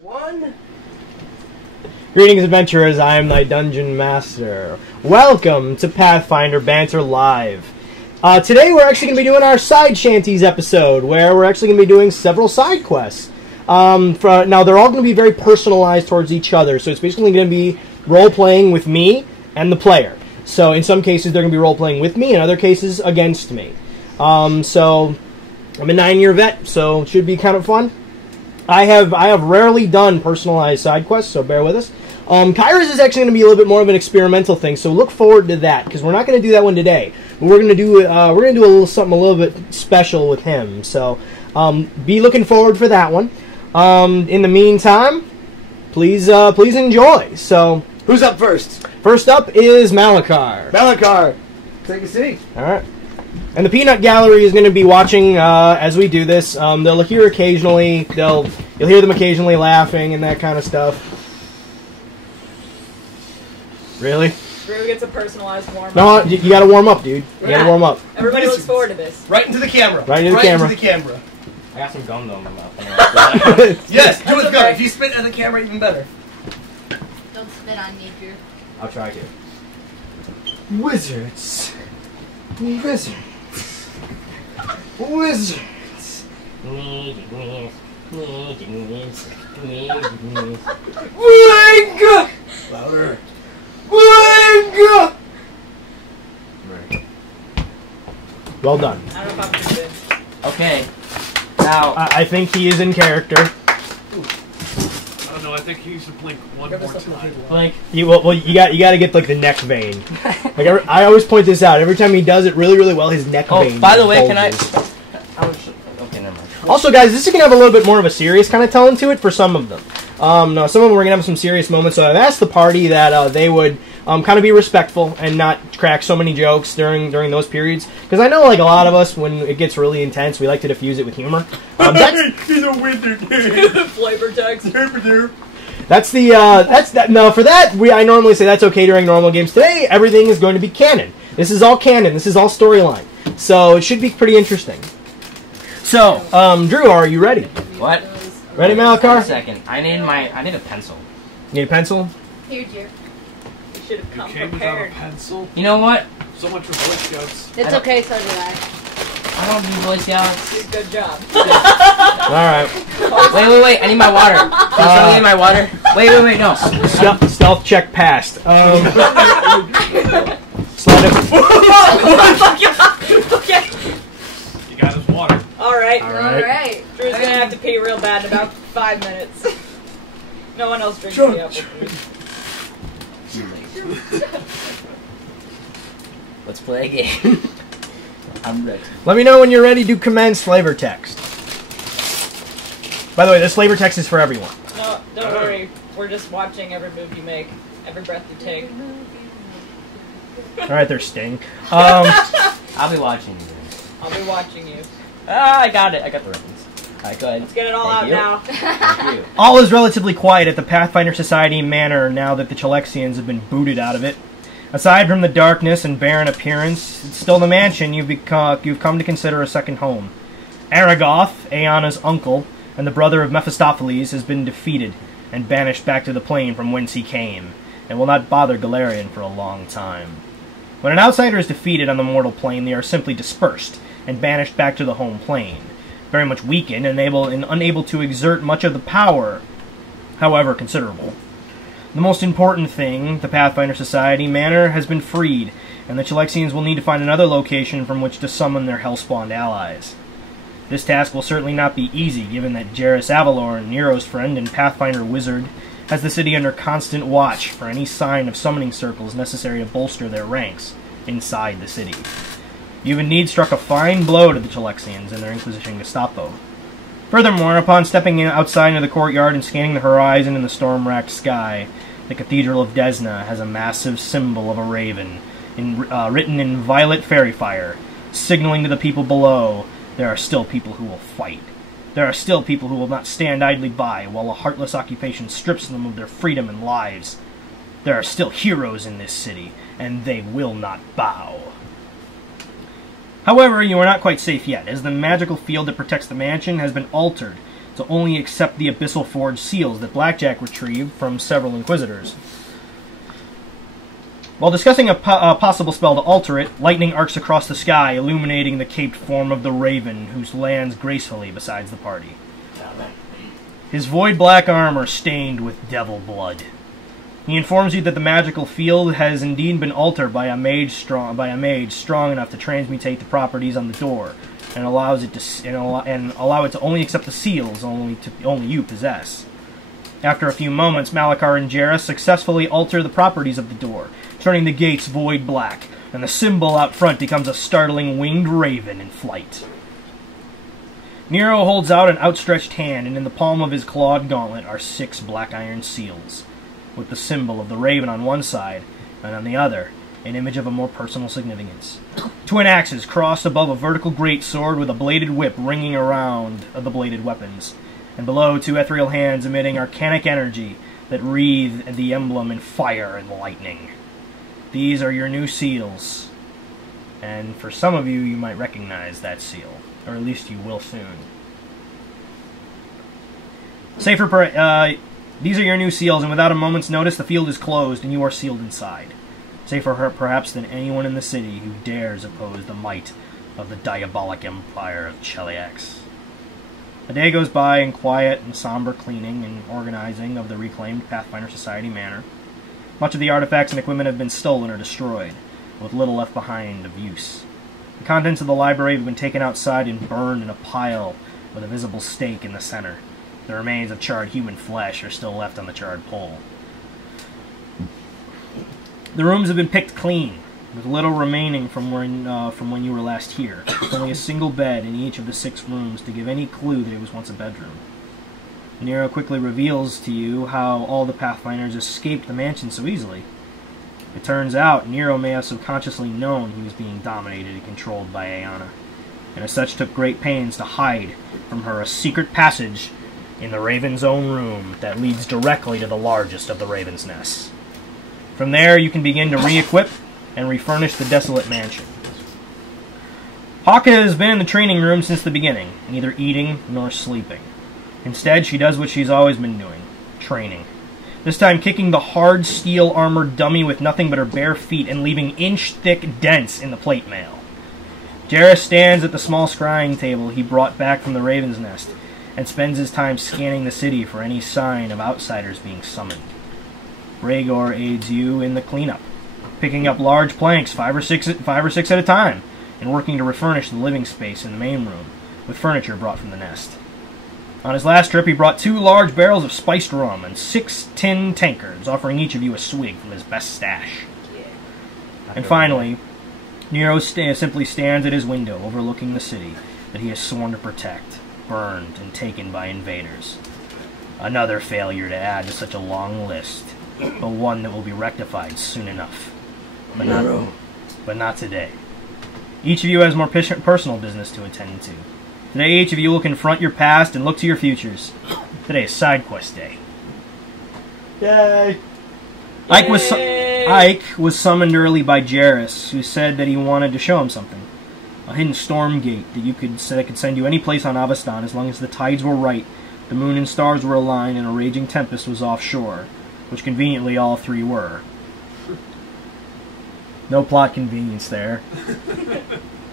One. Greetings, adventurers. I am thy dungeon master. Welcome to Pathfinder Banter Live. Today we're actually going to be doing our side Shanties episode, where we're actually going to be doing several side quests. Now, they're all going to be very personalized towards each other, so it's basically going to be role-playing with me and the player. So in some cases they're going to be role-playing with me, in other cases against me. So I'm a 9-year vet, so it should be kind of fun. I have rarely done personalized side quests, so bear with us. Kairos is actually going to be a little bit more of an experimental thing, so look forward to that, because we're not going to do that one today. But we're going to do a little something a little bit special with him. So be looking forward for that one. In the meantime, please enjoy. So who's up first? First up is Malachar. Malachar, take a seat. All right. And the Peanut Gallery is going to be watching as we do this. They'll hear occasionally. You'll hear them occasionally laughing and that kind of stuff. Really? Drew gets a personalized warm-up. No, you got to warm up, dude. You got to warm up. Everybody looks forward to this. Right into the camera. Right into the camera. Into the camera. I got some gum though in my mouth. Yes, do it okay. good. If you spit at the camera, even better. Don't spit on me, Drew. I'll try to. Wizards. Wizards. Wizards. Wing! Louder. Wing! Right. Well done. I don't know if I'm convinced. Okay. Now I think he is in character. I don't know. I think he needs to blink one Give more us something time. to do. blink. You got to get like the neck vein. Like I always point this out. Every time he does it really well, his neck vein. Oh, by the way, can I? bulges. Okay, never mind. Also, guys, this is gonna have a little bit more of a serious kind of tone to it for some of them. No, some of them we're gonna have some serious moments. So I've asked the party that they would kind of be respectful and not crack so many jokes during those periods. Because I know, like a lot of us, when it gets really intense, we like to diffuse it with humor. He's a wizard. Flavor text. That's that. No, for that I normally say that's okay during normal games. Today, everything is going to be canon. This is all canon. This is all storyline. So it should be pretty interesting. So, Drew, are you ready? What? Ready, Wait a Malachar? second. I need a pencil. Need a pencil? Here, dear. You should have You come came without a prepared. pencil. You know what? So much for Boy Scouts. It's okay, so did I. I don't do Boy Scouts. Good job. Alright. Wait. I need my water. Can you show me my water? Wait. No. Stealth check passed. Slide it. Okay. You got his water. Alright. Alright. Drew's gonna have to pee real bad in about 5 minutes. No one else drinks the apple juice. Let's play a game. I'm ready. Let me know when you're ready to commence flavor text. By the way, this flavor text is for everyone. No, don't worry. We're just watching every move you make, every breath you take. Alright, there's Sting. I'll be watching you guys. I'll be watching you. Ah, I got it. I got the reference. Alright, go ahead. Let's get it all Thank out you. now. Thank you. All is relatively quiet at the Pathfinder Society Manor now that the Chalexians have been booted out of it. Aside from the darkness and barren appearance, it's still the mansion you've come to consider a second home. Aragoth, Aeonna's uncle, and the brother of Mephistopheles, has been defeated and banished back to the plane from whence he came, and will not bother Galarian for a long time. When an outsider is defeated on the mortal plane, they are simply dispersed and banished back to the home plane, very much weakened and unable to exert much of the power, however considerable. The most important thing, the Pathfinder Society Manor has been freed, and the Chalexians will need to find another location from which to summon their hellspawned allies. This task will certainly not be easy, given that Jairus Avalorn, Nero's friend and Pathfinder wizard, has the city under constant watch for any sign of summoning circles necessary to bolster their ranks inside the city. You've indeed struck a fine blow to the Chalexians and their Inquisition Gestapo. Furthermore, upon stepping outside into the courtyard and scanning the horizon in the storm-racked sky, the Cathedral of Desna has a massive symbol of a raven, written in violet fairy fire, signaling to the people below, there are still people who will fight. There are still people who will not stand idly by while a heartless occupation strips them of their freedom and lives. There are still heroes in this city, and they will not bow. However, you are not quite safe yet, as the magical field that protects the mansion has been altered to only accept the abyssal forged seals that Blackjack retrieved from several Inquisitors. While discussing a possible spell to alter it, lightning arcs across the sky, illuminating the caped form of the Raven, who lands gracefully beside the party. His void black armor stained with devil blood. He informs you that the magical field has indeed been altered by a mage strong enough to transmutate the properties on the door, and allow it to only accept the seals only you possess. After a few moments, Malachar and Jarrus successfully alter the properties of the door, turning the gates void black, and the symbol out front becomes a startling winged raven in flight. Nero holds out an outstretched hand, and in the palm of his clawed gauntlet are 6 black iron seals, with the symbol of the raven on one side, and on the other, an image of a more personal significance. Twin axes crossed above a vertical greatsword with a bladed whip ringing around the bladed weapons, and below 2 ethereal hands emitting arcanic energy that wreathe the emblem in fire and lightning. These are your new seals, and for some of you, you might recognize that seal, or at least you will soon. These are your new seals, and without a moment's notice, the field is closed, and you are sealed inside. Safer perhaps than anyone in the city who dares oppose the might of the diabolic empire of Cheliax. A day goes by in quiet and somber cleaning and organizing of the reclaimed Pathfinder Society manor. Much of the artifacts and equipment have been stolen or destroyed, with little left behind of use. The contents of the library have been taken outside and burned in a pile with a visible stake in the center. The remains of charred human flesh are still left on the charred pole. The rooms have been picked clean, with little remaining from when you were last here. Only a single bed in each of the 6 rooms to give any clue that it was once a bedroom. Nero quickly reveals to you how all the Pathfinders escaped the mansion so easily. It turns out Nero may have subconsciously known he was being dominated and controlled by Aeana, and as such took great pains to hide from her a secret passage in the Raven's own room that leads directly to the largest of the Raven's nests. From there, you can begin to re-equip and refurnish the desolate mansion. Hawke has been in the training room since the beginning, neither eating nor sleeping. Instead, she does what she's always been doing, training. This time kicking the hard steel armored dummy with nothing but her bare feet and leaving inch-thick dents in the plate mail. Jarrus stands at the small scrying table he brought back from the Raven's Nest, and spends his time scanning the city for any sign of outsiders being summoned. Rhaegor aids you in the cleanup, picking up large planks, 5 or 6 at a time, and working to refurnish the living space in the main room, with furniture brought from the nest. On his last trip, he brought 2 large barrels of spiced rum and 6 tin tankards, offering each of you a swig from his best stash. And finally, Nero simply stands at his window overlooking the city that he has sworn to protect, burned and taken by invaders. Another failure to add to such a long list, but one that will be rectified soon enough. But not today. Each of you has more personal business to attend to. Today each of you will confront your past and look to your futures. Today is side quest day. Yay! Ike was summoned early by Jarrus, who said that he wanted to show him something. A hidden storm gate that could send you any place on Avestan as long as the tides were right, the moon and stars were aligned, and a raging tempest was offshore, which conveniently all 3 were. No plot convenience there.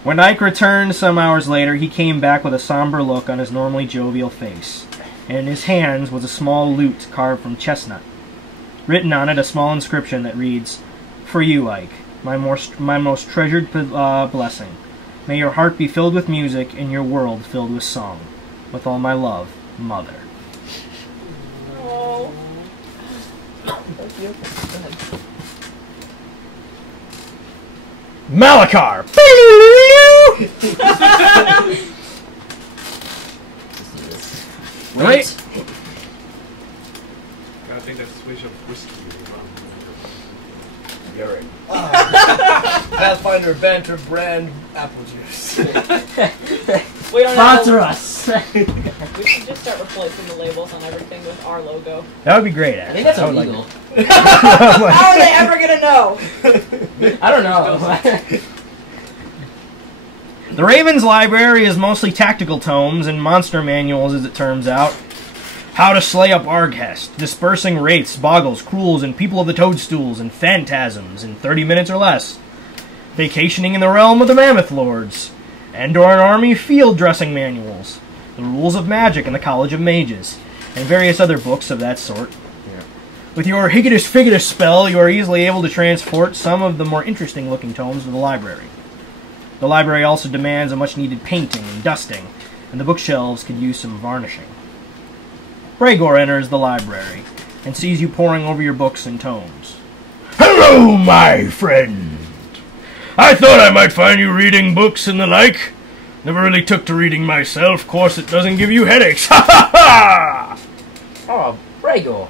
When Ike returned some hours later, he came back with a somber look on his normally jovial face, and in his hands was a small lute carved from chestnut. Written on it a small inscription that reads, "For you, Ike, my most treasured blessing. May your heart be filled with music and your world filled with song. With all my love, Mother." Oh. Malachar! Right. I think that's a swish of whiskey. You're Pathfinder Banter brand apple juice. We don't Sponsor know. us! We should just start replacing the labels on everything with our logo. That would be great, I actually. think that's I would illegal. How are they ever gonna know? I don't know. The Raven's library is mostly tactical tomes and monster manuals, as it turns out. How to slay up Arghest, dispersing wraiths, boggles, cruels, and people of the toadstools, and phantasms in 30 minutes or less. Vacationing in the realm of the Mammoth Lords. Andor and Army field dressing manuals. The rules of magic in the College of Mages. And various other books of that sort. With your Higitus Figitus spell, you are easily able to transport some of the more interesting looking tomes to the library. The library also demands a much needed painting and dusting, and the bookshelves could use some varnishing. Bregor enters the library, and sees you poring over your books and tomes. Hello, my friend. I thought I might find you reading books and the like. Never really took to reading myself. Course it doesn't give you headaches. Ha ha ha! Oh, Bregor,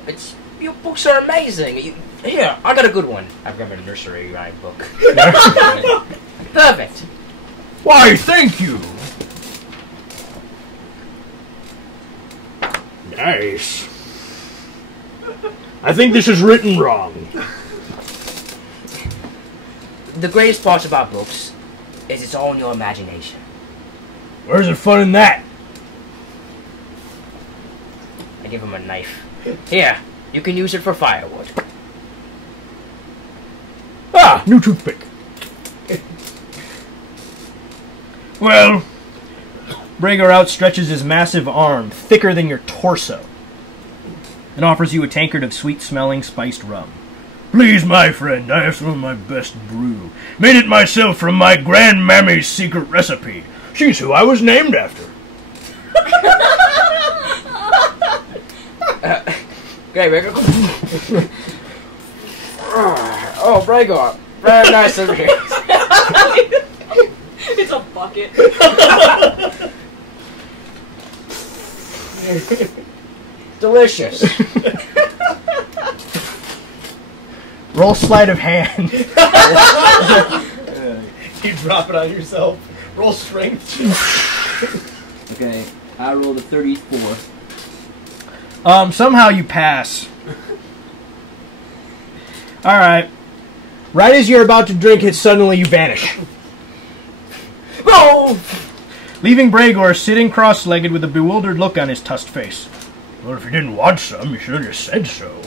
your books are amazing. Here, I got a good one. I've got a nursery rhyme book. Perfect. Why, thank you. Nice. I think this is written wrong. The greatest part about books is it's all in your imagination. Where's the fun in that? I give him a knife. Here, you can use it for firewood. Ah, new toothpick. Well, Bregor outstretches his massive arm, thicker than your torso, and offers you a tankard of sweet-smelling spiced rum. Please, my friend, I have some of my best brew. Made it myself from my grandmammy's secret recipe. She's who I was named after. Great, Bregor. Oh, Bregor. Very nice of you. It's a bucket. Delicious. Roll sleight of hand. You drop it on yourself. Roll strength. Okay, I rolled a 34. Somehow you pass. Alright. Right as you're about to drink it, suddenly you vanish. Oh! Leaving Bregor sitting cross-legged with a bewildered look on his tusked face. Well, if you didn't want some, you should have just said so.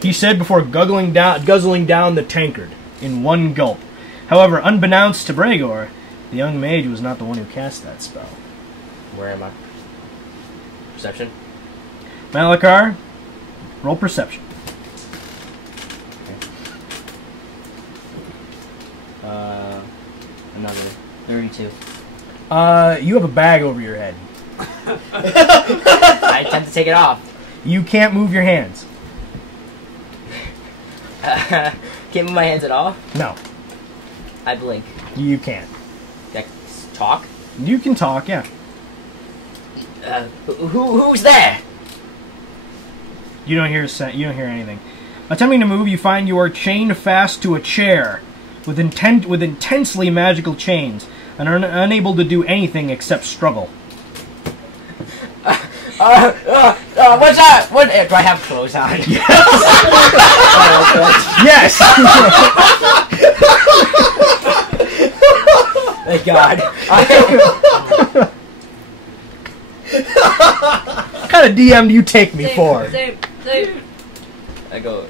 He said before guzzling down the tankard in one gulp. However, unbeknownst to Bregor, the young mage was not the one who cast that spell. Where am I? Perception? Malakar, roll perception. Another 32. You have a bag over your head. I attempt to take it off. You can't move your hands. Can't move my hands at all? No, I blink. you can't. That's talk? You can talk, yeah. Who's there? You don't hear anything. Attempting to move, you find you are chained fast to a chair with intensely magical chains and are unable to do anything except struggle. What's that? What? Do I have clothes on? Yes! Thank God. What kind of DM do you take me for? Same. I go.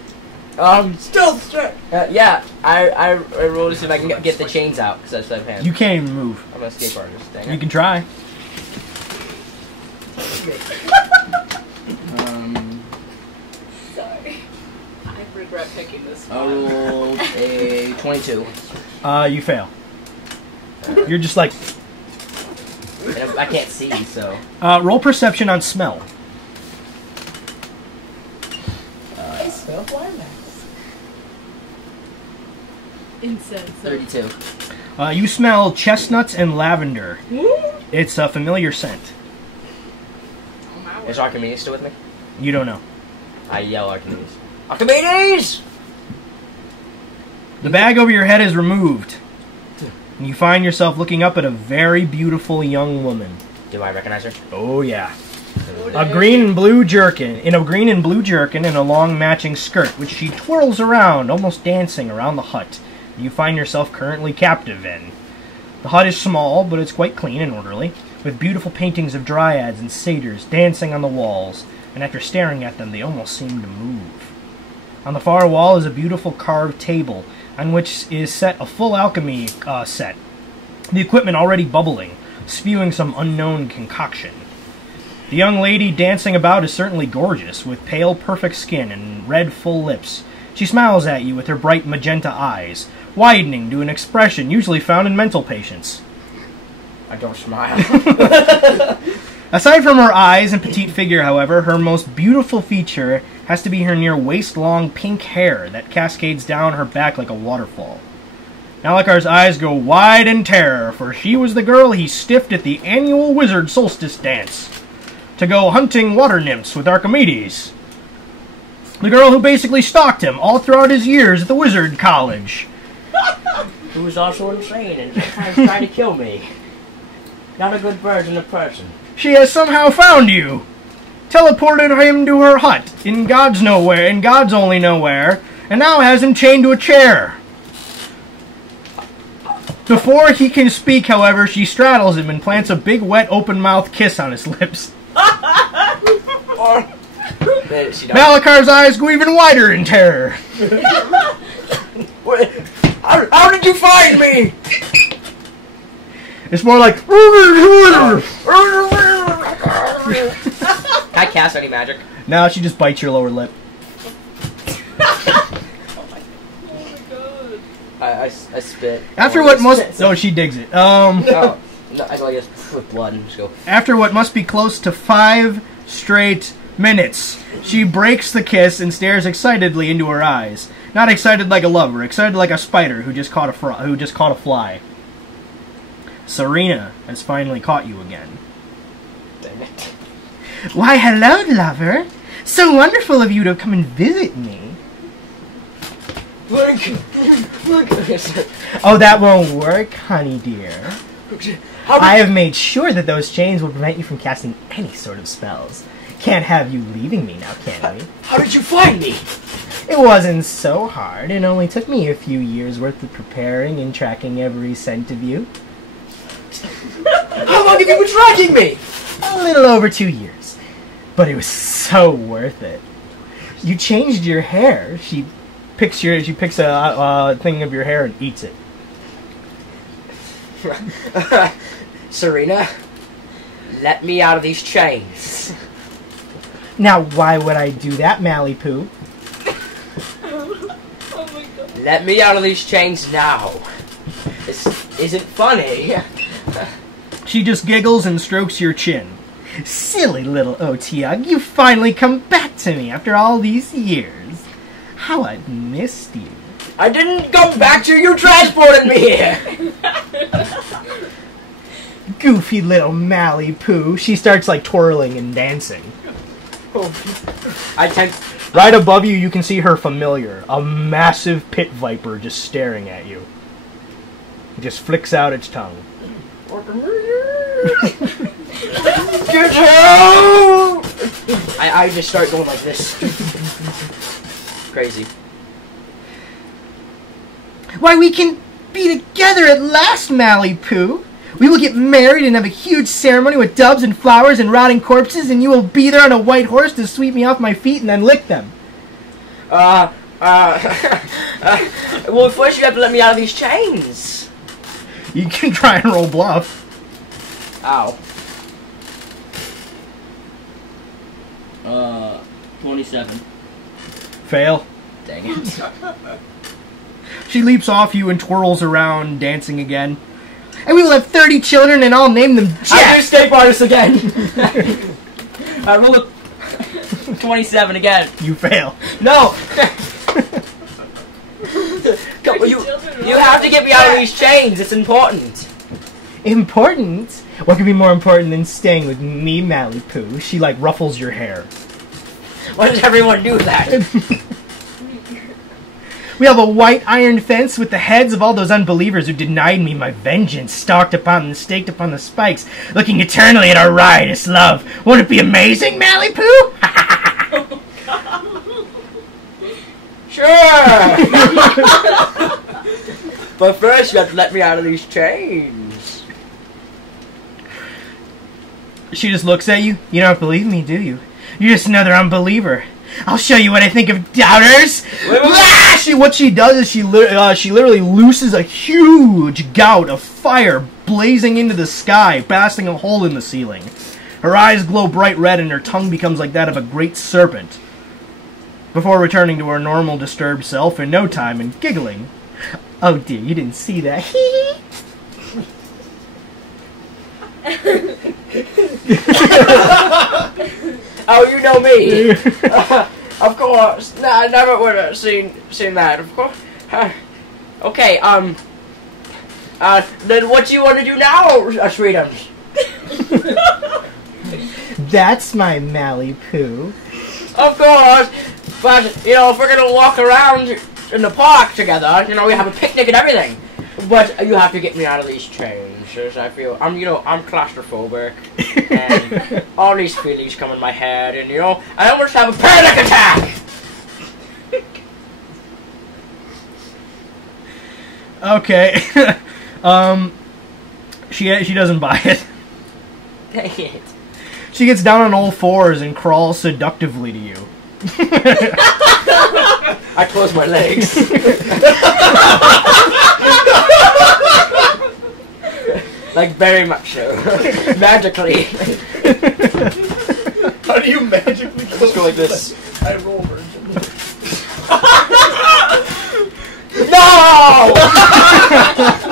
Stealth check. Yeah. I roll to see if I can get the chains out because I still have hands. You can't even move. I'm an escape artist. Dang You it. can try. Sorry. I regret picking this I one. rolled a 22. You fail. You're just like... And I can't see, so. roll perception on smell. I smell climax. Incense. 32. You smell chestnuts and lavender. It's a familiar scent. Is Archimedes still with me? You don't know. I yell Archimedes. Archimedes! The bag over your head is removed, and you find yourself looking up at a very beautiful young woman. Do I recognize her? Oh yeah. A green and blue jerkin, and a long matching skirt, which she twirls around, almost dancing around the hut you find yourself currently captive in. The hut is small, but it's quite clean and orderly, with beautiful paintings of dryads and satyrs dancing on the walls, and after staring at them, they almost seem to move. On the far wall is a beautiful carved table, on which is set a full alchemy set, the equipment already bubbling, spewing some unknown concoction. The young lady dancing about is certainly gorgeous, with pale, perfect skin and red, full lips. She smiles at you with her bright magenta eyes, widening to an expression usually found in mental patients. I don't smile. Aside from her eyes and petite figure, however, her most beautiful feature has to be her near waist-long pink hair that cascades down her back like a waterfall. Malakar's eyes go wide in terror, for she was the girl he stiffed at the annual wizard solstice dance to go hunting water nymphs with Archimedes. The girl who basically stalked him all throughout his years at the wizard college. Who was also insane and sometimes trying to kill me. Not a good version of person. She has somehow found you, teleported him to her hut in God's only nowhere, and now has him chained to a chair. Before he can speak, however, she straddles him and plants a big, wet, open-mouthed kiss on his lips. Malakar's eyes go even wider in terror. How did you find me? It's more like... Can I cast any magic? Now she just bites your lower lip. I spit. After what must... No, she digs it. Oh, no, I guess with blood and just go. After what must be close to 5 straight minutes, she breaks the kiss and stares excitedly into her eyes. Not excited like a lover, excited like a spider who just caught a fly. Serena has finally caught you again. Dang it. Why, hello, lover. So wonderful of you to come and visit me. Look. Oh, that won't work, honey dear. I have made sure that those chains will prevent you from casting any sort of spells. Can't have you leaving me now, can we? How did you find me? It wasn't so hard. It only took me a few years' worth of preparing and tracking every scent of you. How long have you been tracking me? A little over 2 years. But it was so worth it. You changed your hair. She picks a thing of your hair and eats it. Serena, let me out of these chains. Now, why would I do that, Mallipoo? Oh my god. Let me out of these chains now. This isn't funny. She just giggles and strokes your chin. Silly little Otiug, you finally come back to me after all these years. How I've missed you. I didn't come back to you, transported me here. Goofy little Mallipoo. She starts like twirling and dancing. Right above you, you can see her familiar, a massive pit viper just staring at you. It just flicks out its tongue. Get out! I just start going like this. Crazy. Why, we can be together at last, Mallipoo. We will get married and have a huge ceremony with doves and flowers and rotting corpses, and you will be there on a white horse to sweep me off my feet and then lick them. Well, first you have to let me out of these chains. You can try and roll bluff. Ow. 27. Fail. Dang it. She leaps off you and twirls around, dancing again. And we will have 30 children, and I'll name them Jack. I do escape artist again. I rolled a 27 again. You fail. No. You have to get me out of these chains. It's important. Important? What could be more important than staying with me, Mallipoo? She, like, ruffles your hair. Why does everyone do that? We have a white iron fence with the heads of all those unbelievers who denied me my vengeance, staked upon the spikes, looking eternally at our riotous love. Won't it be amazing, Mallipoo? Sure. But first you have to let me out of these chains. She just looks at you. You don't believe me, do you? You're just another unbeliever. I'll show you what I think of doubters. What she does is she literally looses a huge gout of fire blazing into the sky, blasting a hole in the ceiling. Her eyes glow bright red and her tongue becomes like that of a great serpent, before returning to her normal disturbed self in no time and giggling. Oh dear, you didn't see that. Oh, you know me. Of course. No, I never would have seen that. Of course. Okay. Then what do you want to do now, Sweetums? That's my Malibu. Of course. But you know, if we're gonna walk around in the park together, you know, we have a picnic and everything. But you have to get me out of these chains. As I feel, I'm claustrophobic, and all these feelings come in my head, and you know, I almost have a panic attack. Okay. She doesn't buy it. Dang it. She gets down on all fours and crawls seductively to you. I close my legs. Like, very much so. Magically. How do you magically Just go like this. I roll virgin. No!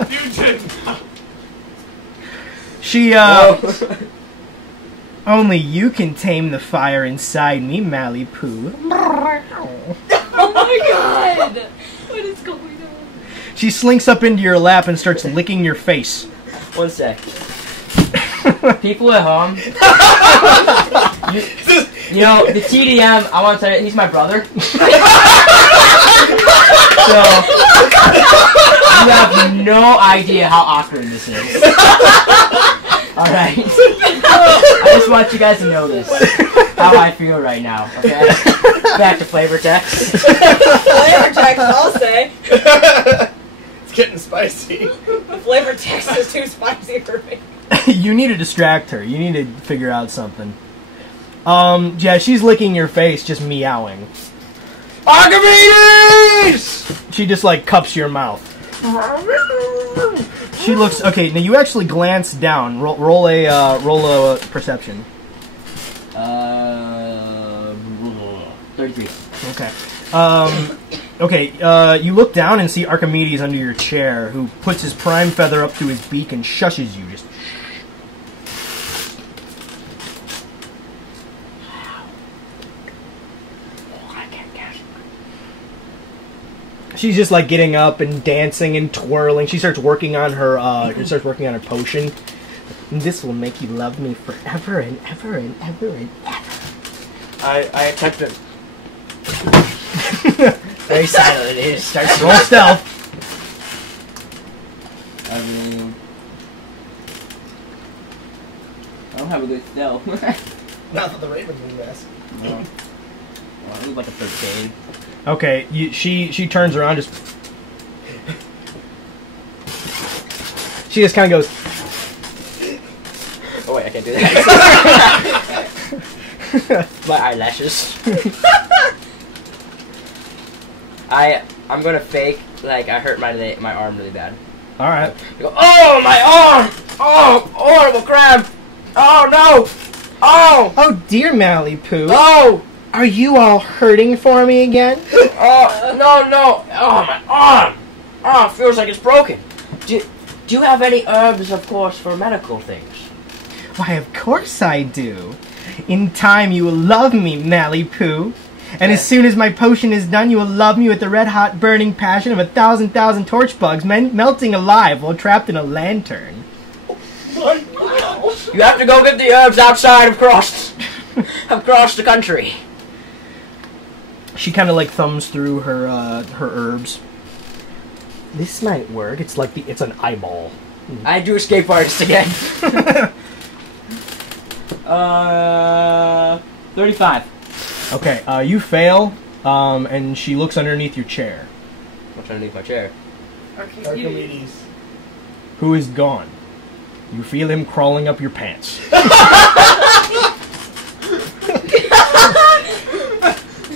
You did. She, only you can tame the fire inside me, Malibu. Oh my god! What is going on? She slinks up into your lap and starts licking your face. One sec. People at home, you know, the TDM, I want to tell you, he's my brother. So, you have no idea how awkward this is. Alright? I just want you guys to know this. How I feel right now, okay? Back to flavor text. Flavor text, I'll say. It's getting spicy. The flavor text is too spicy for me. You need to distract her. You need to figure out something. Yeah, she's licking your face, just meowing. Archimedes! She just, like, cups your mouth. She looks... Okay, now you actually glance down. Roll a perception. 33. Okay. Okay, you look down and see Archimedes under your chair, who puts his prime feather up to his beak and shushes you. Just... She's just like getting up and dancing and twirling. She starts working on her potion. And this will make you love me forever and ever and ever and ever. I accept it. Very silent it is. Starts Roll stealth. I don't have a good stealth. Not that the Ravens would mess. No. Well, I look like a 13. Okay, she turns around, just... She just kind of goes... Oh wait, I can't do that. My eyelashes. I'm gonna fake like I hurt my arm really bad. All right. I go, oh my arm! Oh, horrible cramp! Oh no! Oh! Oh dear, Malibu. Oh! Are you all hurting for me again? Oh no! Oh my arm! Oh, it feels like it's broken. Do you have any herbs, of course, for medical things? Why, of course I do. In time, you will love me, Malibu. And as soon as my potion is done, you will love me with the red-hot burning passion of 1,000 torch bugs melting alive while trapped in a lantern. You have to go get the herbs outside across the country. She kind of like thumbs through her herbs. This might work. It's like it's an eyeball. I do escape artist again. 35. Okay, you fail, and she looks underneath your chair. What's underneath my chair? Archimedes. Who is gone? You feel him crawling up your pants.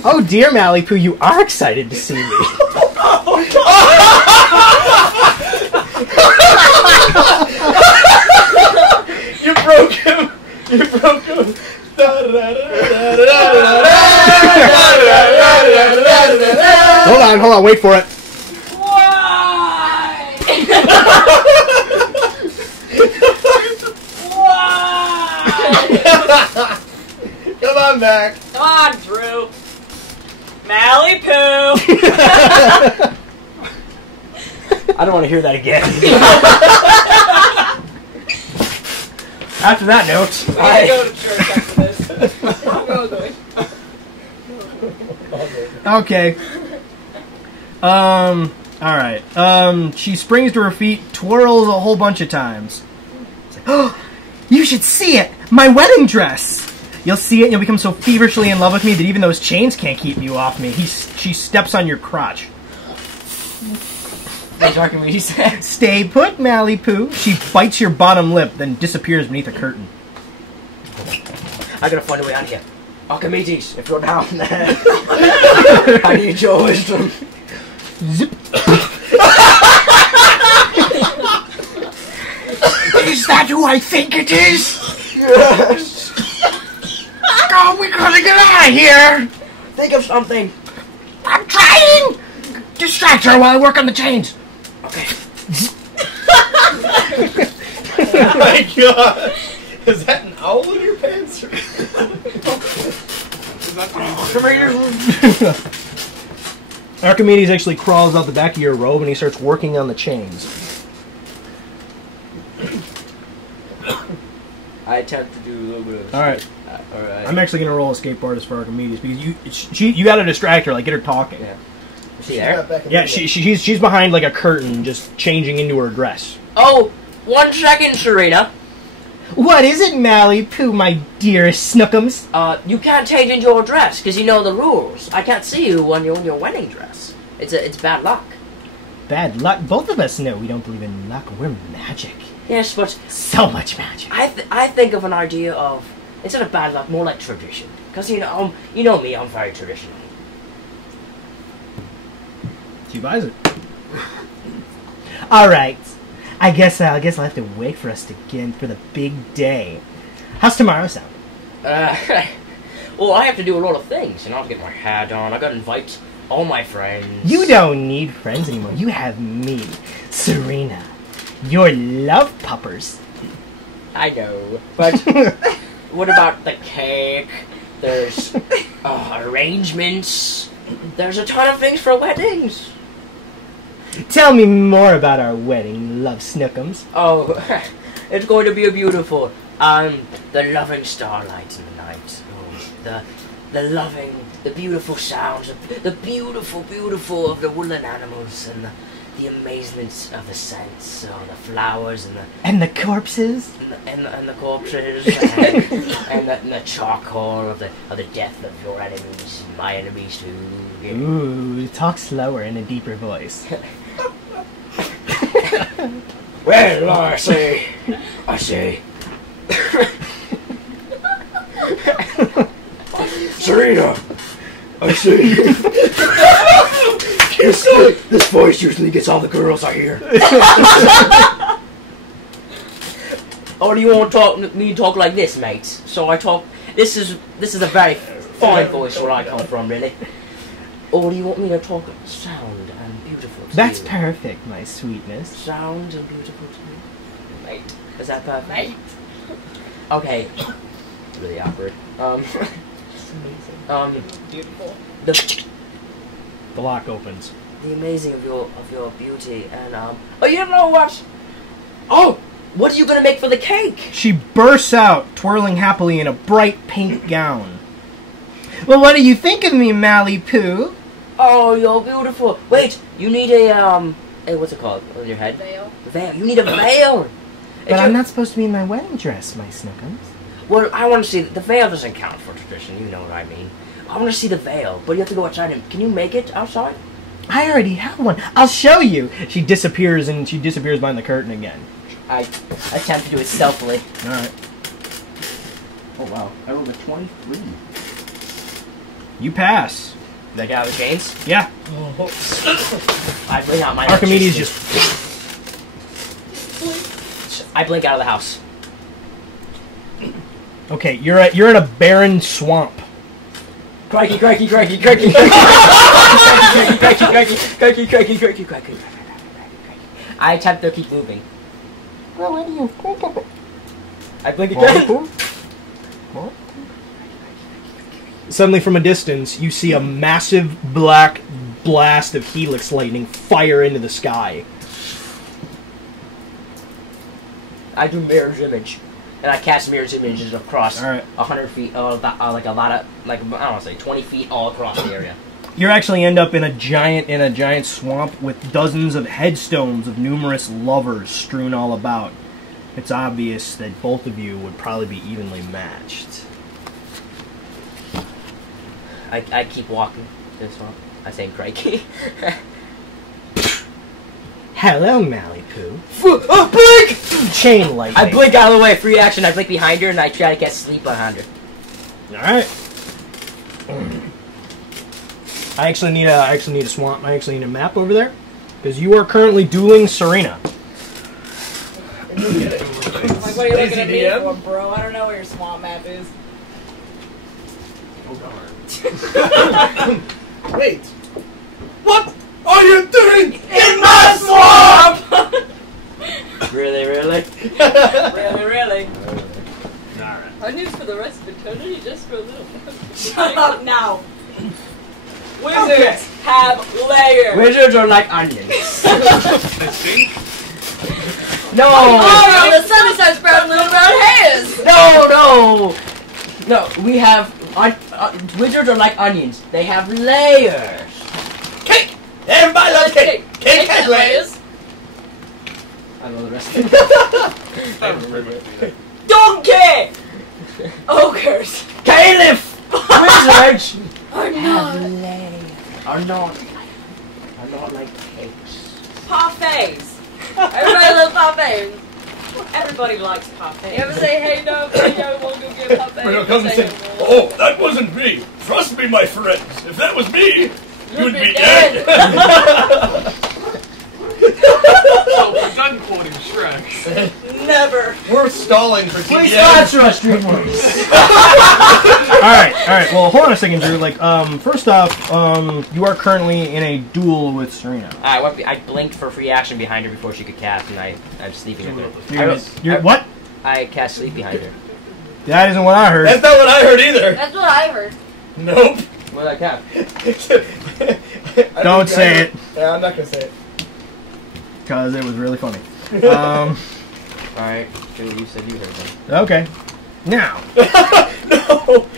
Oh dear, Malibu, you are excited to see me. You broke him. You broke him. Hold on, wait for it. Why? Why? Come on back. Come on, Drew. Malibu. I don't want to hear that again. After that note, We gotta go to church after this. I'm going. okay. Alright. She springs to her feet, twirls a whole bunch of times. It's like, oh, you should see it! My wedding dress! You'll see it and you'll become so feverishly in love with me that even those chains can't keep you off me. She steps on your crotch. Archimedes said. Stay put, Malibu. She bites your bottom lip, then disappears beneath a curtain. I gotta find a way out of here. Archimedes, if you're down there, I need your wisdom. Zip. Is that who I think it is? Yes. Oh, we gotta get out of here! Think of something. I'm trying! Distract her while I work on the chains. Okay. Oh my god. Is that an owl in your pants? Archimedes actually crawls out the back of your robe and he starts working on the chains. I attempt to do a little bit of. Alright. Alright. I'm actually gonna roll escape artist for Archimedes because you gotta distract her, like get her talking. Yeah. Is she there? Yeah, she's behind like a curtain, just changing into her dress. Oh, 1 second, Serena. What is it, Malibu, my dearest Snookums? You can't change into your dress because you know the rules. I can't see you when you're in your wedding dress. It's bad luck. Bad luck. Both of us know we don't believe in luck. We're magic. Yes, but So much magic. I think of an idea of instead of bad luck, more like tradition. Because you know me, I'm very traditional. She buys it. All right. I guess I'll have to wait for us to get in for the big day. How's tomorrow sound? Well, I have to do a lot of things, and I have to get my hair done. I got to invite all my friends. You don't need friends anymore. You have me, Serena. Your love puppers. I know, but what about the cake? There's arrangements. There's a ton of things for weddings. Tell me more about our wedding, love Snookums. Oh, it's going to be a beautiful. The loving starlight in the night. Oh, the beautiful sounds, the beautiful of the woodland animals, and the amazement of the scents, the flowers, And the corpses? and the corpses, and the charcoal of the death of your enemies, and my enemies too. Yeah. Ooh, talk slower in a deeper voice. Well, I say. Serena! I see. This voice usually gets all the girls I hear. Oh, do you want me to talk like this, mate? So I talk. This is a very fine voice where I come from, really. Or do you want me to talk sound and beautiful to That's you? perfect, my sweetness. Sound and beautiful to me, mate. Is that perfect? Mate. Okay. Really awkward. Beautiful. The lock opens. The amazing of your beauty and Oh, you don't know what? Oh, what are you gonna make for the cake? She bursts out, twirling happily in a bright pink gown. Well, what do you think of me, Malibu? Oh, you're beautiful. Wait, you need a hey, what's it called? On your head? Veil. Veil. You need a veil. But I'm not supposed to be in my wedding dress, my Snookums. Well, I want to see the veil doesn't count for tradition. You know what I mean. I want to see the veil, but you have to go outside. And can you make it outside? I already have one. I'll show you. She disappears behind the curtain again. I attempt to do it stealthily. Alright. Oh wow, I rolled a 23. You pass. Did I get out of the chains? Yeah. I blink out my Archimedes electricity. just... I blink out of the house. Okay, you're in a barren swamp. Crikey, crikey, crikey, crikey, crikey, crikey, crikey, crikey, crikey, crikey, crikey. I attempt to keep moving. I blink again. Suddenly, from a distance, you see a massive black blast of helix lightning fire into the sky. I do mirror's image, and I cast mirror's images across All right. 100 feet, like a lot of, like I don't want to say 20 feet all across the area. You actually end up in a giant swamp with dozens of headstones of numerous lovers strewn all about. It's obvious that both of you would probably be evenly matched. I keep walking to the swamp. I say crikey. Hello, Malibu. Blink! Chain lightning. I blink out of the way, free action. I blink behind her, and I try to get sleep behind her. All right. I actually need a swamp. I actually need a map over there because you are currently dueling Serena. Like, what are you looking at me DM? for, bro? I don't know where your swamp map is. Oh darn. Wait. What are you doing in my swamp? Really, really? Really? Alright. Onions for the rest of eternity, just for a little. Shut up now. Wizards Okay. have layers. Wizards are like onions. I think. No! Oh, the sun starts sprouting little brown hairs! No, we have... wizards are like onions. They have layers. Cake! Everybody loves cake! Cake has layers! I know the rest of it. I remember it. Donkey! Ogres. Caliph! Wizards Or have not. layers. Are not like cakes. Parfaits. Everybody loves parfaits. Everybody likes parfaits. You ever say, hey, no, hey, yo, we'll go get parfaits? We're gonna come and say, oh, that wasn't me. Trust me, my friends. If that was me, you'd be dead. So we're done quoting Shrek. Never. We're stalling for Please TDM. sponsor us, Dreamworks. All right. Well, hold on a second, Drew. Like, first off, you are currently in a duel with Serena. I blinked for free action behind her before she could cast, and I'm sleeping with her. You're what? I cast sleep behind her. That isn't what I heard. That's not what I heard either. That's what I heard. Nope. What did I cast? Don't say it, Yeah, I'm not gonna say it. because it was really funny. Alright, Julie, you said you heard them. Okay. Now, No.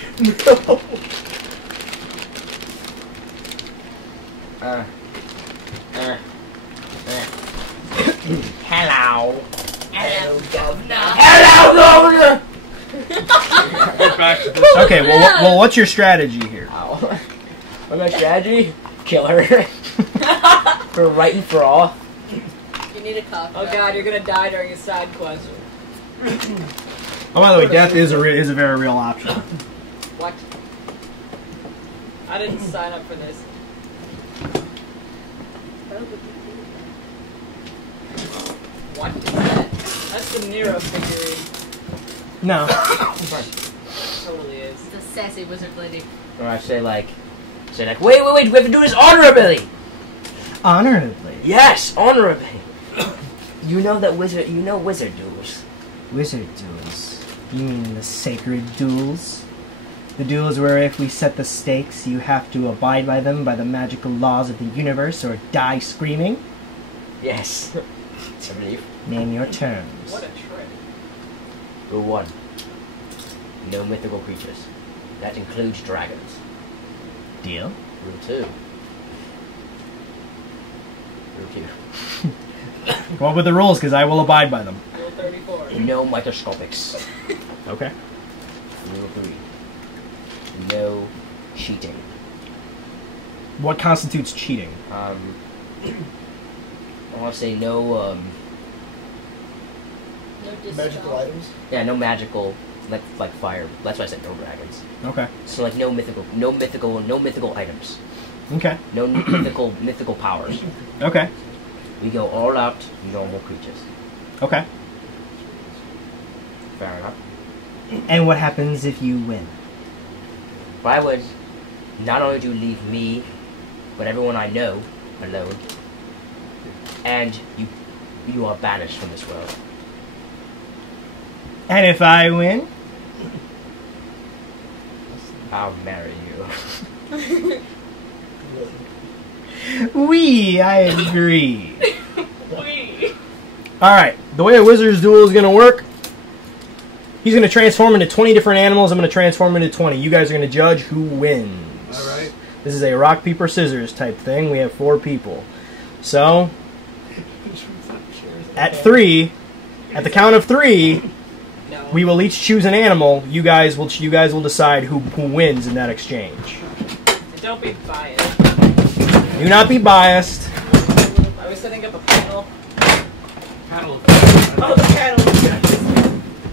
Hello. Hello, governor. Hello, Governor! Get back to this. okay. Well, what's your strategy here? Ow. What's my strategy? Kill her. For right and for all. You need a cough. Oh god, you're gonna die during a side quest. Oh, by the way, death is a very real option. What? I didn't sign up for this. What is that? That's the Nero figurine. No. Totally is. It's a sassy wizard lady. Or I say like, wait, we have to do this honorably! Honorably. Yes, honorably! You know wizard duels. Wizard duels. You mean the sacred duels? The duels where if we set the stakes, you have to abide by them by the magical laws of the universe or die screaming? Yes. It's a relief. Name your terms. What a trick. Rule 1. No mythical creatures. That includes dragons. Deal? Rule 2. Rule 2. Go on with the rules, because I will abide by them. Rule 34. No microscopics. Okay. Rule 3. No cheating. What constitutes cheating? I want to say no, Magical items. Yeah, no magical, like fire. That's why I said no dragons. Okay. So like no mythical items. Okay. No mythical powers. Okay. We go all out normal creatures. Okay. Fair enough. And what happens if you win? Why would not only do you leave me, but everyone I know alone, and you are banished from this world. And if I win? I'll marry you. I agree. Wee. Alright, the way a wizard's duel is going to work, he's going to transform into 20 different animals, I'm going to transform into 20. You guys are going to judge who wins. Alright. This is a rock, paper, scissors type thing. We have 4 people. So, at the count of 3, No. we will each choose an animal. You guys will decide who wins in that exchange. Don't be biased. Do not be biased. Are we setting up a panel? Paddle. Oh, the panel.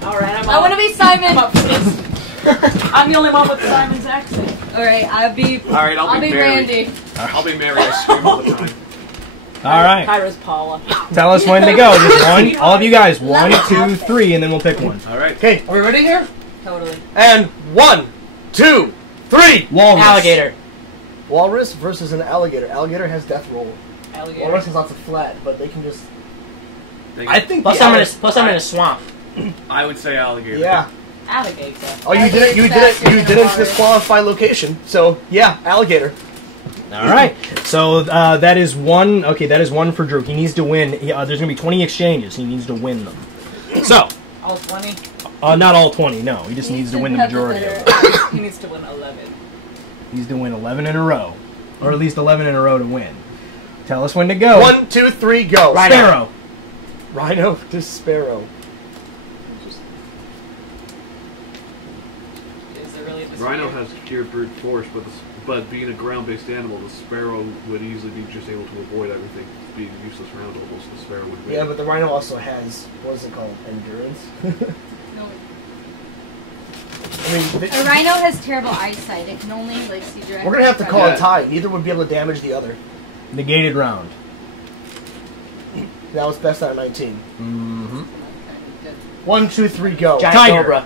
Alright, I'm I want to be Simon. I'm up for this. I'm the only one with Simon's accent. All right, I'll be. Alright, I'll be Mary. Randy. I'll be Mary. I scream all the time. Alright. Kyra's Paula. Tell us when to go. Just one. All of you guys. 1, 2, 3, and then we'll pick one. Alright. Okay, are we ready here? Totally. And 1, 2, 3. Walrus. Alligator. Walrus versus an alligator. Alligator has death roll. Alligator. Walrus has lots of flat, but they can just. I think Plus I'm in a swamp. I would say alligator. Yeah. Alligator. Oh, you didn't disqualify location. So yeah, alligator. Alright. So that is 1. Okay, that is 1 for Drew. He needs to win. There's going to be 20 exchanges. He needs to win them. So. All 20? Not all 20, no. He just needs to win the majority of them. He needs to win 11. He needs to win 11 in a row. Or at least 11 in a row to win. Tell us when to go. 1, 2, 3, go. Rhino. Sparrow. Rhino to sparrow. Is there really a Rhino has pure brute force, but being a ground-based animal, the sparrow would easily be just able to avoid everything, being useless round almost. The sparrow would win. Yeah, but the rhino also has, what is it called? Endurance? No. I mean, A rhino has terrible eyesight. It can only like see directly. we're gonna have to call Yeah. a tie. Neither would be able to damage the other. Negated round. That was best out of 19. Mm-hmm. 1, 2, 3, go. Giant Tiger. cobra.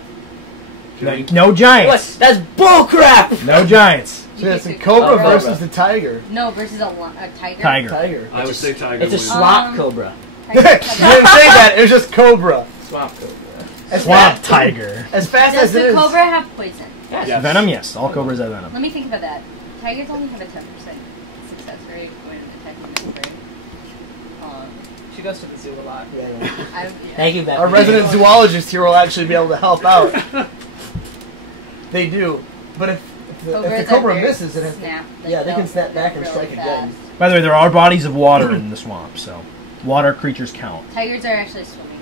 No What? giants. That's bullcrap! No giants. So it's the cobra Cobra. versus the tiger. No, versus a tiger. Tiger. Tiger. I would say tiger It's a wins. swamp cobra. You didn't say that. It was just cobra. Swamp cobra. As Swamp fast, tiger. as fast Does as it the is. cobra have poison? Yes. Venom, yes. All cobras have venom. Let me think about that. Tigers only have a 10% success rate when attacking this prey. She goes to the zoo a lot. Yeah, yeah. Thank you, Beth. Our resident zoologist here will actually be able to help out. They do. But if the Cobras cobra are very misses, it has snap. yeah, they can snap back and really strike again. fast. By the way, there are bodies of water in the swamp, so water creatures count. Tigers are actually swimming.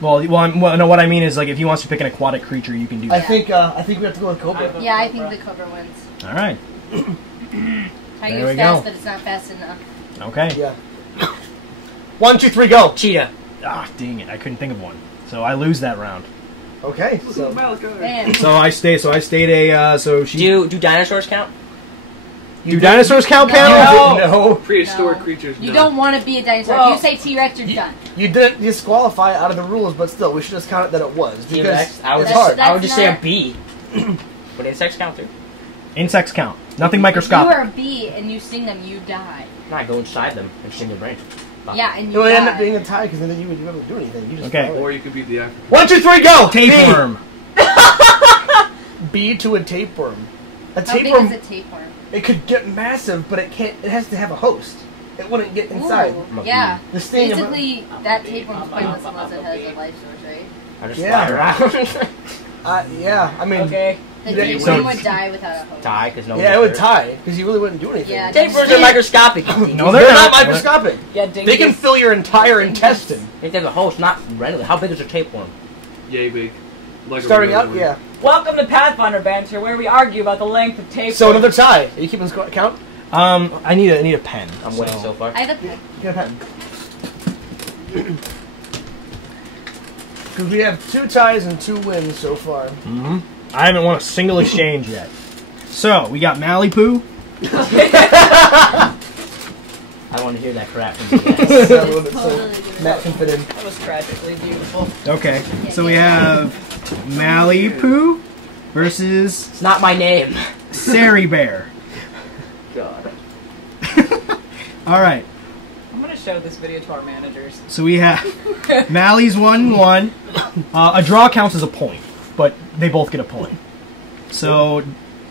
No, what I mean is, like, if he wants to pick an aquatic creature, you can do I that. think we have to go with cobra. Yeah, I think the cobra wins. All right. Tiger's we fast, go. but it's not fast enough. Okay. Yeah. 1, 2, 3, go. Cheetah. Ah, dang it! I couldn't think of one, so I lose that round. Okay. So Man. So I stayed a. So she. Do dinosaurs count? Do dinosaurs count, No. panel? No. Prehistoric No. creatures. You no. don't want to be a dinosaur. Well, If you say T-Rex, you're done. You didn't disqualify out of the rules, but still, we should just count it that it was because T-Rex. I would it's hard. That's I would just say a not- bee. But insects count too. Insects count. Nothing If you microscopic. are a bee and you sting them, you die. Not go inside them and sting your brain. Yeah, and It you would die. end up being a tie because then you wouldn't be able to do anything. You just Okay. follow it. Or you could be the African. 1, 2, 3, go. Tapeworm. B to a tapeworm. A How big tapeworm. is a tapeworm? It could get massive, but it can't. It has to have a host. It wouldn't get inside. Ooh, yeah. The sting of it. Basically, that tapeworm's pointless unless it has a life source, right? I just Yeah. fly around. Yeah. I mean, Okay. The Yeah, tapeworm so- would die without a host. Die, because no yeah, it would tie because you really wouldn't do anything. Yeah, Tapeworms are microscopic. No, They're they're not not. microscopic. Yeah, They dingus. can fill your entire intestine. They have a host, not randomly. How big is a tapeworm? Yay big. Like a Starting out, regular yeah. Welcome to Pathfinder Banter, where we argue about the length of tape. So another tie. Are you keeping count? I need a pen. I'm winning so far. I have a pen. Get a pen. Because we have 2 ties and 2 wins so far. Mm-hmm. I haven't won a single exchange yet. So, we got Malibu. I want to hear that crap from you guys. Totally Matt can fit in. That was tragically beautiful. Okay, so we have Malibu versus It's not my name. Sari Bear. God. Alright, I'm gonna show this video to our managers. so we have Mally's 1-1. A draw counts as a point, but they both get a point. So,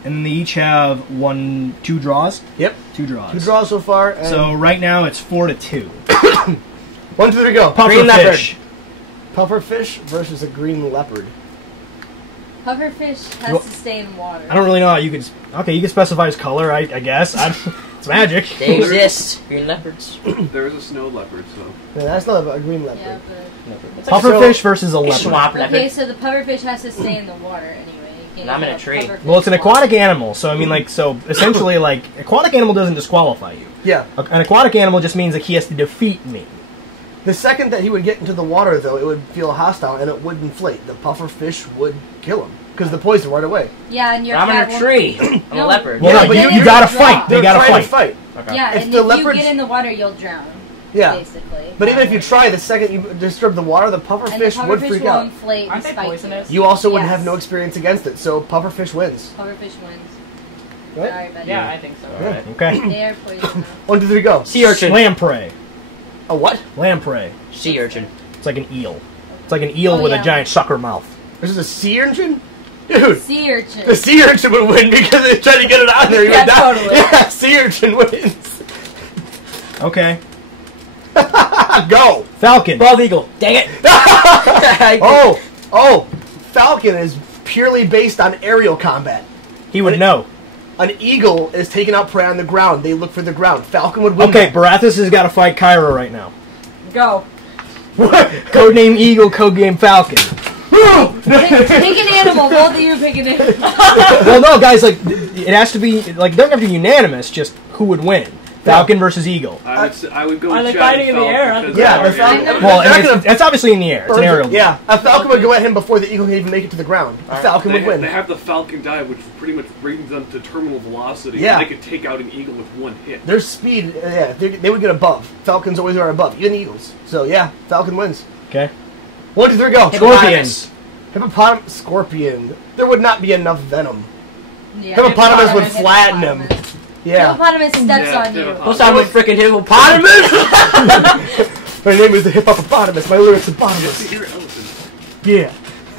and they each have 2 draws? Yep. 2 draws. 2 draws so far. And So right now it's 4-2. 1, 2, 3, go. Puffer fish. Pufferfish versus a green leopard. Pufferfish has Well, to stay in water. I don't really know how you could... Okay, you can specify his color, I guess. It's magic. They exist. Green leopards. There is a snow leopard, so. Yeah, that's not a green leopard. Yeah, but... Pufferfish versus a leopard. Swamp leopard. Okay, so the pufferfish has to stay in the water anyway. You can't And I'm in get a tree. pufferfish Well, it's an water. aquatic animal, so I mean, like, so essentially, like, aquatic animal doesn't disqualify you. Yeah. An aquatic animal just means that he has to defeat me. The second that he would get into the water, though, it would feel hostile and it would inflate. The pufferfish would kill him because the poison right away. Yeah, and your I'm in cat a won't- tree. I'm No. a leopard. Well, Yeah, no, but you, you- you gotta you're fight. draw. They They're gotta trying to fight. fight. Okay. Yeah, If and the if leopards- you get in the water, you'll drown. Yeah. Basically. But even if you try, the second you disturb the water, the and the pufferfish would pufferfish freak will out. inflate and Aren't they spike poisonous? You also would Yes. have no experience against it, so pufferfish wins. Pufferfish wins. Right? Sorry, buddy. Yeah, I think so. Alright. Okay. They are poisonous. 1, 2, 3, go. Sea urchin. Lamprey. A what? Lamprey. Sea urchin. It's like an eel. It's like an eel Oh, with yeah. a giant sucker mouth. This is a sea urchin? Dude, Sea urchin. the sea urchin would win because they tried to get it out of there. You Yeah, would die. totally. Yeah, sea urchin wins. Okay. Go. Falcon. Bald eagle. Dang it. Oh, Falcon is purely based on aerial combat. He would know. An eagle is taking out prey on the ground. They look for the ground. Falcon would win. Okay, Barathas has got to fight Kyra right now. Go. Codename Eagle, codename Falcon. Pick an animal. Both of you pick an animal. Well, no, guys, like, it has to be, like, it doesn't have to be unanimous, just who would win. Falcon versus Eagle. I would go Are with they Chad fighting in the Falcon air? because Yeah, they're the Falcon- aerial. Well, They're and not it's obviously in the air. It's an aerial. Yeah, a Falcon would go at him before the eagle can even make it to the ground. A Falcon would win. They have the Falcon dive, which pretty much brings them to terminal velocity. Yeah. They could take out an eagle with one hit. Their speed, yeah, they would get above. Falcons always are above, even eagles. So yeah, Falcon wins. Okay. 1, 2, 3, go. Scorpions. Hippopotamus, scorpion. There would not be enough venom. Yeah, Hippopotamus would hippopotamus. flatten him. Yeah. Hippopotamus steps Yeah, on you. hippopotamus. Don't sound like freaking hippopotamus. My name is the hippopotamus. My lyrics are hippopotamus. Here, elephant. Yeah.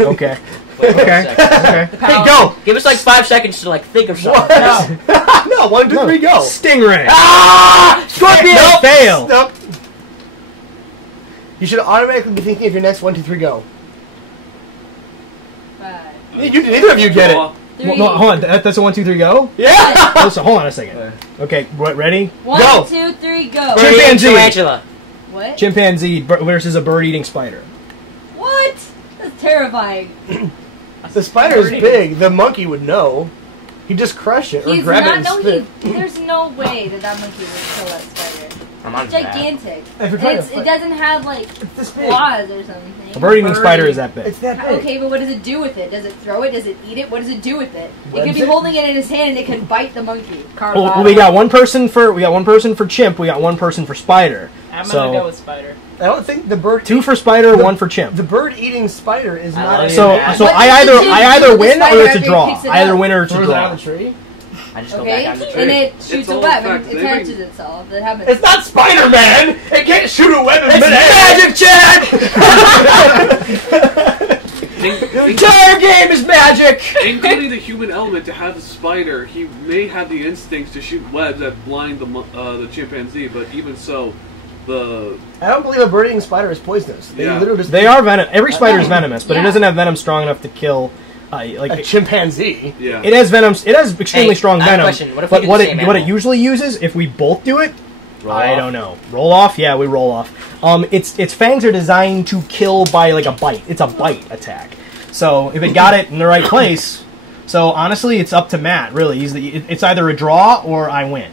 Okay. Wait, Okay. Okay. Hey, go. Give us like 5 seconds to like think of something. What? No, 1, 2, 3, go. Stingray. Ah! Scorpion! Nope. Fail. Nope. You should automatically be thinking of your next 1, 2, 3, go. 5, Neither of you get it. Draw. 3, Well, no, hold on. That's a 1, 2, 3, go? Yeah! Oh, so hold on a second. Okay, ready? 1, Go. 2, 3, go. Chimpanzee. Tarantula. What? Chimpanzee versus a bird-eating spider. What? That's terrifying. The spider is big. The monkey would know. He'd just crush it or He's grab it not. and No, spit. there's no way that monkey would kill that spider. I'm on It's that. gigantic. If you're trying And to it doesn't have like this big. claws or something. A bird-eating spider is that big. It's that big. Okay, but what does it do with it? Does it throw it? Does it eat it? What does it do with it? It could Webs be it? holding it in his hand and it could bite the monkey. Well, we got one person for chimp. We got one person for spider. I'm So- gonna go with spider. I don't think the bird. 2 for spider, 1 for chimp. The bird-eating spider is I not. love So, Yeah. so What I does either the chimp I do either with the win spider or it's a after he draw. picks it Either up? win or it's a Throws it out draw. of the tree. I just go Okay, back on the and tree. it shoots a all web fact. and They attaches bring- itself. That happens. It's not Spider-Man. It can't shoot a web in It's midair. magic, Chad! The entire game is magic! Including the human element to have the spider, he may have the instincts to shoot webs that blind the chimpanzee, but even so, the I don't believe a bird-eating spider is poisonous. They Yeah. literally just They are venom. Every spider is venomous, but it Yeah. doesn't have venom strong enough to kill. a Like chimpanzee. yeah. it has venom. It has extremely Hey, strong I have a venom. question. What if we But do what the it same what it animal? usually uses, if we both do it, Roll I off. don't know. Roll off? Yeah, we roll off. Its fangs are designed to kill by like a bite. It's a bite attack. So if it got it in the right place, so honestly, it's up to Matt. Really, it's either a draw or I win,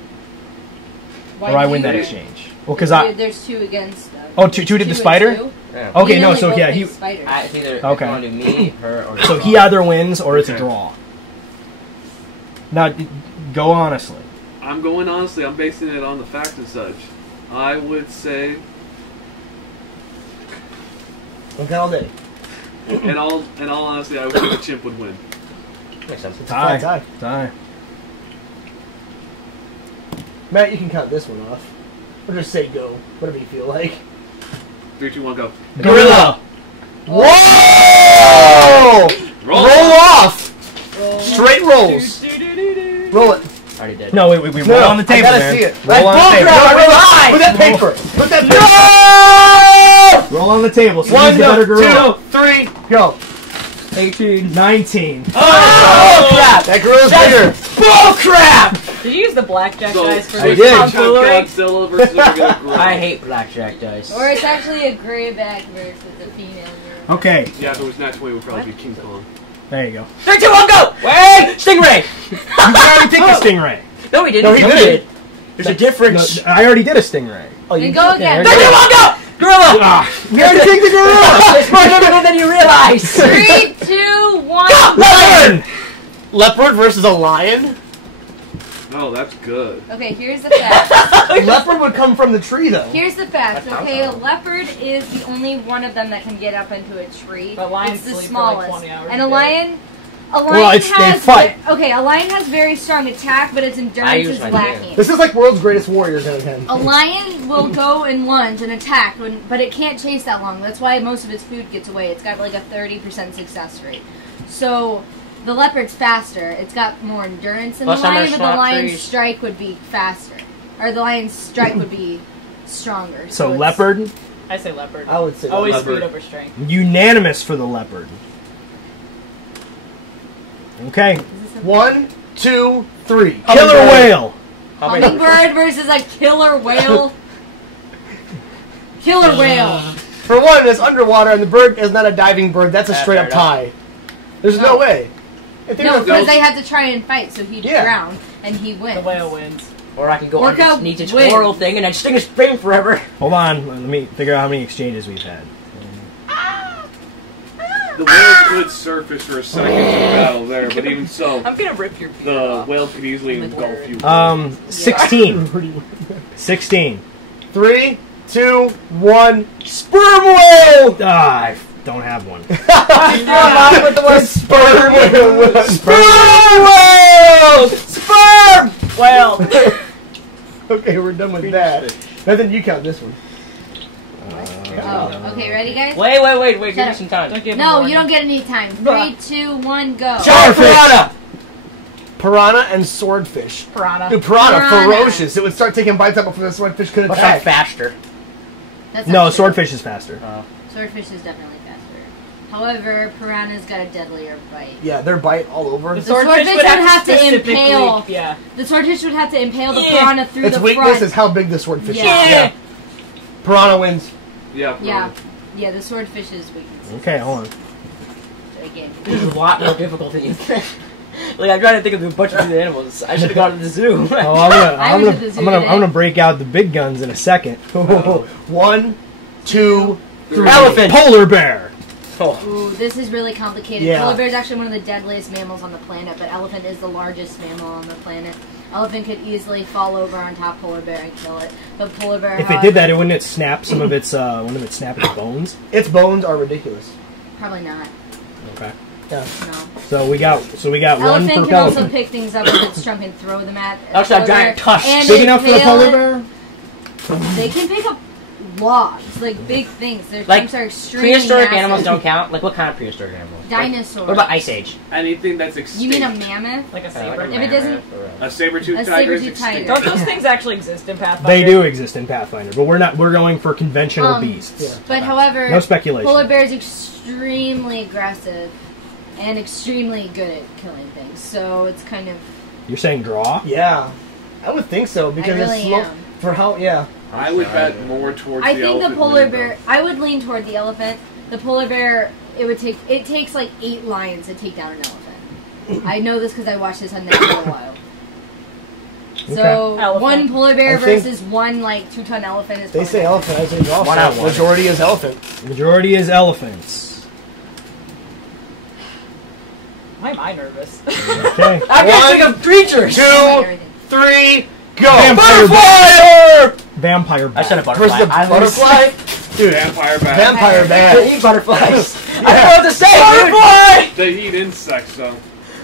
Why or I do win you that win? exchange. Well, because I There's 2 against them. two did the and spider. 2. Yeah. Okay, Me no, and so Lily yeah, both he. think spiders. It's either Okay. want to do me, her, or So he either wins or it's a Okay. draw. Now, go honestly. I'm going honestly. I'm basing it on the fact and such. I would say, Okay, all day. in all honesty, I would think the chimp would win. Makes sense. Tie. Tie. Tie. Matt, you can count this one off. Or just say go. Whatever you feel like. 3, 2, 1, go. Gorilla. Whoa! Roll. Roll off! Straight rolls. Roll it. Already did. No, we roll on the table, I gotta man. see it. Roll on the bull table. crap, I roll Lie! Put that paper. Put that paper. Roll on the table. So One, who's the better gorilla? 2, 3, go. 18, 19. Oh crap! That gorilla's bigger. Bull crap! Did you use the blackjack So, dice for I this did. tomfoolery? Godzilla versus a regular gorilla. I hate blackjack dice. Or it's actually a grayback versus a female gorilla. Okay, Yeah, if it was Nat 20, it would probably be King Kong. there you go. 3, 2, 1, go! Wait! Stingray! You already take the stingray. No, he didn't. No, he did. There's a difference. No, I already did a stingray. Oh, Then go again. 3, 2, 1, go! Gorilla! We already take the gorilla. It's more difficult than you realize. 3, 2, 1. Lion. Leopard versus a lion? Oh, that's good. Okay, here's the fact. Leopard would come from the tree, though. Here's the fact. That sounds Okay, a awesome. leopard is the only one of them that can get up into a tree. But lions it's the sleep for like smallest. 20 hours And a a day. lion. A lion Well, they has fight. Okay, a lion has very strong attack, but its I endurance use is my lacking. This is like World's Greatest Warriors in a 10. A lion will go and lunge and attack, but it can't chase that long. That's why most of its food gets away. It's got like a 30% success rate. So the leopard's faster. It's got more endurance than the Plus, I'm lion, gonna but the swap lion's trees. strike would be faster. Or the lion's strike would be stronger. So it's- leopard, I say leopard. I would say Always leopard. speed over strength. unanimous for the leopard. Okay, 1, 2, 3. killer whale. How many- Hummingbird versus a killer whale. Killer whale. For one, it's underwater, and the bird is not a diving bird. That's a Yeah, straight up fair tie. There's no way. If they No, were- because they have to try and fight, so he'd Yeah. drown, and he wins. The whale wins. Or I can go Orca underneath its wins. oral thing and then sting his brain forever. Hold on, let me figure out how many exchanges we've had. The whale could surface for a second in battle there, but even so, I'm gonna rip your beard the off. whale could easily Like engulf word. you. 16. 16. 3, 2, 1. Sperm whale! Ah, I don't have one. Yeah. with the word Sperm whale! Sperm whale! Sperm! Well, Okay, we're done with that. Then you count this one. Oh, okay, ready, guys? Wait, give me Shut some time. don't give him No, warning. you don't get any time. 3, 2, 1, go. Giant piranha! Piranha and swordfish. Piranha. Dude, piranha, Piranha. ferocious. It would start taking bites up before the swordfish could But I'm attack. faster. That's No, not true. swordfish is faster. Swordfish is definitely faster. However, piranha's got a deadlier bite. Yeah, their bite all over. The Its swordfish swordfish would have would have to specifically- impale. Yeah. The swordfish would have to impale the Yeah. piranha through the weakness front. is how big the swordfish Yeah. is. Yeah. Piranha wins. Yeah. Yeah, yeah, the swordfish's weakness. Okay, hold on. Again. This is a lot more difficult than you think. Like, I'm trying to think of a bunch of these animals. I should have gone to the zoo. Oh, I was at the zoo today. I'm gonna break out the big guns in a second. 1, 2, 3. Elephant! Polar bear. Ooh, this is really complicated. Yeah. Polar bear is actually one of the deadliest mammals on the planet, but elephant is the largest mammal on the planet. Elephant could easily fall over on top polar bear and kill it, but polar bear. If it did that, wouldn't it snap some of its wouldn't it snap its bones? Its bones are ridiculous. Probably not. Okay. Yeah. No. So we got one Elephant per can also elephant. pick things up with its trunk and throw them at. a That's that polar giant bear, tusk. and Big enough for the impale polar it. bear? They can pick up logs, like big things. Their Like, trunks are extremely Prehistoric massive. animals don't count? Like, what kind of prehistoric animals? Dinosaurs. What about Ice Age? Anything that's extinct. You mean a mammoth? Like a Like saber. a If it doesn't- mammoth or A saber-toothed A tiger is saber-toothed extinct. tiger. Don't those things actually exist in Pathfinder? They do exist in Pathfinder, but we're going for conventional beasts. Yeah. But however, No speculation. polar bear is extremely aggressive and extremely good at killing things. So it's kind of You're saying draw? Yeah. I would think so because really it's slow. am. For how? Yeah. I would bet more towards I the think the elephant polar winning, bear. I would lean toward the elephant. The polar bear. It takes like 8 lions to take down an elephant. I know this because I watched this on Natural Wild. So Elephant. one polar bear I think- versus one like 2-ton elephant is. They say elephant. I say golf. One out, one. Majority is elephant. Majority is elephants. Why am I nervous? Okay. I can't think of creatures. 2, 3, go! Vampire Butterfly! Vampire I bat. said a Versus butterfly. the butterfly? Dude, vampire bat. Vampire I bat. eat butterflies. I don't know what to say. Butterfly. They eat insects, though.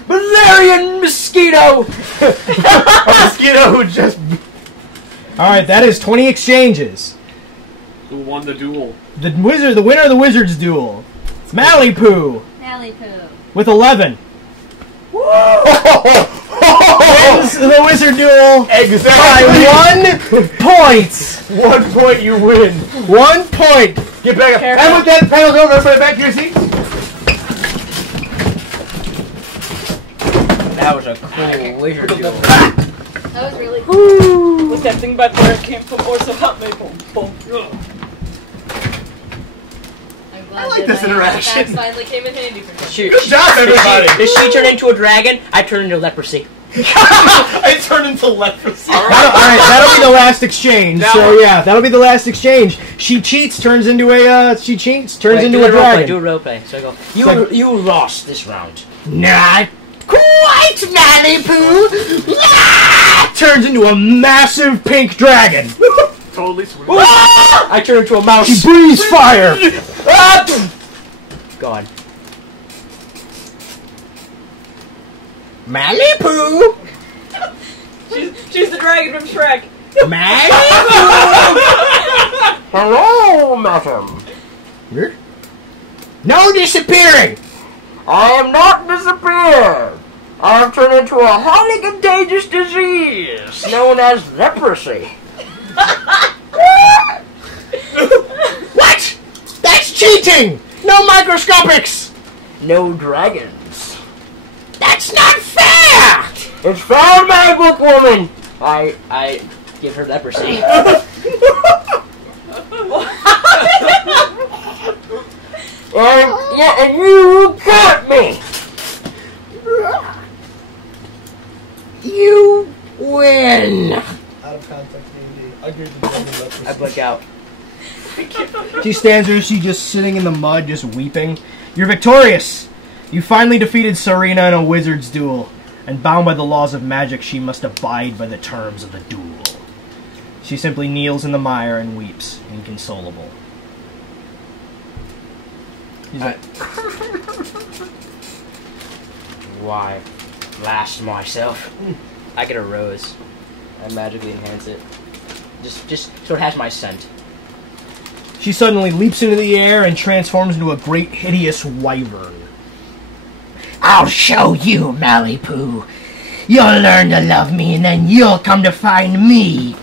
Valerian mosquito. A mosquito who just. Alright, that is 20 exchanges. Who won the duel? The winner of the Wizards duel. Malibu Malibu. with 11. Wins the Wizard duel Exactly. by 1 point. 1 point, you win. 1 point. Get back up. Careful. And with that, panel's over. Everybody back to your seats. That was a cool wizard duel. That was really cool. With that thing about where it came from, or so help me. Boom, boom. I'm glad I like that this my interaction. facts finally came in handy for this. Shoot. Good job, everybody. Does she turn into a dragon? I turn into leprosy. I turned into leprosy. Alright, that'll be the last exchange. So yeah, that'll be the last exchange. She cheats, turns into a turns into a dragon. Do a role play. So I go. You lost this round. Not quite, Malibu. Turns into a massive pink dragon. Totally sweet. I turn into a mouse. She breathes fire. God. Malibu. She's the dragon from Shrek. Hello, madam. No disappearing. I am not disappeared. I have turned into a highly contagious disease known as leprosy. What? That's cheating. No microscopics. No dragons. That's not fair. It's fair, my book woman. I give her leprosy. and you got me. You win. Out of context, D&D. I agree with the dragon leprosy. I black out. She stands there, she just sitting in the mud, just weeping. You're victorious! You finally defeated Serena in a wizard's duel, and bound by the laws of magic, she must abide by the terms of the duel. She simply kneels in the mire and weeps, inconsolable. She's like, Why? Blast myself. I get a rose. I magically enhance it. Just so it has my scent. she suddenly leaps into the air and transforms into a great hideous wyvern. I'll show you, Malibu. You'll learn to love me, and then you'll come to find me.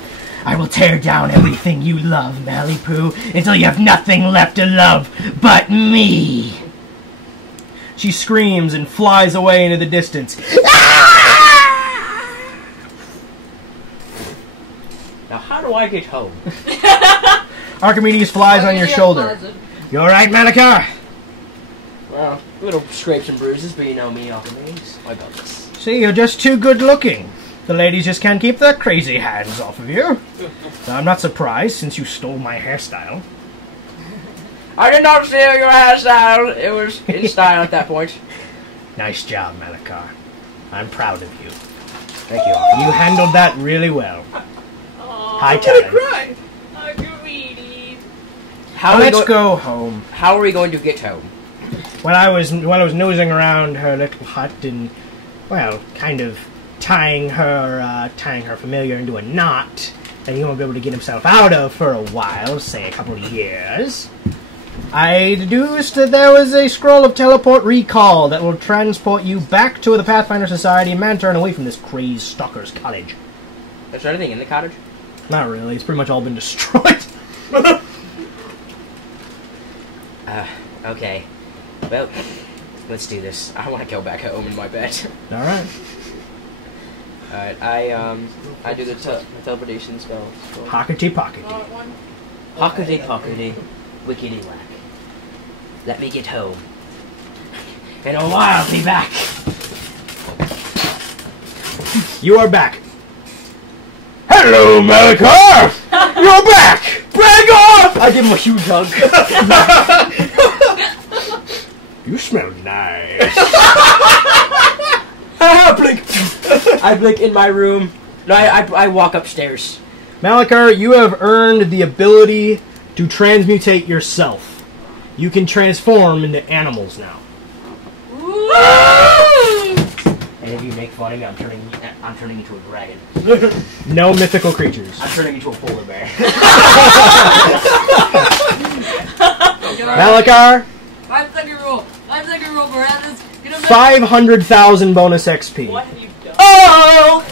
I will tear down everything you love, Malibu, until you have nothing left to love but me. She screams and flies away into the distance. Now, how do I get home? Archimedes flies on your shoulder. You alright, Malika? Well, little scrapes and bruises, but you know me, Archimedes. I got this. See, you're just too good looking. The ladies just can't keep their crazy hands off of you. I'm not surprised, since you stole my hairstyle. I did not steal your hairstyle. It was in style at that point. Nice job, Malika. I'm proud of you. Thank you, Archimedes. You handled that really well. Aww, High I'm gonna time. cry. Archimedes. Let's go home. How are we going to get home? When I was nosing around her little hut and, well, kind of tying her familiar into a knot that he won't be able to get himself out of for a while, say a couple of years, I deduced that there was a scroll of teleport recall that will transport you back to the Pathfinder Society Banter and away from this crazed stalker's cottage. Is there anything in the cottage? Not really. It's pretty much all been destroyed. Okay. Well, let's do this. I want to go back home in my bed. All right. Alright, I do the teleportation spell. Pockety pockety. Hockety pockety, wickety whack. Let me get home. In a while, I'll be back. You are back. Hello, Malachar! You're back! Brag off! I give him a huge hug. You smell nice. Blink. I blink in my room. No, I walk upstairs. Malachar, you have earned the ability to transmutate yourself. You can transform into animals now. And if you make fun of me, I'm turning into a dragon. No mythical creatures. I'm turning into a polar bear. Malachar, 5-second rule. 5-second rule, Barabbas. 500,000 bonus XP. What have you done? Oh!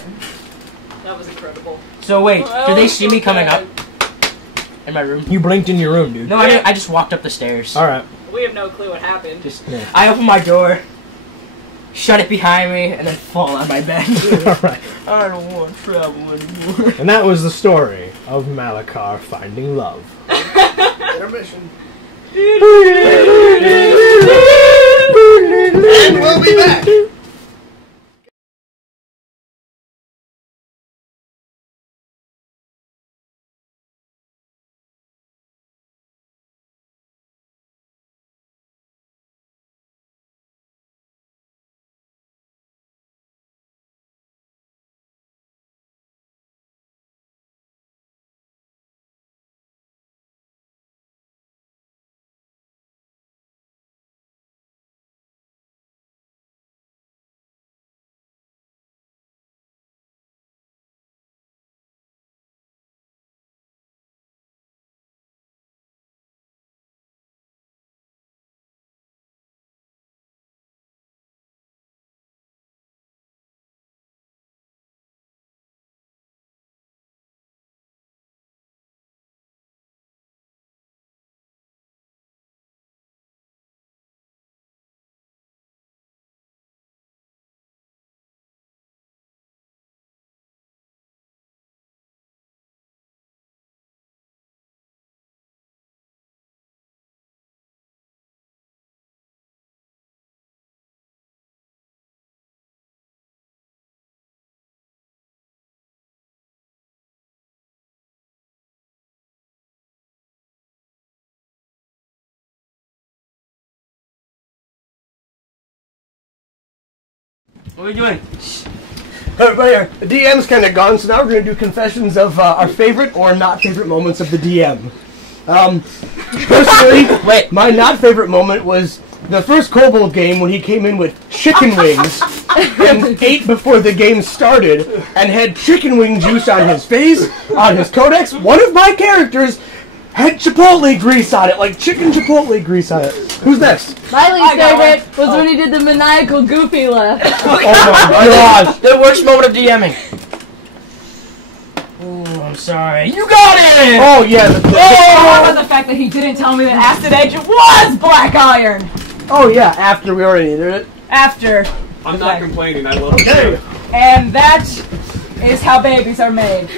That was incredible. So wait, did they see me coming up in my room? You blinked in your room, dude. No, I just walked up the stairs. Alright. We have no clue what happened. I open my door, shut it behind me, and then fall on my bed. Alright. I don't want to travel anymore. And that was the story of Malachar finding love. Intermission. And we'll be back. What are we doing? Everybody, the DM's kind of gone, so now we're going to do confessions of our favorite or not favorite moments of the DM. Personally, my not favorite moment was the first Kobold game when he came in with chicken wings and ate before the game started and had chicken wing juice on his face, on his codex. One of my characters had chipotle grease on it, like chicken chipotle grease on it. Who's next? My least favorite was when he did the maniacal goofy laugh. Oh my gosh. The worst moment of DMing. Ooh, I'm sorry. You got it! Oh yeah. How about the fact that he didn't tell me that Acid Edge was black iron? Oh yeah, after we already did it. After. I'm not complaining. I love it. Okay. And that is how babies are made.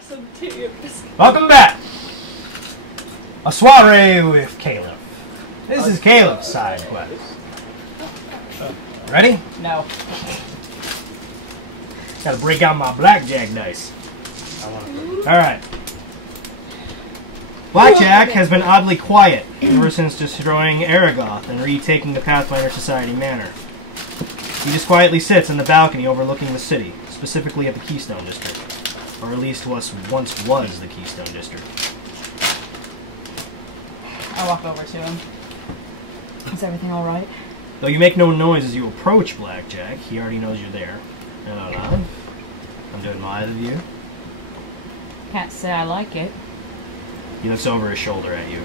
Some tears. Welcome back. A soiree with Caleb. This is Caleb's side quest. Ready? No. Gotta break out my blackjack dice. Alright. Blackjack has been oddly quiet ever since destroying Aragoth and retaking the Pathfinder Society Manor. He just quietly sits in the balcony overlooking the city, specifically at the Keystone District. Or at least what once was the Keystone District. I walk over to him. Is everything alright? Though you make no noise as you approach Blackjack, he already knows you're there. Hello, I'm doing my view. Can't say I like it. He looks over his shoulder at you.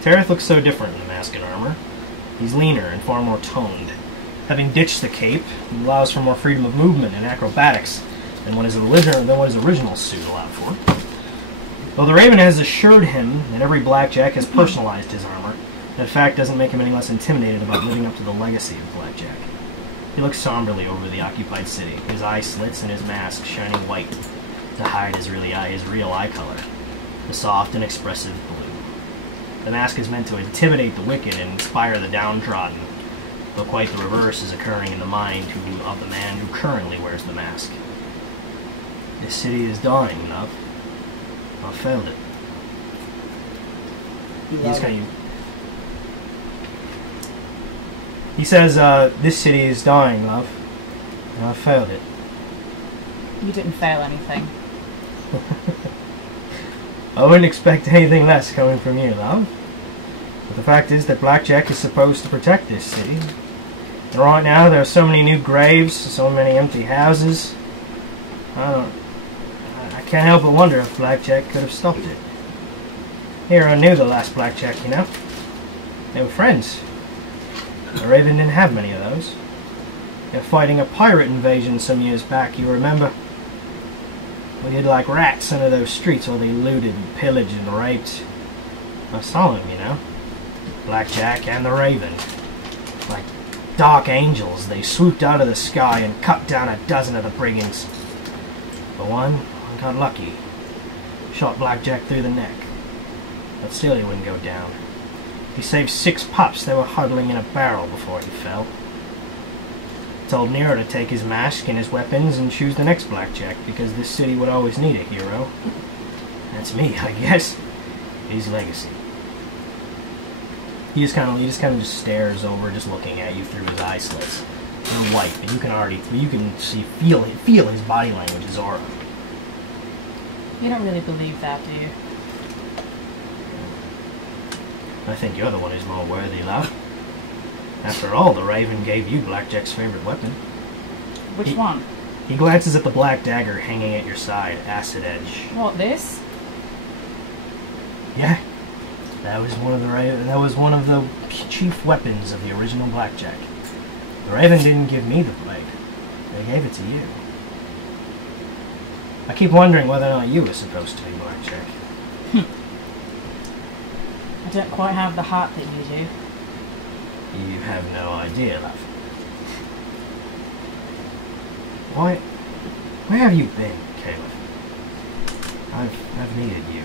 Tareth looks so different in the mask and armor. He's leaner and far more toned. Having ditched the cape, he allows for more freedom of movement and acrobatics than what his original suit allowed for. Though the Raven has assured him that every Blackjack has personalized his armor, that fact doesn't make him any less intimidated about living up to the legacy of Blackjack. He looks somberly over the occupied city, his eye slits and his mask shining white to hide his real eye color, the soft and expressive blue. The mask is meant to intimidate the wicked and inspire the downtrodden, though quite the reverse is occurring in the mind of the man who currently wears the mask. This city is dying, love. I failed it. He says, this city is dying, love. And I failed it. You didn't fail anything. I wouldn't expect anything less coming from you, love. But the fact is that Blackjack is supposed to protect this city. And right now there are so many new graves, so many empty houses. I can't help but wonder if Blackjack could have stopped it. Hero knew the last Blackjack, you know. They were friends. The Raven didn't have many of those. They were fighting a pirate invasion some years back, you remember? We hid like rats under those streets while they looted and pillaged and raped. I saw them, you know. Blackjack and the Raven. Like dark angels, they swooped out of the sky and cut down a dozen of the brigands. But one got lucky. Shot Blackjack through the neck. But still he wouldn't go down. He saved 6 pups that were huddling in a barrel before he fell. Told Nero to take his mask and his weapons and choose the next Blackjack, because this city would always need a hero. That's me, I guess. His legacy. He just kind of stares over, just looking at you through his eye slits. They're white, but you can feel his body language, his aura. You don't really believe that, do you? I think you're the one who's more worthy, love. After all, the Raven gave you Blackjack's favorite weapon. Which one? He glances at the black dagger hanging at your side, acid edge. What, this? Yeah. That was one of the chief weapons of the original Blackjack. The Raven didn't give me the blade. They gave it to you. I keep wondering whether or not you were supposed to be Blackjack. I don't quite have the heart that you do. You have no idea, love. Where have you been, Caleb? I've needed you.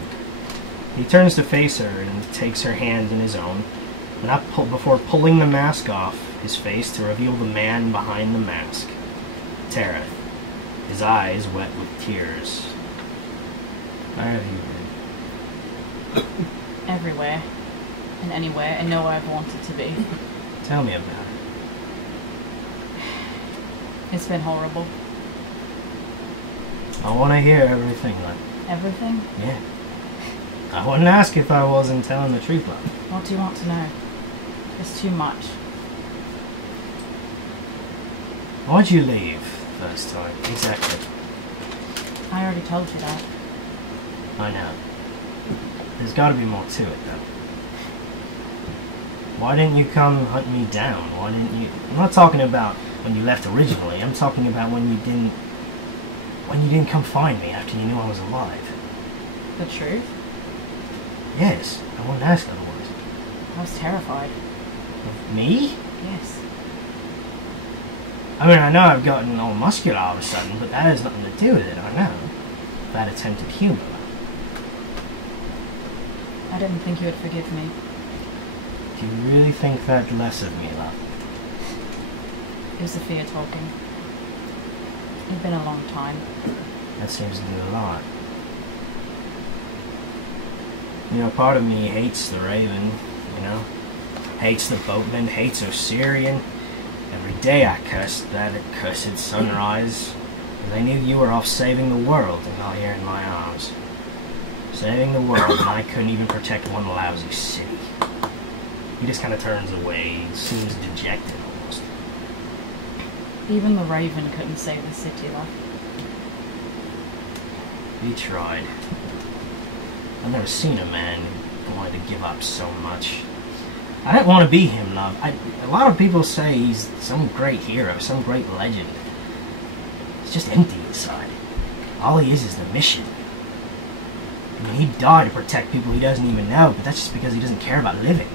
He turns to face her and takes her hand in his own, before pulling the mask off his face to reveal the man behind the mask. Tareth, his eyes wet with tears. Where have you been? Everywhere. And anywhere, and nowhere I've wanted to be. Tell me about it. It's been horrible. I want to hear everything, love. Everything? Yeah. I wouldn't ask if I wasn't telling the truth, love. What do you want to know? It's too much. Why'd you leave first time? Exactly. I already told you that. I know. There's got to be more to it, though. Why didn't you come hunt me down? Why didn't you... I'm not talking about when you left originally. I'm talking about when you didn't come find me after you knew I was alive. The truth? Yes. I wouldn't ask otherwise. I was terrified. Of me? Yes. I mean, I know I've gotten all muscular all of a sudden, but that has nothing to do with it, I know. That attempted humor. I didn't think you would forgive me. Do you really think that less of me, love? It was the fear talking. It's been a long time. That seems to do a lot. You know, part of me hates the Raven, you know? Hates the boatman, hates Osirian. Every day I cursed that accursed sunrise. And I knew you were off saving the world and not here in my arms. Saving the world, and I couldn't even protect one lousy city. He just kind of turns away, seems dejected almost. Even the Raven couldn't save the city, though. He tried. I've never seen a man who wanted to give up so much. I didn't want to be him, love. A lot of people say he's some great hero, some great legend. It's just empty inside. All he is the mission. I mean, he'd die to protect people he doesn't even know, but that's just because he doesn't care about living.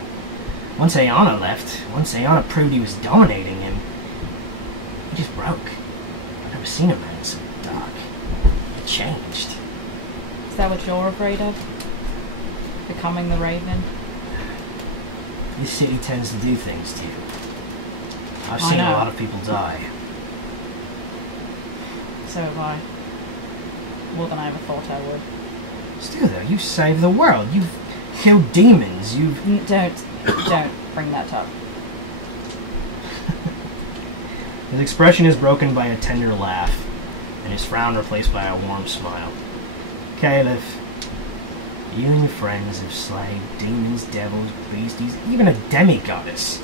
Once Aeona left, once Aeona proved he was dominating him, just broke. I've never seen a man so dark. It changed. Is that what you're afraid of? Becoming the Raven? This city tends to do things to you. I've I seen a know. lot of people die. So have I. More than I ever thought I would. Still though, you saved the world. You've killed demons. You've... Don't bring that up. His expression is broken by a tender laugh, and his frown replaced by a warm smile. Caliph, you and your friends have slain demons, devils, beasties, even a demi-goddess.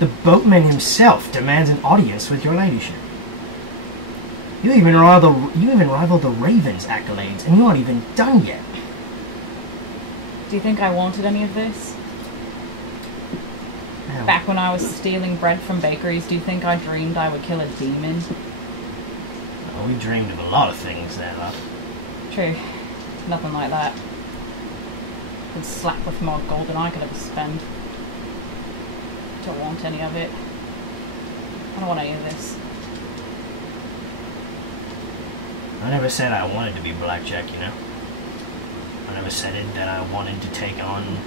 The boatman himself demands an audience with your ladyship. You even rival the Raven's accolades, and you aren't even done yet. Do you think I wanted any of this? Now, Back when I was stealing bread from bakeries, do you think I dreamed I would kill a demon? well, we dreamed of a lot of things there, love. True. Nothing like that. Could slap with more gold than I could ever spend. Don't want any of it. I don't want any of this. I never said I wanted to be Blackjack, you know? I never said it that I wanted to take on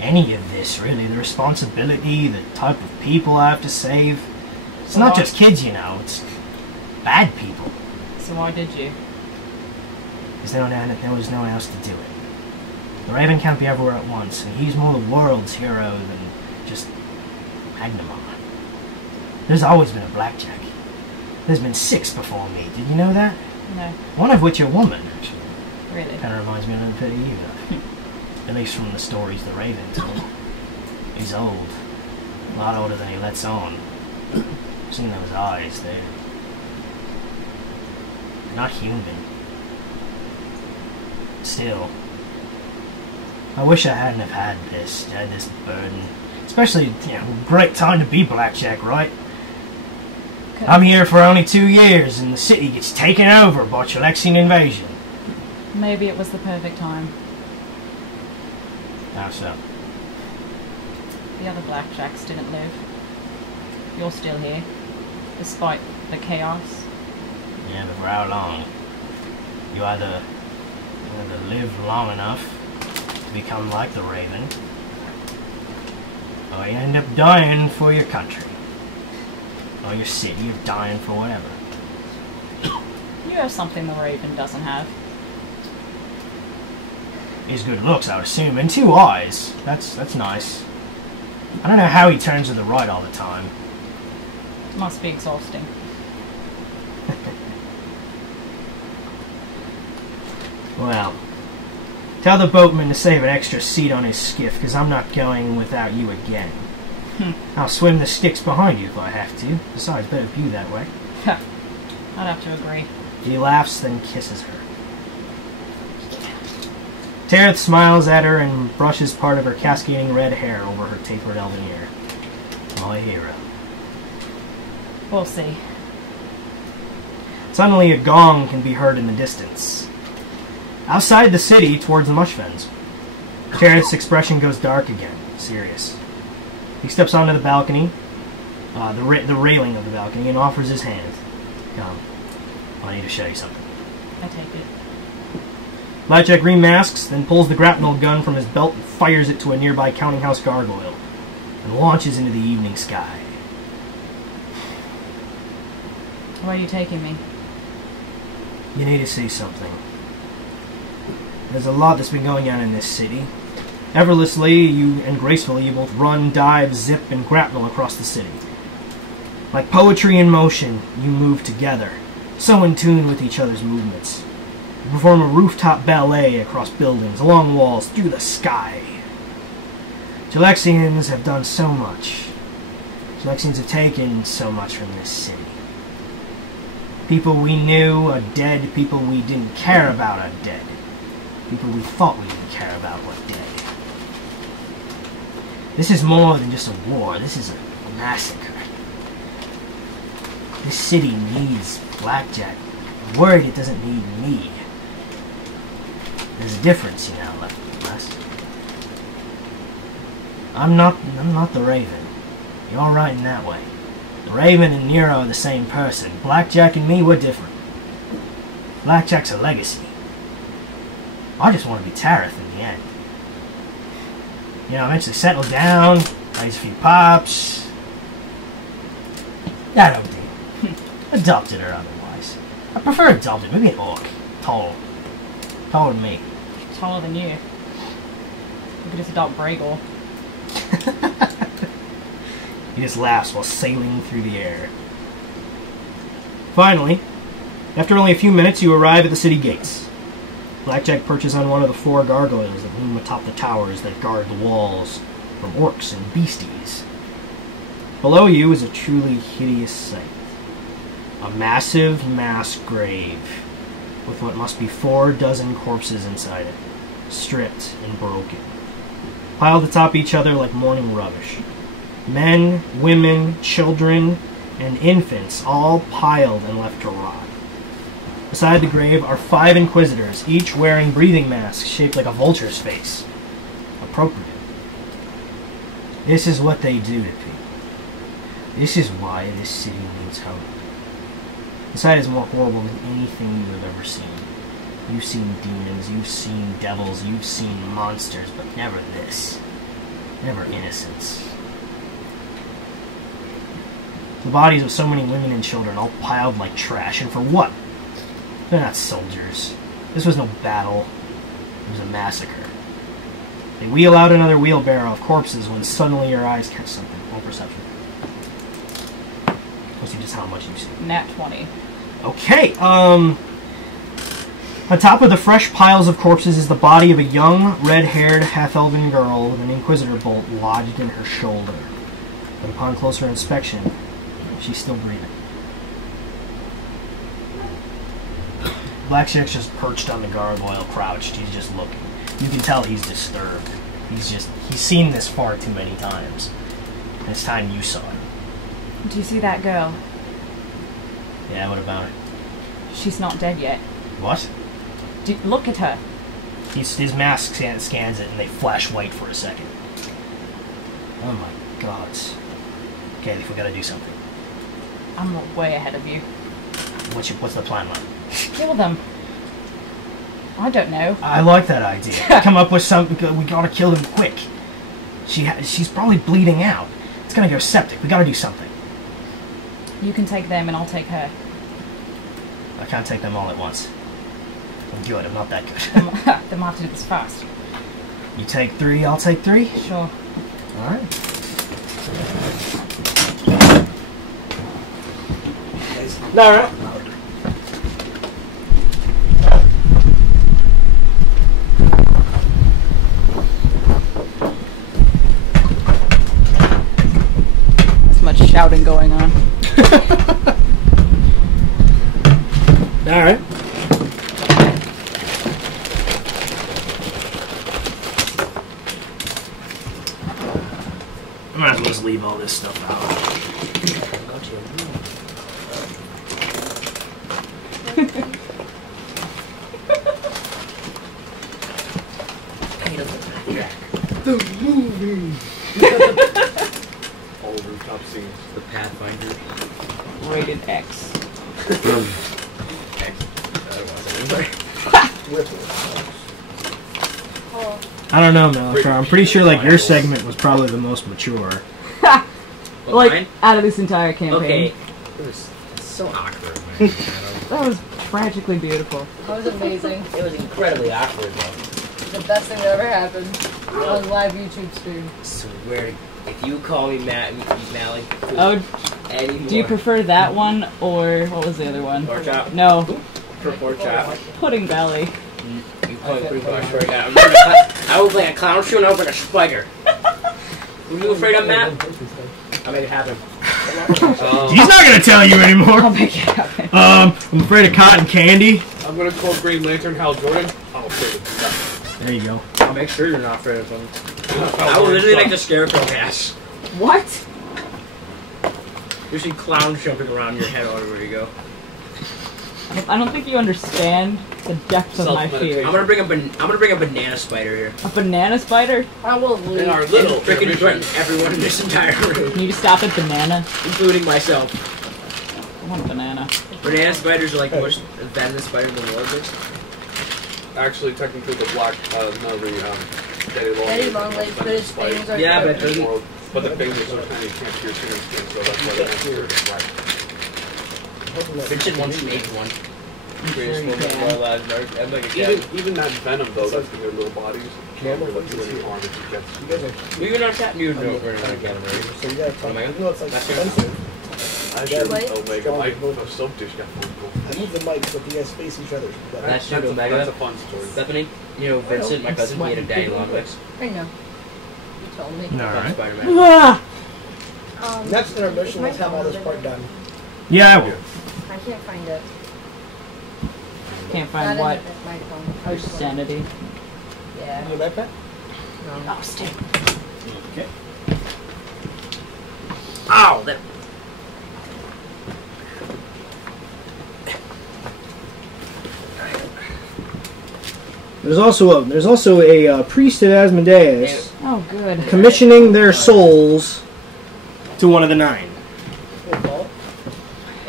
any of this, really. The responsibility, the type of people I have to save. It's So not why- just kids, you know. It's bad people. So why did you? Because there was no one else to do it. The Raven can't be everywhere at once, and he's more the world's hero than just Magnamon. There's always been a Blackjack. There's been 6 before me. Did you know that? No, One of which a woman, actually. really. Kind of reminds me a little bit of you, though. At least from the stories the Raven told. He's old. A lot older than he lets on. I've seen those eyes, they're not human. Still, I wish I hadn't have had this burden. Especially, great time to be Blackjack, right? I'm here for only 2 years, and the city gets taken over by Chilexian invasion. Maybe it was the perfect time. How so? The other Blackjacks didn't live. You're still here, despite the chaos. Yeah, but for how long? You either live long enough to become like the Raven, or you end up dying for your country. Or your city, or dying for whatever. You have something the Raven doesn't have. His good looks, I would assume, and 2 eyes. That's nice. I don't know how he turns to the right all the time. It must be exhausting. Well, tell the boatman to save an extra seat on his skiff, because I'm not going without you again. I'll swim the Styx behind you if I have to. Besides, better view that way. I'd have to agree. He laughs, then kisses her. Tareth smiles at her and brushes part of her cascading red hair over her tapered elven ear. My hero. We'll see. Suddenly, a gong can be heard in the distance. Outside the city, towards the Mushfens. Tareth's expression goes dark again, serious. He steps onto the balcony, the railing of the balcony, and offers his hand. Come, I need to show you something. I take it. Blackjack remasks, then pulls the grapnel gun from his belt and fires it to a nearby counting house gargoyle, and launches into the evening sky. Where are you taking me? You need to see something. There's a lot that's been going on in this city. Effortlessly and gracefully, you both run, dive, zip, and grapnel across the city. Like poetry in motion, you move together, so in tune with each other's movements. You perform a rooftop ballet across buildings, along walls, through the sky. Chilexians have done so much. Chilexians have taken so much from this city. People we knew are dead, people we didn't care about are dead. People we thought we didn't care about were dead. This is more than just a war. This is a massacre. This city needs Blackjack. I'm worried it doesn't need me. There's a difference, you know, left and less. I'm not the Raven. You're all right in that way. The Raven and Nero are the same person. Blackjack and me, we're different. Blackjack's a legacy. I just want to be Tareth in the end. You know, eventually settle down, raise a few pops. I don't think. Adopted or otherwise. I prefer adopted, maybe an orc. Tall. Taller than me. Taller than you. You could just adopt Bragel. He just laughs while sailing through the air. Finally, after only a few minutes, you arrive at the city gates. Blackjack perches on one of the 4 gargoyles that loom atop the towers that guard the walls from orcs and beasties. Below you is a truly hideous sight. A massive mass grave with what must be 4 dozen corpses inside it, stripped and broken, piled atop each other like mourning rubbish. Men, women, children, and infants all piled and left to rot. Beside the grave are 5 inquisitors, each wearing breathing masks shaped like a vulture's face. Appropriate. This is what they do to people. This is why this city needs hope. The sight is more horrible than anything you have ever seen. You've seen demons, you've seen devils, you've seen monsters, but never this. Never innocence. The bodies of so many women and children all piled like trash, and for what? They're not soldiers. This was no battle. It was a massacre. They wheel out another wheelbarrow of corpses when suddenly your eyes catch something. Roll perception. Let's see just how much you see. Nat 20. Okay, on top of the fresh piles of corpses is the body of a young, red-haired, half-elven girl with an Inquisitor bolt lodged in her shoulder. But upon closer inspection, she's still breathing. Blackjack's just perched on the gargoyle, crouched. He's just looking. You can tell he's disturbed. He's seen this far too many times. And it's time you saw it. Do you see that girl? Yeah, what about it? She's not dead yet. What? Look at her. His mask scans it, and they flash white for a second. Oh my god. Okay, we gotta do something. I'm way ahead of you. What's the plan, man? Kill them. I don't know. I like that idea. Come up with something. We gotta kill them quick. She's probably bleeding out. It's gonna go septic. We gotta do something. You can take them and I'll take her. I can't take them all at once. I'm good. I'm not that good. Then we'll have to do this fast. You take 3, I'll take 3? Sure. Alright. Alright. There's much shouting going on. Alright. I might as well just leave all this stuff out. The movie. All rooftop scenes. The Pathfinder. Rated X. I don't know, Malachar. I'm pretty sure like your segment was probably the most mature. Like, Mine? out of this entire campaign. Okay. It was so awkward, man. That was tragically beautiful. That was amazing. It was incredibly awkward, though. The best thing that ever happened on live YouTube stream. I swear, if you call me Mally, Oh, anymore. do you prefer that one or what was the other one? Pork chop? No, For pork chop? Pudding Belly. You call me pretty much right now. I was like a clown shoe and I was like a spider. Were you afraid of Matt? I'll make it happen. He's not gonna tell you anymore. I'll make it happen. I'm afraid of cotton candy. I'm gonna call Green Lantern Hal Jordan. I'll afraid of There you go. I'll make sure you're not afraid of him. I was literally like the scarecrow cast. What? You see clowns jumping around your head everywhere you go. I don't think you understand the depth of my fear. I'm gonna bring a banana spider here. A banana spider? Probably. In our little freaking threaten everyone in this entire room. Can you stop at banana? Including myself. I want a banana. Banana spiders are like the most venomous spider in the world. Actually, technically, the black, Daddy long legs, but his fangs are but the fangs are so tiny you can't pierce your skin, so that's why they're black. Vincent once made one. Even that venom, though, that's in their little bodies. Can't really do any harm if you get you can not that new note or not get him, right? So you gotta talk. Even though it's like expensive. Omega. My soap dish got phone call. I moved the mics, but you guys face each other. That's a fun story. Stephanie, you know Vincent, my cousin, he had a daddy long legs. I know. You told me. Alright. Spider-Man. Next intermission, let's have all this part done. Yeah, I will. I can't find it. Can't find Not what? in my phone. Oh, sanity. Yeah. You backpack? No. Oh, stick. Okay. Ow! That. There's also a priest of Asmodeus Oh, good. commissioning their souls to one of the 9. It doesn't,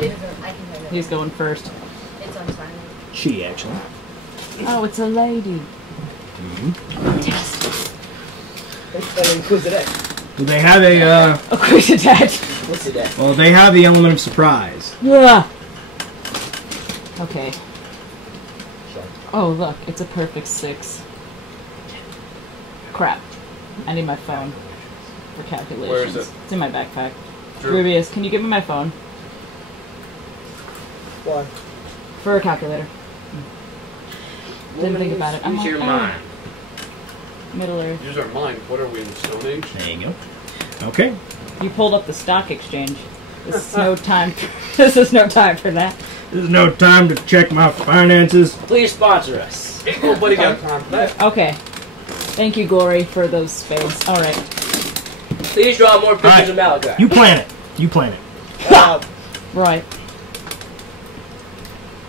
I can find it. He's going first. It's on silent. She actually. Oh, it's a lady. And Inquisitor. They have a A quick attach. What's it at? well, they have the element of surprise. Yeah. Okay. Oh, look, it's a perfect 6. Crap. I need my phone for calculations. Where is it? It's in my backpack. Drew. Rubius, can you give me my phone? Why? For a calculator. Didn't think about it. I'm Use your like, mind. Middle Earth. Use our mind. What are we in the Stone Age? There you go. Okay. You pulled up the stock exchange. This is no time. This is no time for that. There's no time to check my finances. Please sponsor us. Ain't nobody got time for that. Okay. Thank you, Glory, for those spades. All right. Please draw more pictures of Malachi. You plan it. You plan it. Right.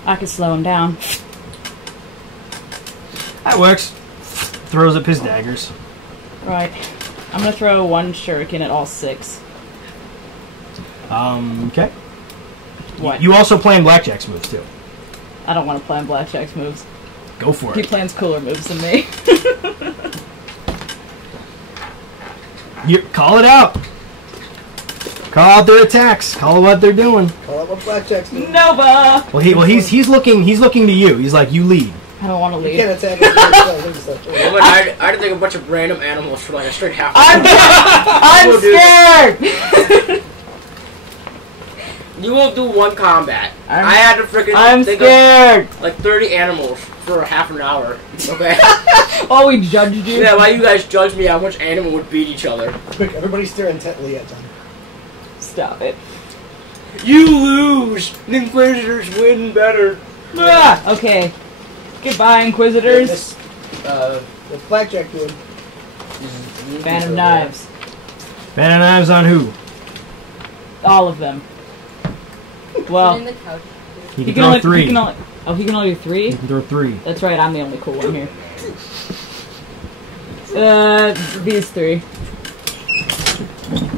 I could slow him down. That works. Throws up his daggers. Right. I'm gonna throw one shuriken at all 6. Okay. What? You also plan Blackjack's moves too. I don't want to plan Blackjack's moves. Go for He it. plans cooler moves than me. You call it out. Call out their attacks. Call what they're doing. Call out what Blackjack's doing. Nova! He's looking to you. He's like, you lead. I don't want to You leave. can't attack it. I had to think of a bunch of random animals for like a straight half. I'm scared! You won't do one combat. I had to freaking I'm think scared! of like 30 animals for a half an hour. Okay. Oh, we judged you? Yeah, why you guys judge me how much animal would beat each other? Quick, everybody stare intently at John. Stop it. You lose! The Inquisitors win better. Ah, okay. Goodbye, Inquisitors. What's Blackjack doing? Band of Knives. Band of Knives on who? All of them. Well, In the couch. He can throw 3. He can only do 3? He can throw 3. That's right, I'm the only cool one here. These 3.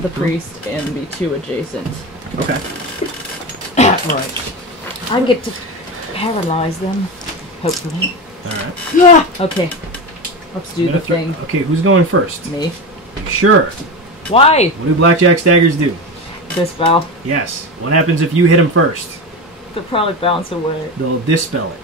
The priest and the 2 adjacent. Okay. Right. I get to paralyze them, hopefully. Alright. Yeah! Okay. Let's do the thing. Okay, who's going first? Me. Sure. Why? What do Blackjack's daggers do? Dispel. Yes. What happens if you hit him first? They'll probably bounce away. They'll dispel it.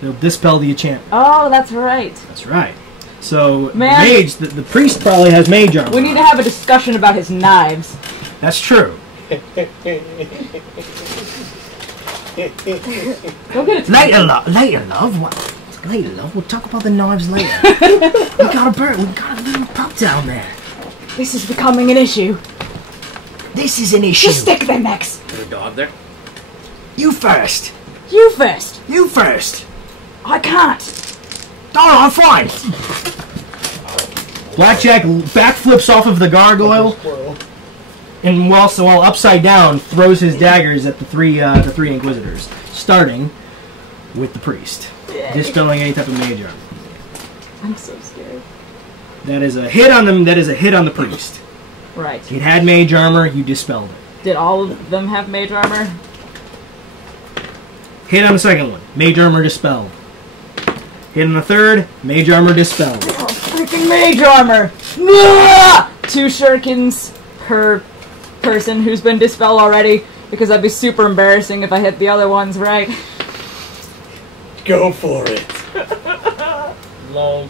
They'll dispel the enchantment. Oh, that's right. That's right. So, Man. the mage, the priest probably has mage armor. We need to have a discussion about his knives. That's true. Go get it. Later, love. What? Later, love. We'll talk about the knives later. We got a bird. We got a little pup down there. This is becoming an issue. This is an issue. Just stick them next. There's a dog there. You first. You first. You first. I can't. Oh, I'm fine. Blackjack backflips off of the gargoyle, and while upside down, throws his daggers at the three Inquisitors, starting with the priest. Dispelling any type of mage armor. I'm so scared. That is a hit on them. That is a hit on the priest. Right. It had mage armor. You dispelled it. Did all of them have mage armor? Hit on the second one. Mage armor dispelled. Hit on the third. Mage armor dispelled. Oh, freaking mage armor! Ah! 2 shurikens per person who's been dispelled already, because that'd be super embarrassing if I hit the other ones right. Go for it. Lol.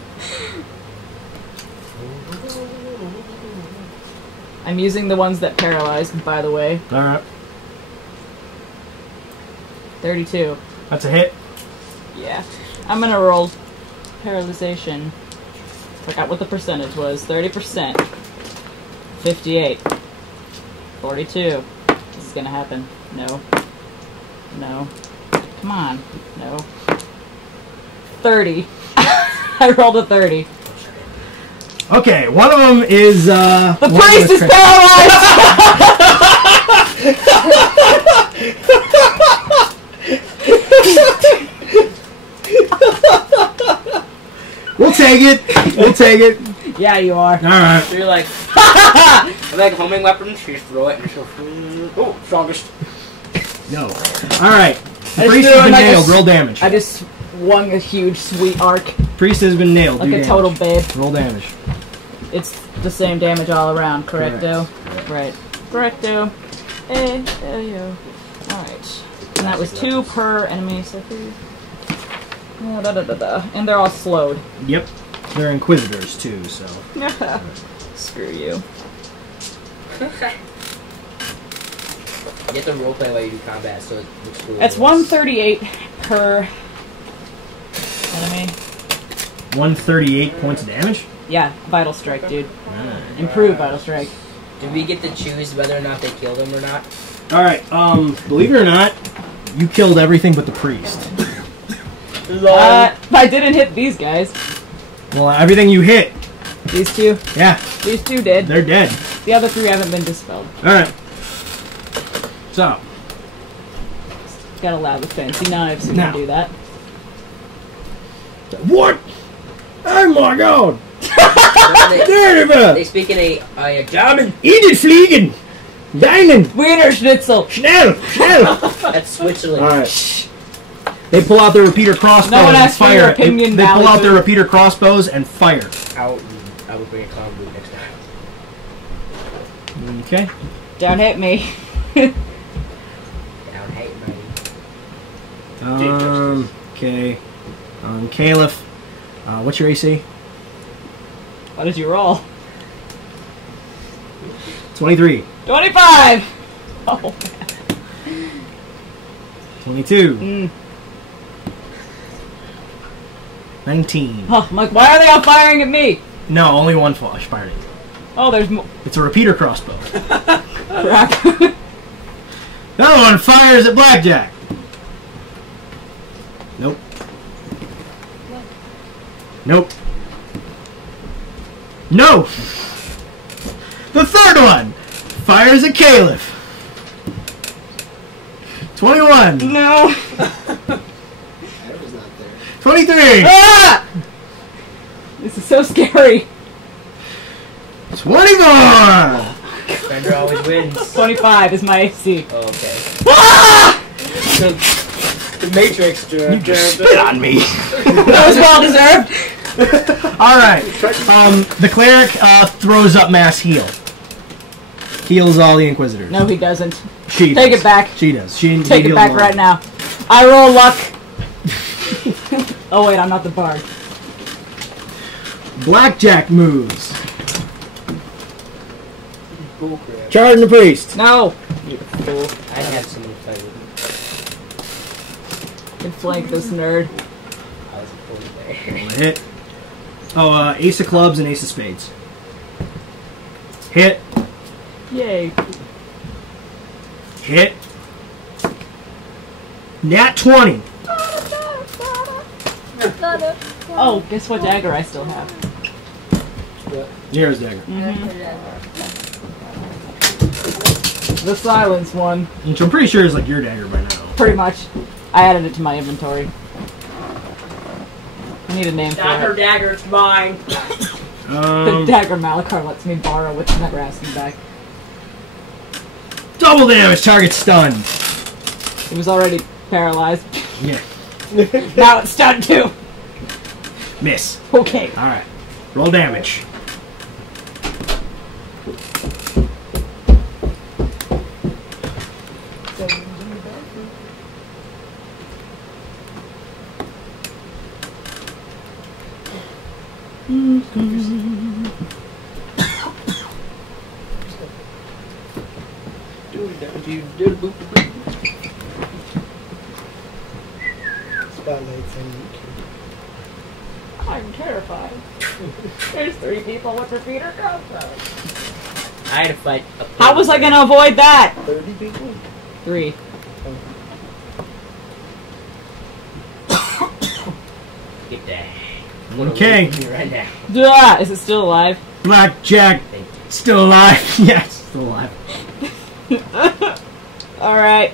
I'm using the ones that paralyzed, by the way. Alright. 32. That's a hit. Yeah. I'm gonna roll paralyzation. Forgot what the percentage was. 30%. 58. 42. This is gonna happen. No. No. Come on. No. 30. I rolled a 30. Okay, one of them is, The priest is paralyzed! We'll take it. We'll take it. Yeah, you are. Alright. So you're like, like homing weapons, you just throw it and just oh, strongest. No. Alright. The I priest just has been I nailed. just- Roll damage. I just swung a huge sweet arc Priest has been nailed. like Do a damage. total babe. Roll damage. It's the same damage all around, correcto? Right. Correcto. Yo. Alright. And that was 2 per enemy, so 3. And they're all slowed. Yep. They're inquisitors too, so. Screw you. You get the roleplay while you do combat, so it looks cool. That's 138 per enemy. 138 points of damage? Yeah, Vital Strike, dude. Improved Vital Strike. Do we get to choose whether or not they kill them or not? Alright, believe it or not, you killed everything but the priest. I didn't hit these guys. Well, everything you hit. These 2. Yeah. These 2 did. They're dead. The other 3 haven't been dispelled. Alright. So. Gotta allow the fancy knives to Now. do that. What? Oh my god! They speak in a German. Edith Fliegen! Deinen! Wiener Schnitzel! Schnell! Schnell! That's Switzerland. Alright. They pull out their repeater crossbows No one and asked for your fire. opinion, They pull out Malibu. their repeater crossbows and fire. I will bring a clown boot next time. Okay. Don't hit me. Down hate, buddy. Okay. Caliph. What's your AC? What did you roll? 23. 25! Oh, 22. 19. oh, I'm like, why are they all firing at me? No, only one flash firing. Oh, there's more. It's a repeater crossbow. Crap. The other one fires at Blackjack. Nope. Nope. No! The third one fires at Caliph. 21. No. 23. Ah! This is so scary. 24. Bender always wins. 25 is my AC. Oh, okay. Ah! So, the Matrix. You just spit on me. That was well deserved. Alright. The cleric throws up mass heal. Heals all the Inquisitors. No, he doesn't. She Take does. it back. She does. She Take it heals back all. right now. I roll luck. Oh wait, I'm not the bard. Blackjack moves. Bullcrap. Charging the priest. No. I had someone fight with me. Can flank this nerd. I was a fool there. Roll a hit. Oh, ace of clubs and ace of spades. Hit. Yay. Hit. Nat 20. Oh, guess what dagger I still have? Here's dagger. The silence one. Which I'm pretty sure is like your dagger by now. Pretty much. I added it to my inventory. need a name Not for her it. dagger, it's mine. The dagger Malachar lets me borrow, which I'm never asking back. Double damage, target stunned. It was already paralyzed. Yeah. Now it's stunned too. Miss. Okay. Alright. Roll damage. Spotlights on you. I'm terrified. There's 3 people with the feeder crossbows. I had to fight a How was I gonna avoid that? 30 people? 3. Get that. Okay. Right now. Duh! Is it still alive? Blackjack. Still alive. Yes, still alive. Alright.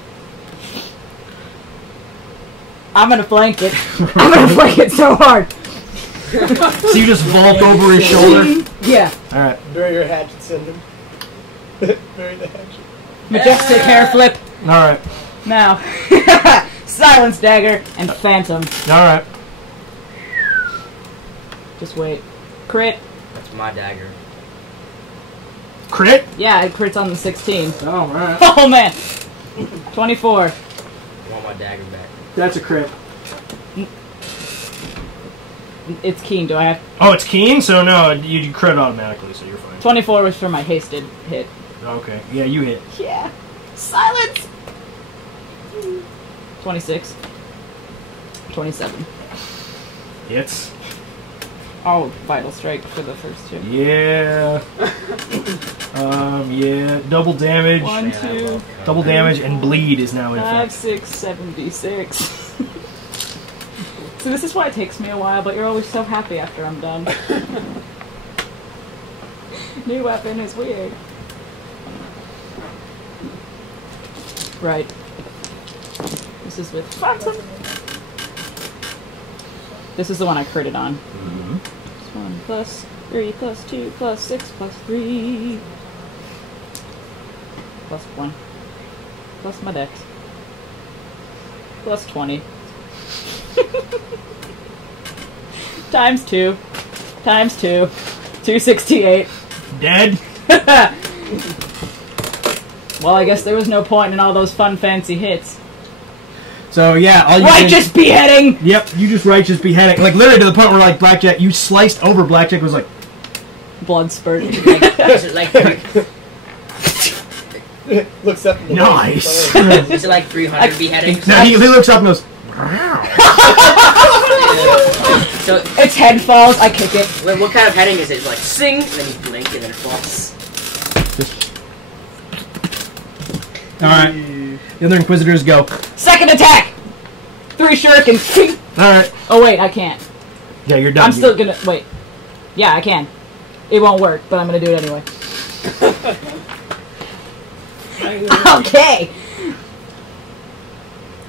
I'm gonna flank it. I'm gonna flank it so hard. So you just vault over his shoulder? Yeah. Alright. Bury your hatchet, send him. Bury the hatchet. Majestic hair flip. Alright. Now. Silence dagger and phantom. Alright. Just wait. Crit. That's my dagger. Crit? Yeah, it crits on the 16. Alright. Oh man! 24. I want my dagger back. That's a crit. It's keen, do I have... Oh, it's keen? So no, you crit automatically, so you're fine. 24 was for my hasted hit. Okay. Yeah, you hit. Yeah. Silence! 26. 27. Hits. Oh, vital strike for the first 2. Yeah. Yeah. Double damage. 1, 2, Double damage and bleed is now in 5, effect. 6, 76. So this is why it takes me a while, but you're always so happy after I'm done. New weapon is weird. Right. This is with Phantom. This is the one I critted on. Mm-hmm. Plus 1, plus 3, plus 2, plus 6, plus 3. Plus 1. Plus my dex. Plus 20. Times 2. Times 2. 268. Dead? Well, I guess there was no point in all those fun, fancy hits. So yeah, all you Righteous beheading! Yep, you just righteous beheading. Like literally to the point where like Blackjack, you sliced over Blackjack was like Blood spurt. Looks up. In the nice. Is it like 300 beheadings? No, he looks up and goes. So Its head falls, I kick it. wait, what kind of heading is it? It's like sing, and then you blink, and then it falls. Alright. The other Inquisitors go. Second attack! 3 shurikens. Alright. Oh wait, I can't. Yeah, you're done. I'm still gonna... Wait. Yeah, I can. It won't work, but I'm gonna do it anyway. Okay!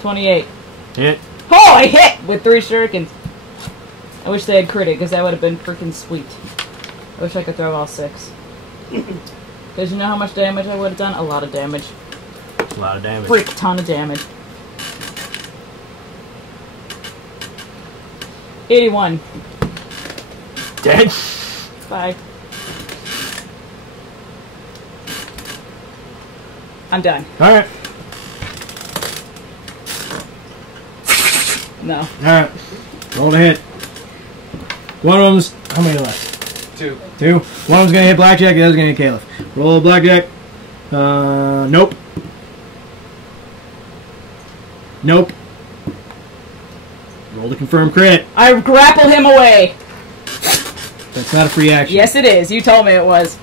28. Hit. Oh, I hit! With 3 shurikens. I wish they had critted, because that would have been freaking sweet. I wish I could throw all 6. Because you know how much damage I would have done? A lot of damage. A lot of damage. Freak ton of damage. 81. Dead? Bye. I'm done. Alright. No. Alright. Roll to hit. One of them's... How many left? 2. 2. One of them's gonna hit Blackjack, the other's gonna hit Caliph. Roll Blackjack. Nope. Nope. Roll to confirm crit. I grapple him away! That's not a free action. Yes, it is. You told me it was.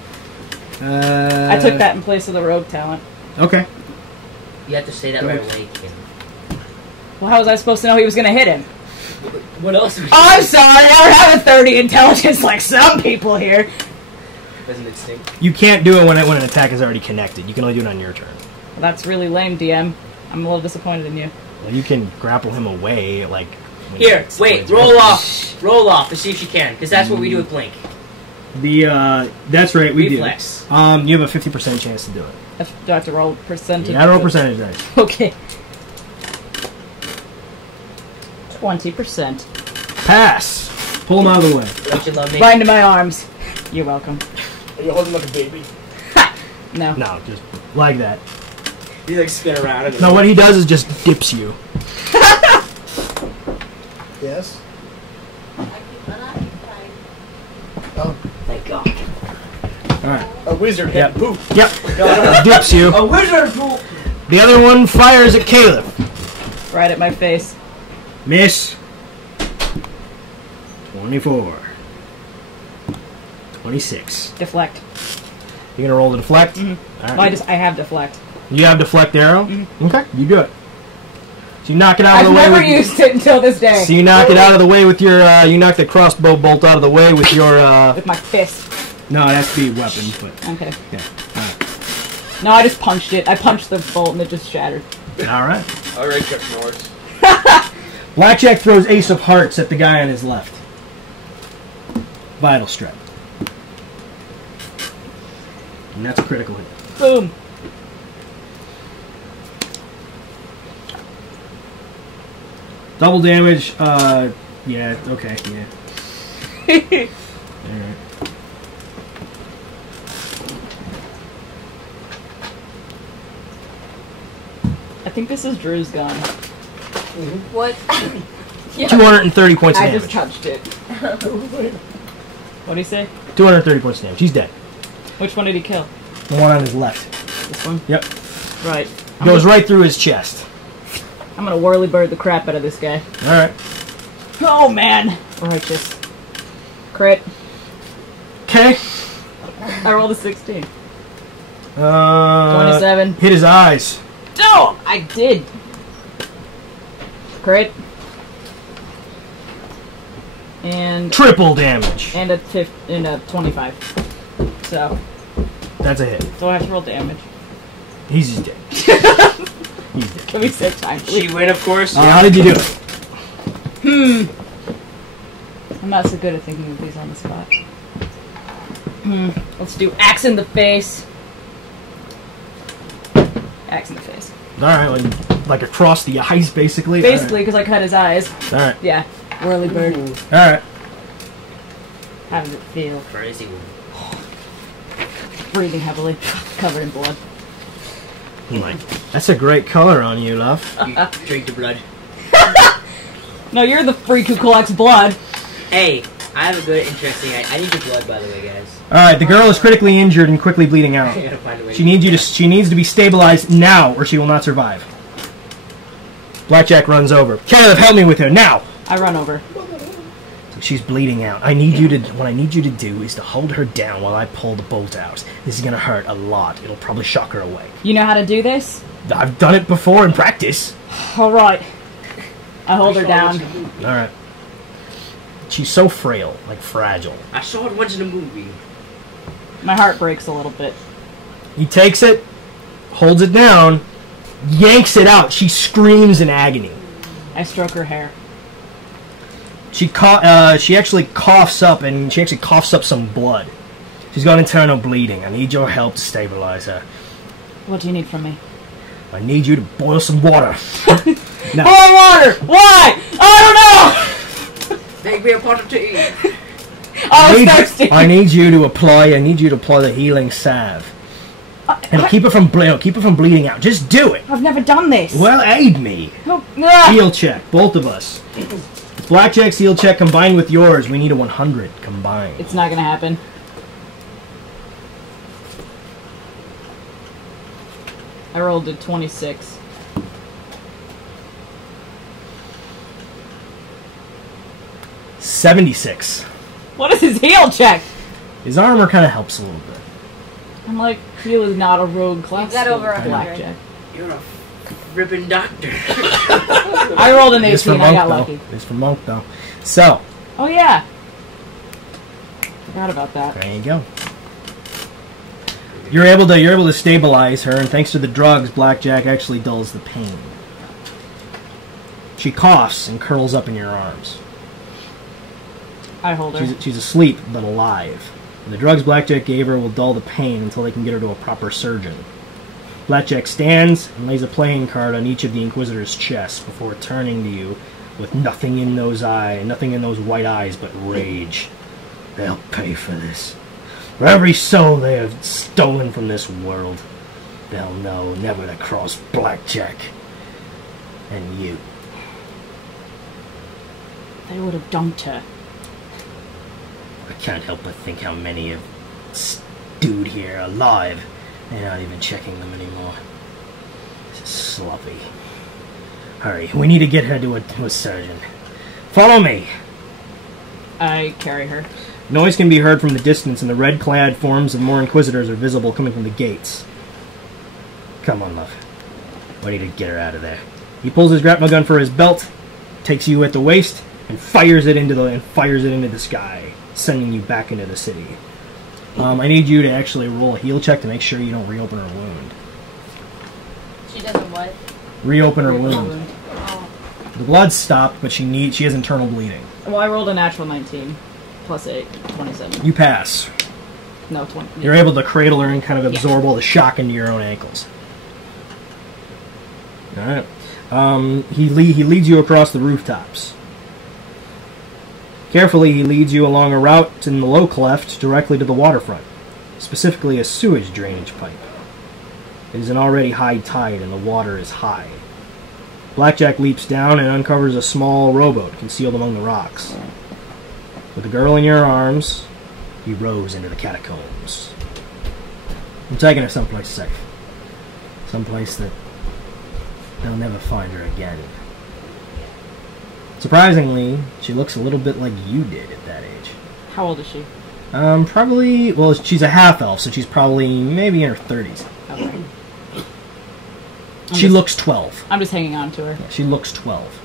I I took that in place of the rogue talent. Okay. You have to say that Go right ahead. away, Kim. Well, how was I supposed to know he was going to hit him? What else? Oh, I'm sorry. I don't have a 30 intelligence like some people here. Doesn't it stink? You can't do it when an attack is already connected. You can only do it on your turn. Well, that's really lame, DM. I'm a little disappointed in you. You can grapple him away, like... Here, wait, roll off. Roll off to see if she can, because that's what we do with Blink. That's right, we Reflex. do. You have a 50% chance to do it. Do I have to roll percentage? Yeah, roll percentage dice. Okay. 20%. Pass. Pull him out of the way. Don't you love me? Bind to my arms. You're welcome. Are you holding like a baby? No. No, just like that. You like spin around. And No, what he does is just dips you. Yes. Thank God. Alright. A wizard. Yep. Poop. Yep. Dips you. A wizard pool. The other one fires at Caleb. Right at my face. Miss. 24. 26. Deflect. You're gonna roll the deflect? Mhm. Alright. Well, I have deflect. You have deflect arrow? Mhm. Okay, you do it. So you knock it out I've of the way. never with, used it until this day. So you knock it out of the way with your, you knock the crossbow bolt out of the way with your, With my fist. No, it has to be a weapon, but... Okay. Yeah. Alright. No, I just punched it. I punched the bolt and it just shattered. Alright. Alright, Chuck Norris. Blackjack throws Ace of Hearts at the guy on his left. Vital Strike. And that's a critical hit. Boom. Double damage, yeah, okay, yeah. Alright. I think this is Drew's gun. What? Yeah. 230 points of I damage. just touched it. What do you say? 230 points of damage. He's dead. Which one did he kill? The one on his left. This one? Yep. Right. Goes right through his chest. I'm gonna whirly bird the crap out of this guy. Alright. Oh man! Righteous. Crit. Okay. I rolled a 16. 27. 27. Hit his eyes. No! I did! Crit. And Triple damage. and a 25. So That's a hit. I have to roll damage. He's just dead. He's dead. Give me 6 times. She win, of course. How did you do it? I'm not so good at thinking of these on the spot. Let's do axe in the face. Axe in the face. Alright, like across the eyes, basically? Basically, because I cut his eyes. Alright. Yeah. Whirly bird. Alright. How does it feel? Crazy one. Breathing heavily. Covered in blood. That's a great color on you, love. You drink the blood. No, you're the freak who collects blood. Hey, I have a good, interesting... I need your blood, by the way, guys. Alright, the girl is critically injured and quickly bleeding out. I gotta find a way She needs to be stabilized now, or she will not survive. Blackjack runs over. Caleb, help me with her, now! I run over. She's bleeding out. What I need you to do is to hold her down while I pull the bolt out. This is gonna hurt a lot. It'll probably shock her away. You know how to do this? I've done it before in practice. Alright. I hold her down. Alright. She's so frail, like fragile. I saw it once in a movie. My heart breaks a little bit. He takes it, holds it down, yanks it out. She screams in agony. I stroke her hair. She actually coughs up, and she actually coughs up some blood. She's got internal bleeding. I need your help to stabilize her. What do you need from me? I need you to boil some water. No. Boil water! Why? I Make me a pot of tea. don't know! I was thirsty! I need you to apply the healing salve. And keep it from bleeding out. Just do it. I've never done this. Well, aid me. Oh, ah! Heal check, both of us. It's Blackjack's heal check combined with yours. We need a 100 combined. It's not gonna happen. I rolled a 26. $76. What is his heal check? His armor kind of helps a little bit. I'm like, heal is not a rogue class. got over 100. Blackjack. You're a ribbon doctor. I rolled an It's 18. for I monk, got though. lucky. It's for monk, though. So, Oh yeah. Forgot about that. there you go. You're able to stabilize her, and thanks to the drugs, Blackjack actually dulls the pain. She coughs and curls up in your arms. I hold her. She's asleep, but alive. And the drugs Blackjack gave her will dull the pain until they can get her to a proper surgeon. Blackjack stands and lays a playing card on each of the Inquisitor's chests before turning to you with nothing in those white eyes but rage. They'll pay for this. For every soul they have stolen from this world, they'll know never to cross Blackjack and you. They would have dumped her. I can't help but think how many have stewed here alive. They're not even checking them anymore. This is sloppy. Hurry, we need to get her to a surgeon. Follow me! I carry her. Noise can be heard from the distance, and the red-clad forms of more Inquisitors are visible coming from the gates. Come on, love. We need to get her out of there. He pulls his grapnel gun for his belt, takes you at the waist, and fires it into the sky, sending you back into the city. I need you to actually roll a heal check to make sure you don't reopen her wound. She doesn't what? Reopen her wound. Oh. The blood stopped, but she has internal bleeding. Well, I rolled a natural 19. Plus 8. 27. You pass. No, 20. You're able to cradle her and kind of absorb all the shock into your own ankles. Alright. He leads you across the rooftops. Carefully, he leads you along a route in the low cleft directly to the waterfront, specifically a sewage drainage pipe. It is an already high tide and the water is high. Blackjack leaps down and uncovers a small rowboat concealed among the rocks. With the girl in your arms, he rows into the catacombs. I'm taking her someplace safe. Someplace that they'll never find her again. Surprisingly, she looks a little bit like you did at that age. How old is she? Probably, well, she's a half-elf, so she's probably maybe in her 30s. Okay. She looks 12. I'm just hanging on to her. Yeah, she looks 12.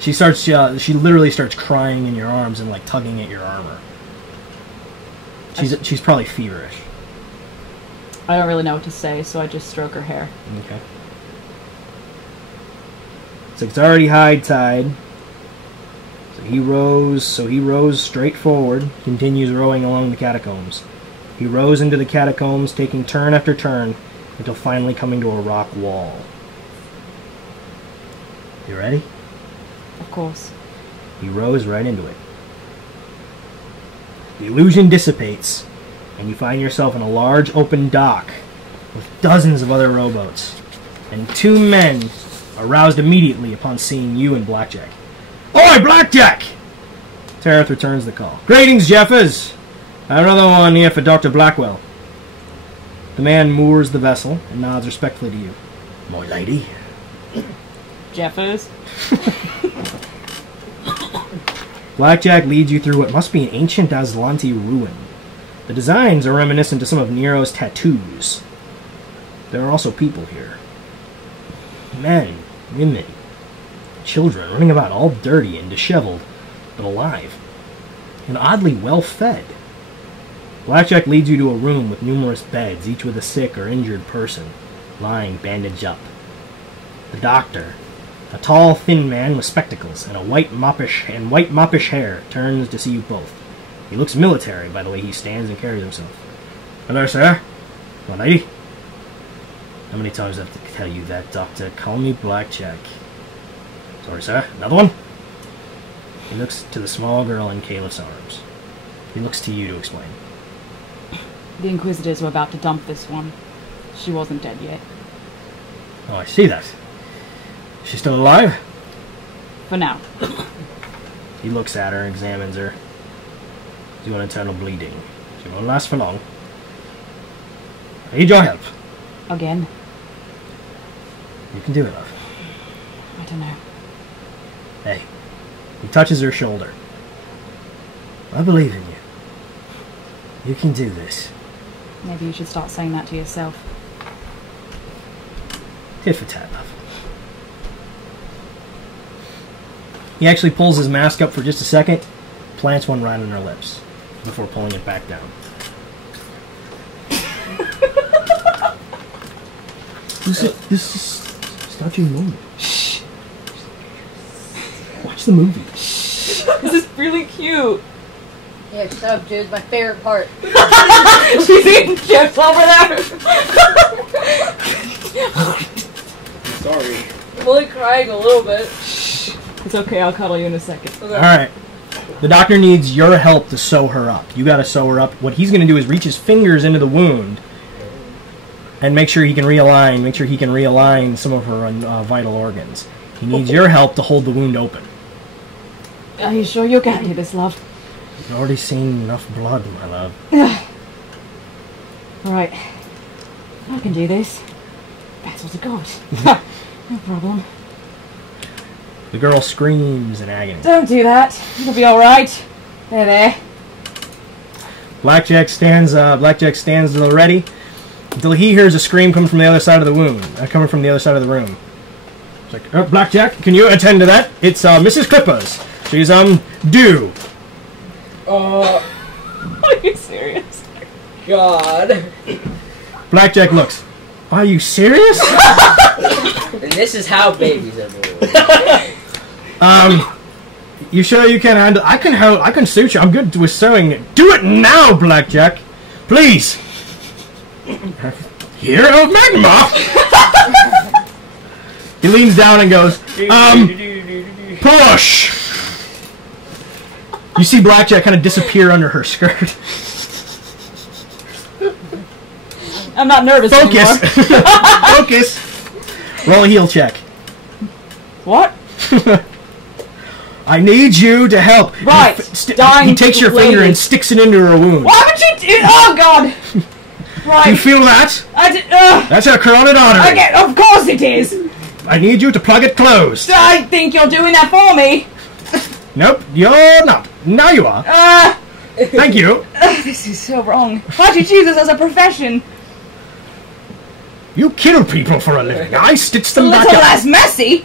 She literally starts crying in your arms and, like, tugging at your armor. She's probably feverish. I don't really know what to say, so I just stroke her hair. Okay. So it's already high tide. So he rows straight forward, continues rowing along the catacombs. He rows into the catacombs, taking turn after turn, until finally coming to a rock wall. You ready? Of course. He rows right into it. The illusion dissipates, and you find yourself in a large open dock with dozens of other rowboats, and two men aroused immediately upon seeing you and Blackjack. Oi, Blackjack! Tareth returns the call. Greetings, Jeffers! I have another one here for Dr. Blackwell. The man moors the vessel and nods respectfully to you. My lady. Jeffers? Blackjack leads you through what must be an ancient Aslanti ruin. The designs are reminiscent to some of Nero's tattoos. There are also people here. Men, women, children running about all dirty and disheveled, but alive, and oddly well fed. Blackjack leads you to a room with numerous beds, each with a sick or injured person, lying bandaged up. The doctor, a tall, thin man with spectacles and white moppish hair, turns to see you both. He looks military by the way he stands and carries himself. Hello, sir. My lady. How many times do I have to tell you that, Doctor? Call me Blackjack. Sorry, sir. Another one? He looks to the small girl in Caleb's arms. He looks to you to explain. The Inquisitors were about to dump this one. She wasn't dead yet. Oh, I see that. She's still alive? For now. He looks at her and examines her. She's got internal bleeding. She won't last for long. I need your help. Again? You can do it, love. I don't know. Hey. He touches her shoulder. I believe in you. You can do this. Maybe you should start saying that to yourself. Tit for tat, love. He actually pulls his mask up for just a second, plants one right on her lips, before pulling it back down. This is not your moment. Shh. watch the movie. This is really cute. Yeah, shut up, dude. My favorite part. She's eating chips over there. Sorry. I'm only crying a little bit. It's okay, I'll cuddle you in a second. Alright. The doctor needs your help to sew her up. You gotta sew her up. What he's gonna do is reach his fingers into the wound and make sure he can realign some of her vital organs. He needs your help to hold the wound open. Are you sure you can do this, love? You've already seen enough blood, my love. Alright. I can do this. That's what it got. No problem. The girl screams in agony. Don't do that. It'll be alright. There. Blackjack stands to the ready until he hears a scream coming from the other side of the wound. Coming from the other side of the room. It's like, Blackjack, can you attend to that? It's Mrs. Clippers. She's due. Are you serious? God. Blackjack looks. Are you serious? And this is how babies are born. You sure you can handle? I can suit you. I'm good with sewing. Do it now, Blackjack. Please. Hero of Magma. He leans down and goes, push. You see Blackjack kind of disappear under her skirt. I'm not nervous anymore. Focus. Roll a heal check. What? I need you to help. Right. He takes your finger and sticks it into her wound. Why would you do? Oh God. Right. You feel that? I did. That's a carotid artery. Of course it is. I need you to plug it closed. I think you're doing that for me. Nope, you're not. Now you are. Thank you. This is so wrong. Why'd you choose this as a profession? You kill people for a living. I stitch them A back little up. less messy.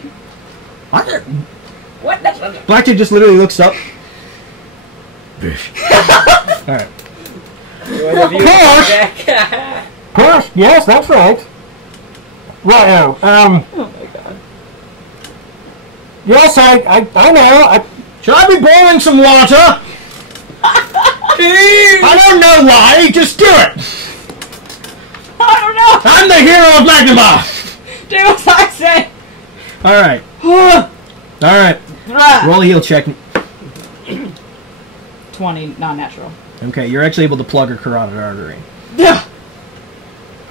What? Blackjack just literally looks up. Alright. Push! Yes, that's right. Right-o. Oh my God. Yes, I know. Should I be boiling some water? I don't know why. Just do it. I don't know. I'm the hero of Magma. Do as I say. Alright. Alright. Roll a heal check. 20, non-natural. Okay, you're actually able to plug her carotid artery.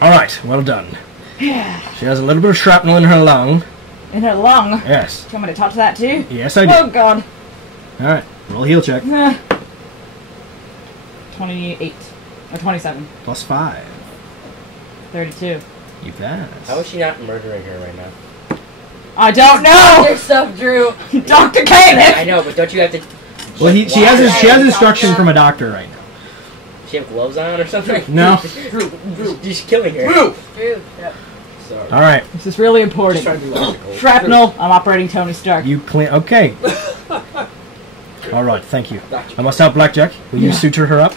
Alright, well done. Yeah. She has a little bit of shrapnel in her lung. In her lung. Yes. Do you want me to touch that too? Yes, I do. Oh God. Alright, roll a heal check. 28. Or 27. Plus 5. 32. You pass. How is she not murdering her right now? I don't know! Your stuff, Drew. Dr. Caleb! I know, but don't you have to... Well, she has instruction from a doctor right now. Does she have gloves on or something? No. Drew, she's killing her. Drew. Yep. Sorry. Alright. This is really important. Just trying to be logical. Shrapnel, I'm operating Tony Stark. You clean. Okay. Alright, thank you. I must help Blackjack. Will you suture her up?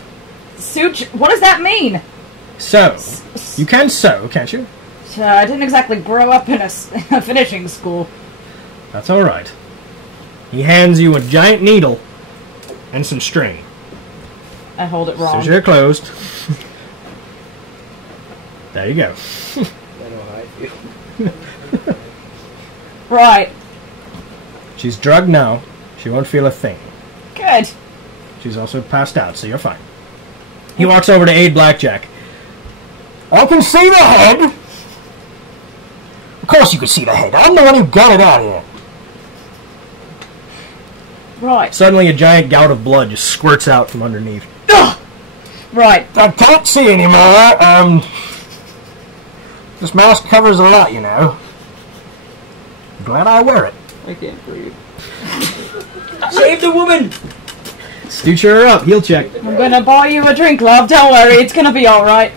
Suture? What does that mean? Sew. You can sew, can't you? I didn't exactly grow up in a finishing school. That's alright. He hands you a giant needle and some string. I hold it wrong. Suture closed. There you go. I know how I feel. Right. She's drugged now. She won't feel a thing. Good. She's also passed out, so you're fine. He walks over to aid Blackjack. I can see the head! Of course you can see the head. I'm the one who got it out here. Right. Suddenly a giant gout of blood just squirts out from underneath. Ugh. Right. I can't see anymore. This mask covers a lot, you know. Glad I wear it. I can't breathe. Save the woman! Suture her up. Heal check. I'm gonna buy you a drink, love. Don't worry, it's gonna be alright.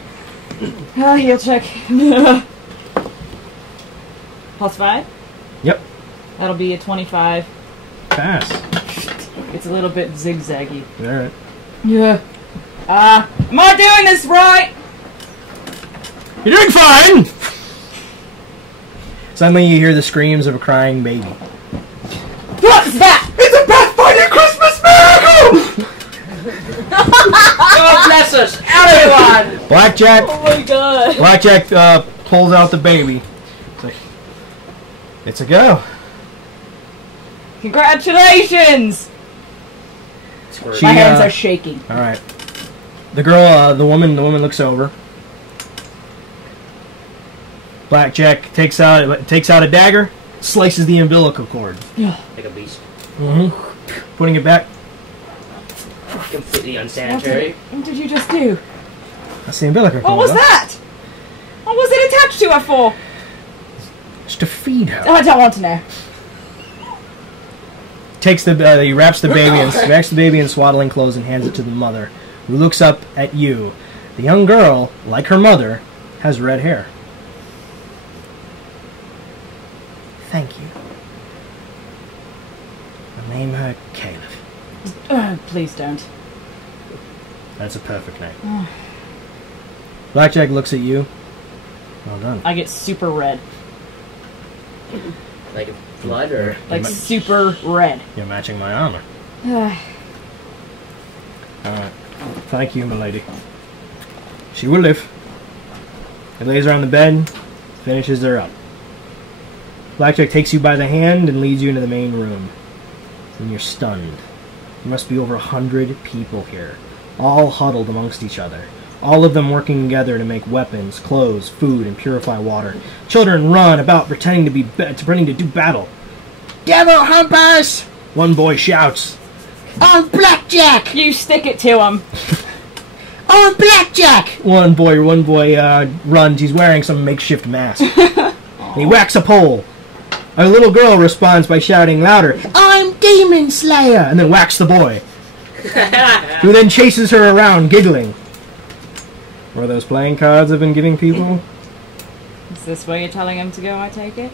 Heal check. Plus 5? Yep. That'll be a 25. Pass. It's a little bit zigzaggy. Alright. Yeah. Am I doing this right? You're doing fine! Suddenly you hear the screams of a crying baby. What's that? It's Alexis, everyone! Blackjack. Oh my god. Blackjack pulls out the baby. It's a go. Congratulations! She, My hands are shaking. All right. The girl, the woman looks over. Blackjack takes out a dagger, slices the umbilical cord. Like a beast. Putting it back. Completely unsanitary. What did you just do? That's the umbilical cord. What was that? What was it attached to her for? Just to feed her. I don't want to know. Takes the he wraps the baby in swaddling clothes and hands it to the mother, who looks up at you. The young girl, like her mother, has red hair. Thank you. I'll name her Caleb. Please don't. That's a perfect name. Blackjack looks at you. Well done. I get super red. Like blood or Like super red. You're matching my armor. Alright. Thank you, milady. She will live. He lays her on the bed, finishes her up. Blackjack takes you by the hand and leads you into the main room. And you're stunned. There must be over 100 people here, all huddled amongst each other. All of them working together to make weapons, clothes, food, and purify water. Children run about pretending to do battle. Devil humpers! One boy shouts. On Blackjack! You stick it to him. On Blackjack! One boy runs. He's wearing some makeshift mask. And he whacks a pole. A little girl responds by shouting louder, I'm Demon Slayer! And then whacks the boy. Who then chases her around, giggling. Were those playing cards I've been giving people? Is this where you're telling him to go, I take it?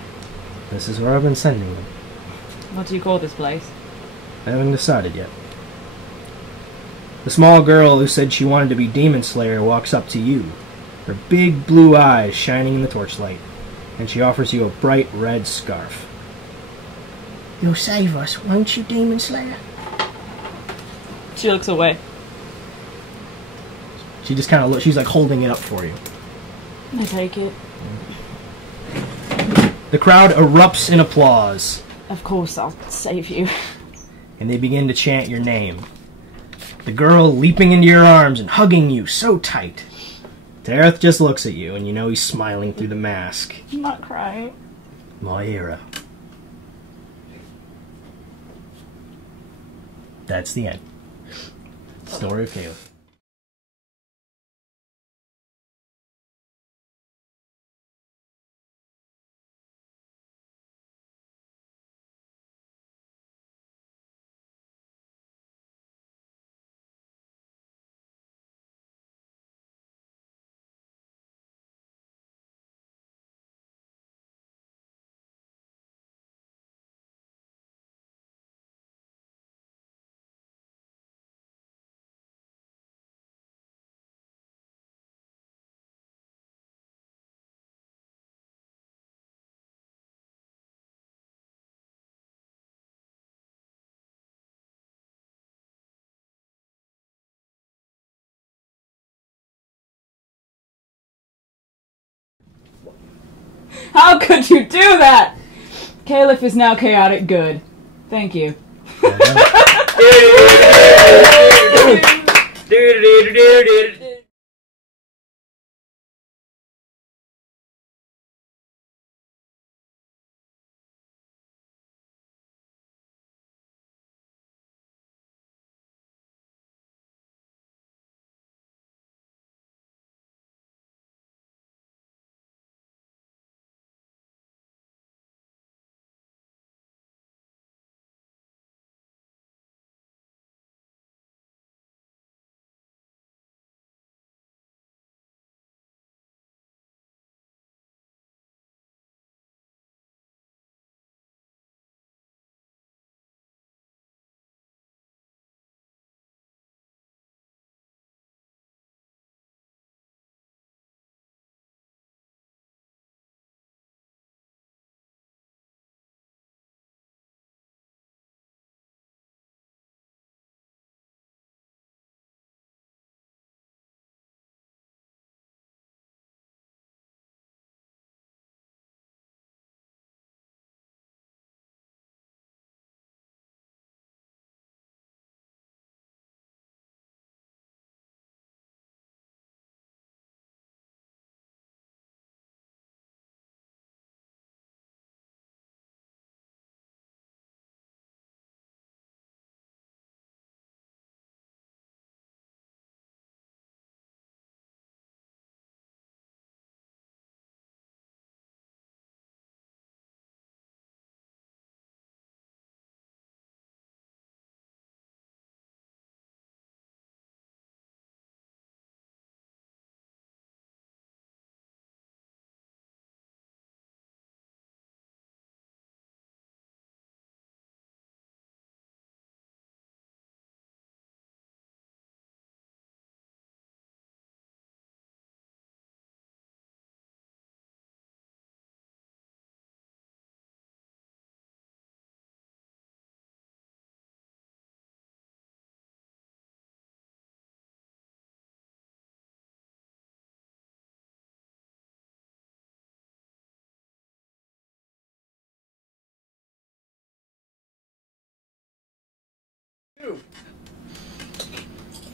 This is where I've been sending them. What do you call this place? I haven't decided yet. The small girl who said she wanted to be Demon Slayer walks up to you, her big blue eyes shining in the torchlight, and she offers you a bright red scarf. You'll save us, won't you, Demon Slayer? She looks away. She just kind of looks, she's like holding it up for you. I take it. The crowd erupts in applause. Of course I'll save you. And they begin to chant your name. The girl leaping into your arms and hugging you so tight. Dareth just looks at you and you know he's smiling through the mask. I'm not crying. My hero. That's the end. Story of Caleb. How could you do that? Caliph is now chaotic good. Thank you.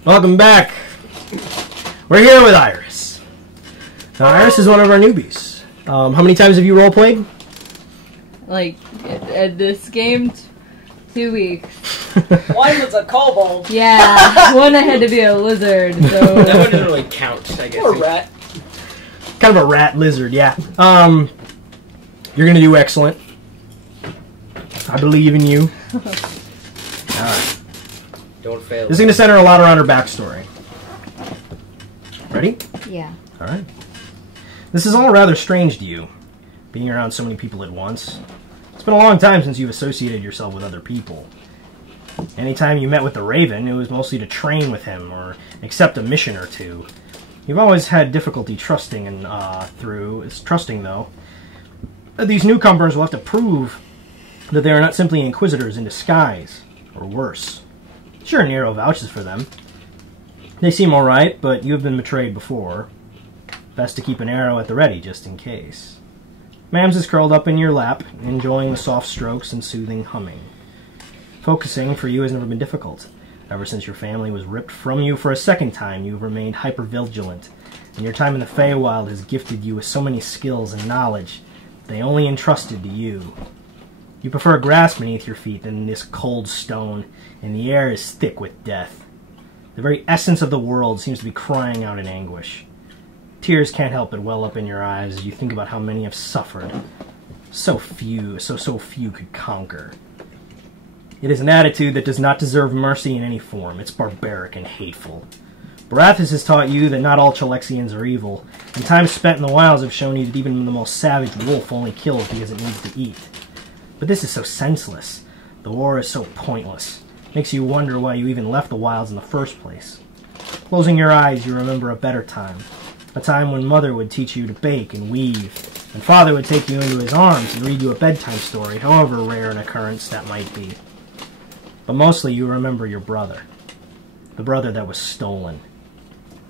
Welcome back. We're here with Iris. Now, Iris is one of our newbies. How many times have you role-played? Like, at this game, 2 weeks. One was a kobold. Yeah, one I had to be a lizard, so... That one doesn't really count, I guess. Or a rat. Kind of a rat lizard, yeah. You're gonna do excellent. I believe in you. Alright. Don't fail. This is gonna center a lot around her backstory. Ready? Yeah. Alright. This is all rather strange to you, being around so many people at once. It's been a long time since you've associated yourself with other people. Anytime you met with the Raven, it was mostly to train with him or accept a mission or two. You've always had difficulty trusting though. These newcomers will have to prove that they are not simply inquisitors in disguise, or worse. Sure, Nero vouches for them. They seem alright, but you have been betrayed before. Best to keep an arrow at the ready, just in case. Mams is curled up in your lap, enjoying the soft strokes and soothing humming. Focusing for you has never been difficult. Ever since your family was ripped from you for a second time, you have remained hyper-vigilant, and your time in the Feywild has gifted you with so many skills and knowledge they only entrusted to you. You prefer grass beneath your feet than this cold stone, and the air is thick with death. The very essence of the world seems to be crying out in anguish. Tears can't help but well up in your eyes as you think about how many have suffered. So few could conquer. It is an attitude that does not deserve mercy in any form. It's barbaric and hateful. Barathis has taught you that not all Chalexians are evil, and time spent in the wilds have shown you that even the most savage wolf only kills because it needs to eat. But this is so senseless. The war is so pointless. Makes you wonder why you even left the wilds in the first place. Closing your eyes, you remember a better time. A time when Mother would teach you to bake and weave, and Father would take you into his arms and read you a bedtime story, however rare an occurrence that might be. But mostly you remember your brother. The brother that was stolen.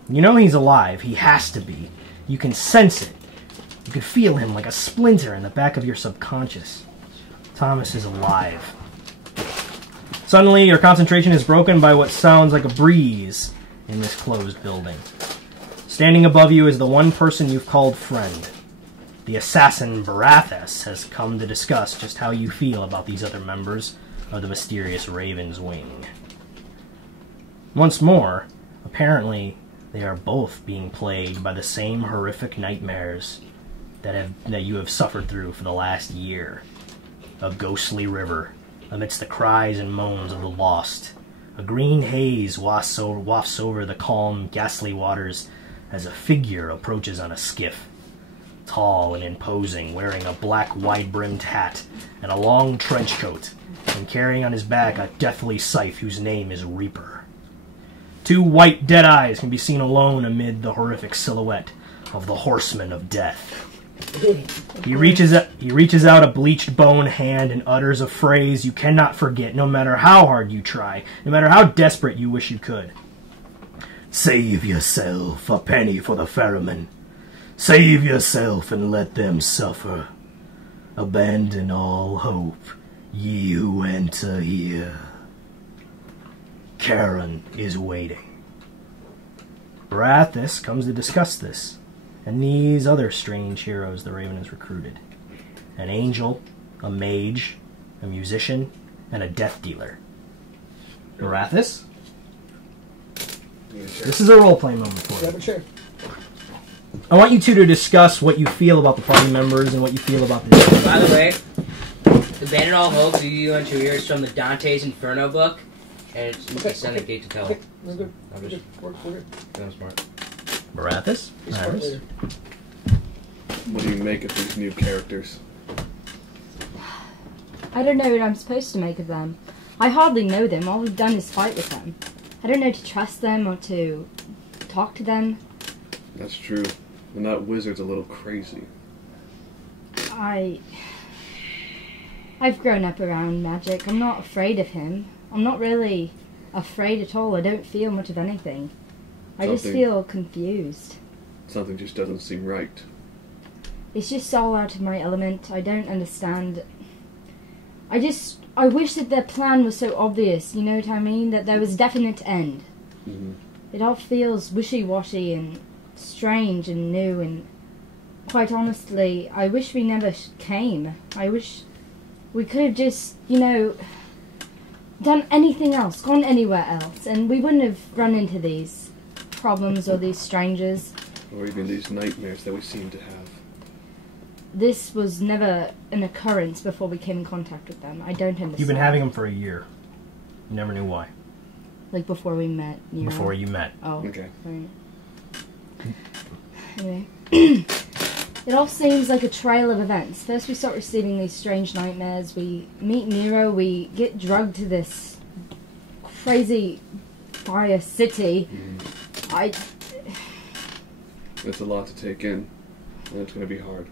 You know he's alive. He has to be. You can sense it. You can feel him like a splinter in the back of your subconscious. Thomas is alive. Suddenly, your concentration is broken by what sounds like a breeze in this closed building. Standing above you is the one person you've called friend. The assassin Barathis has come to discuss just how you feel about these other members of the mysterious Raven's Wing. Once more, apparently, they are both being plagued by the same horrific nightmares that you have suffered through for the last year. A ghostly river, amidst the cries and moans of the lost. A green haze wafts over the calm, ghastly waters as a figure approaches on a skiff. Tall and imposing, wearing a black wide-brimmed hat and a long trench coat, and carrying on his back a deathly scythe whose name is Reaper. 2 white dead eyes can be seen alone amid the horrific silhouette of the Horseman of Death. He reaches out a bleached bone hand and utters a phrase you cannot forget, no matter how hard you try, no matter how desperate you wish you could. Save yourself, a penny for the ferryman. Save yourself and let them suffer. Abandon all hope, ye who enter here. Karen is waiting. Barathis comes to discuss this, and these other strange heroes the Raven has recruited. An angel, a mage, a musician, and a death dealer. Barathis? This is a role-play moment for you. Grab a chair. I want you two to discuss what you feel about the party members and what you feel about the... By the way, Abandon All Hope, you and two ears from the Dante's Inferno book, and it's a gate to tell. Okay, we're good. We're good. We're good. That was smart. Barathis? Be smart Iris? later. What do you make of these new characters? I don't know what I'm supposed to make of them. I hardly know them. All we've done is fight with them. I don't know to trust them or to talk to them. That's true. And that wizard's a little crazy. I've grown up around magic. I'm not afraid of him. I'm not really afraid at all. I don't feel much of anything. I just feel confused. Something just doesn't seem right. It's just all out of my element. I don't understand. I wish that their plan was so obvious, you know what I mean? That there was a definite end. Mm-hmm. It all feels wishy-washy and strange and new, and quite honestly, I wish we never came. I wish we could have just, you know, done anything else, gone anywhere else, and we wouldn't have run into these problems or these strangers. Or even these nightmares that we seem to have. This was never an occurrence before we came in contact with them. I don't understand. You've been having them for a year. You never knew why. Like before we met, you know? Before you met. Oh, Okay. Right. Anyway. It all seems like a trail of events. First we start receiving these strange nightmares, we meet Nero, we get drugged to this crazy fire city. It's a lot to take in, and it's going to be hard.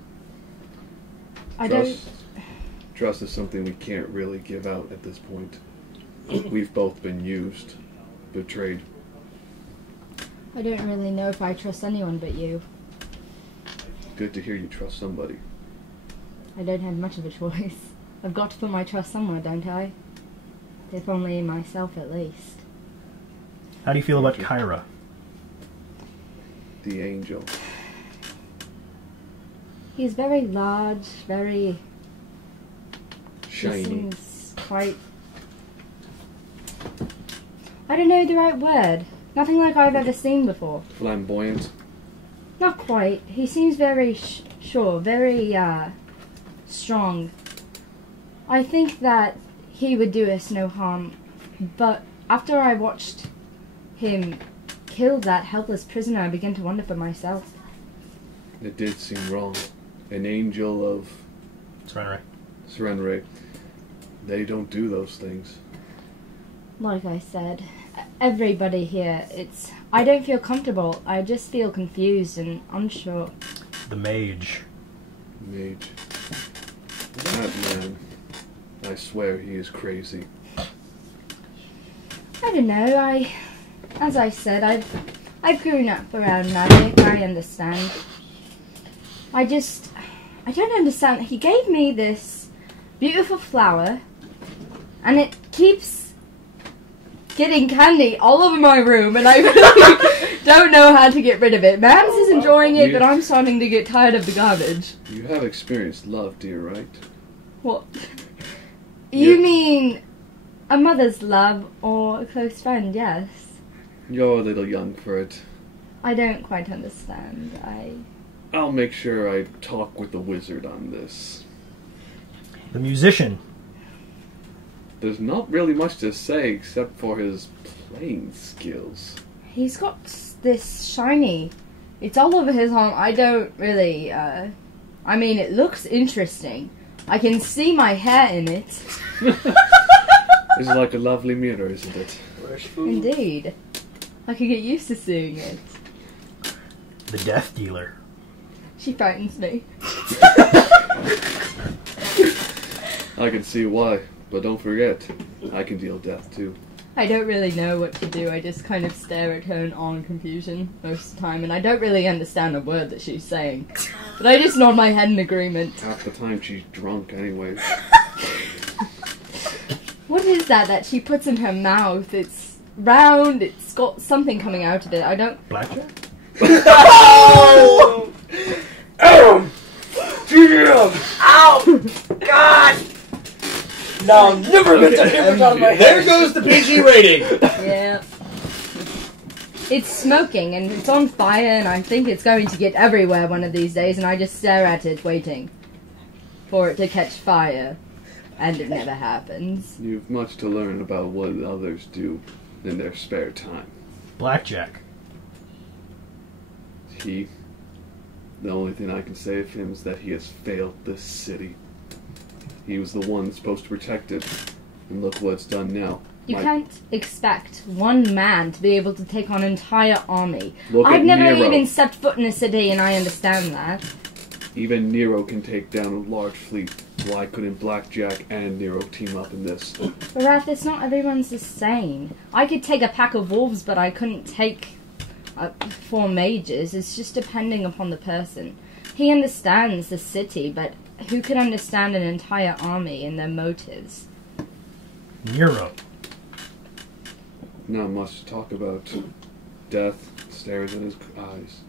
Trust is something we can't really give out at this point. We've both been used, betrayed. I don't really know if I trust anyone but you. Good to hear you trust somebody. I don't have much of a choice. I've got to put my trust somewhere, don't I? If only in myself, at least. How do you feel about Kyra? The angel. He's very large, very... Shiny. He seems quite... I don't know the right word. Nothing like I've ever seen before. Flamboyant. Not quite. He seems very sure, very strong. I think that he would do us no harm, but after I watched him kill that helpless prisoner, I began to wonder for myself. It did seem wrong. An angel of Serenre. They don't do those things. Like I said, everybody here, I don't feel comfortable. I just feel confused and unsure. The mage. Mage. That man. I swear he is crazy. I don't know, as I said, I've grown up around magic, I understand. I don't understand. He gave me this beautiful flower, and it keeps getting candy all over my room, and I really don't know how to get rid of it. Mams is enjoying it, but I'm starting to get tired of the garbage. You have experienced love, dear, right? What? You mean a mother's love or a close friend, yes. You're a little young for it. I don't quite understand. I'll make sure I talk with the wizard on this. The musician. There's not really much to say except for his playing skills. He's got this shiny. It's all over his arm. I don't really, I mean, it looks interesting. I can see my hair in it. It's like a lovely mirror, isn't it? Indeed. I could get used to seeing it. The death dealer. She frightens me. I can see why, but don't forget, I can deal death too. I don't really know what to do. I just kind of stare at her in awe and confusion most of the time, and I don't really understand a word that she's saying. But I just nod my head in agreement. Half the time she's drunk anyway. What is that she puts in her mouth? It's round, it's got something coming out of it. I don't... Blackjack? Oh! Oh! Damn! Ow! God! No, I'm never meant to hear out of my head. There goes the PG rating. Yeah. It's smoking and it's on fire and I think it's going to get everywhere one of these days, and I just stare at it waiting for it to catch fire. And it never happens. You've much to learn about what others do in their spare time. Blackjack. The only thing I can say of him is that he has failed this city. He was the one supposed to protect it, and look what it's done now. You can't expect one man to be able to take on an entire army. Look I've at never Nero. even stepped foot in a city, and I understand that. Even Nero can take down a large fleet. Why couldn't Blackjack and Nero team up in this? But Raph, it's not everyone's the same. I could take a pack of wolves, but I couldn't take 4 mages. It's just depending upon the person. He understands the city, but who could understand an entire army and their motives? Nero. Not much to talk about. Death stares in his eyes.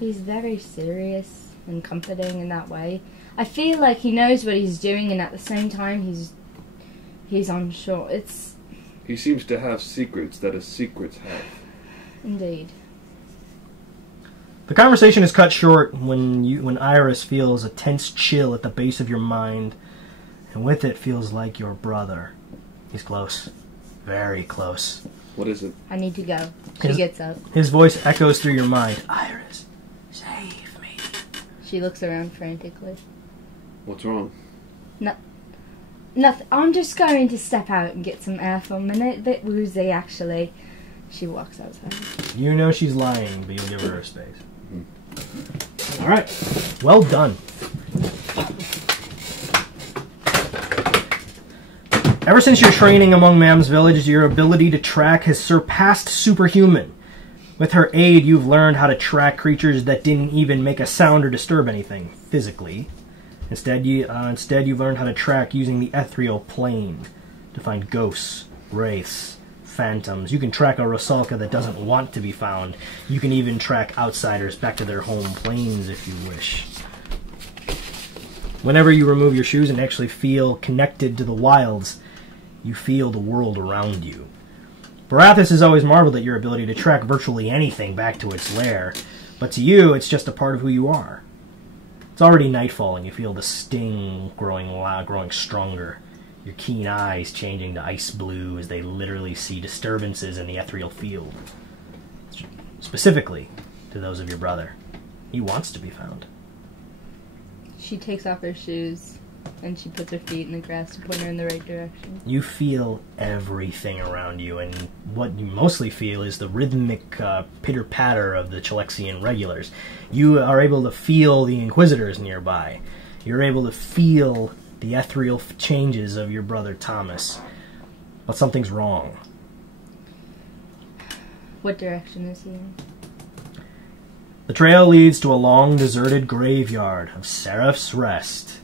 He's very serious and comforting in that way. I feel like he knows what he's doing, and at the same time, he's unsure. He seems to have secrets that his secrets have. Indeed. The conversation is cut short when Iris feels a tense chill at the base of your mind, and with it feels like your brother. He's close. Very close. What is it? I need to go. She gets up. His voice echoes through your mind. Iris, save me. She looks around frantically. What's wrong? Nothing. I'm just going to step out and get some air for a minute. A bit woozy, actually. She walks outside. You know she's lying, but you'll give her space. All right. Well done. Ever since your training among Mam's village, your ability to track has surpassed superhuman. With her aid, you've learned how to track creatures that didn't even make a sound or disturb anything physically. Instead, you've learned how to track using the ethereal plane to find ghosts, wraiths, phantoms. You can track a Rusalka that doesn't want to be found. You can even track outsiders back to their home planes if you wish. Whenever you remove your shoes and actually feel connected to the wilds, you feel the world around you. Barathis has always marveled at your ability to track virtually anything back to its lair, but to you, it's just a part of who you are. It's already nightfall, and you feel the sting growing loud, growing stronger. Your keen eyes changing to ice blue as they literally see disturbances in the ethereal field. Specifically, to those of your brother. He wants to be found. She takes off her shoes, and she puts her feet in the grass to point her in the right direction. You feel everything around you, and what you mostly feel is the rhythmic pitter-patter of the Chalexian regulars. You are able to feel the Inquisitors nearby. You're able to feel the ethereal changes of your brother Thomas. But something's wrong. What direction is he in? The trail leads to a long, deserted graveyard of Seraph's Rest,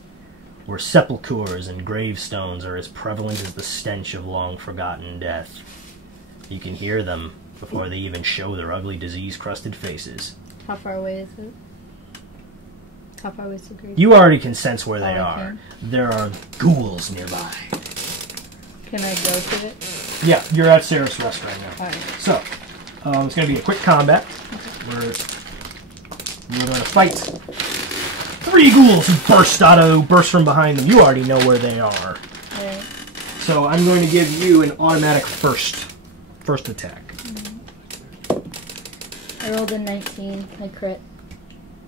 where sepulchres and gravestones are as prevalent as the stench of long-forgotten death. You can hear them before they even show their ugly, disease-crusted faces. How far away is it? How far away is the graveyard? You already can sense where they Oh, are. okay. There are ghouls nearby. Can I go to it? Yeah, you're at Seraph's Rest right now. Alright. So, it's going to be a quick combat. Where you're going to fight 3 ghouls who burst from behind them. You already know where they are. Alright. So I'm going to give you an automatic first attack. I rolled a 19. I crit.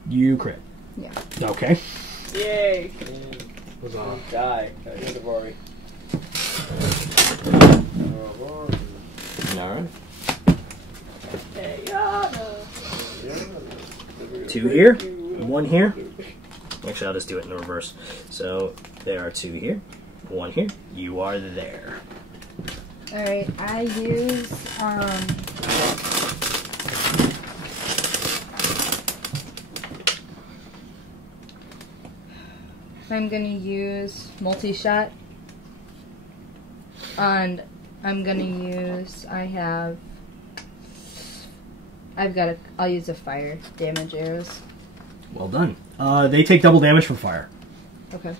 You crit. Yeah. Okay. Yay! What's on? Die. End of worry. Alright. Hey, Yana. 2 here, 1 here. Actually, I'll just do it in the reverse. So there are 2 here, 1 here. You are there. Alright, I use, I'm gonna use multi-shot. And I'm gonna use, I'll use a fire damage arrows. Well done. They take double damage from fire. Okay.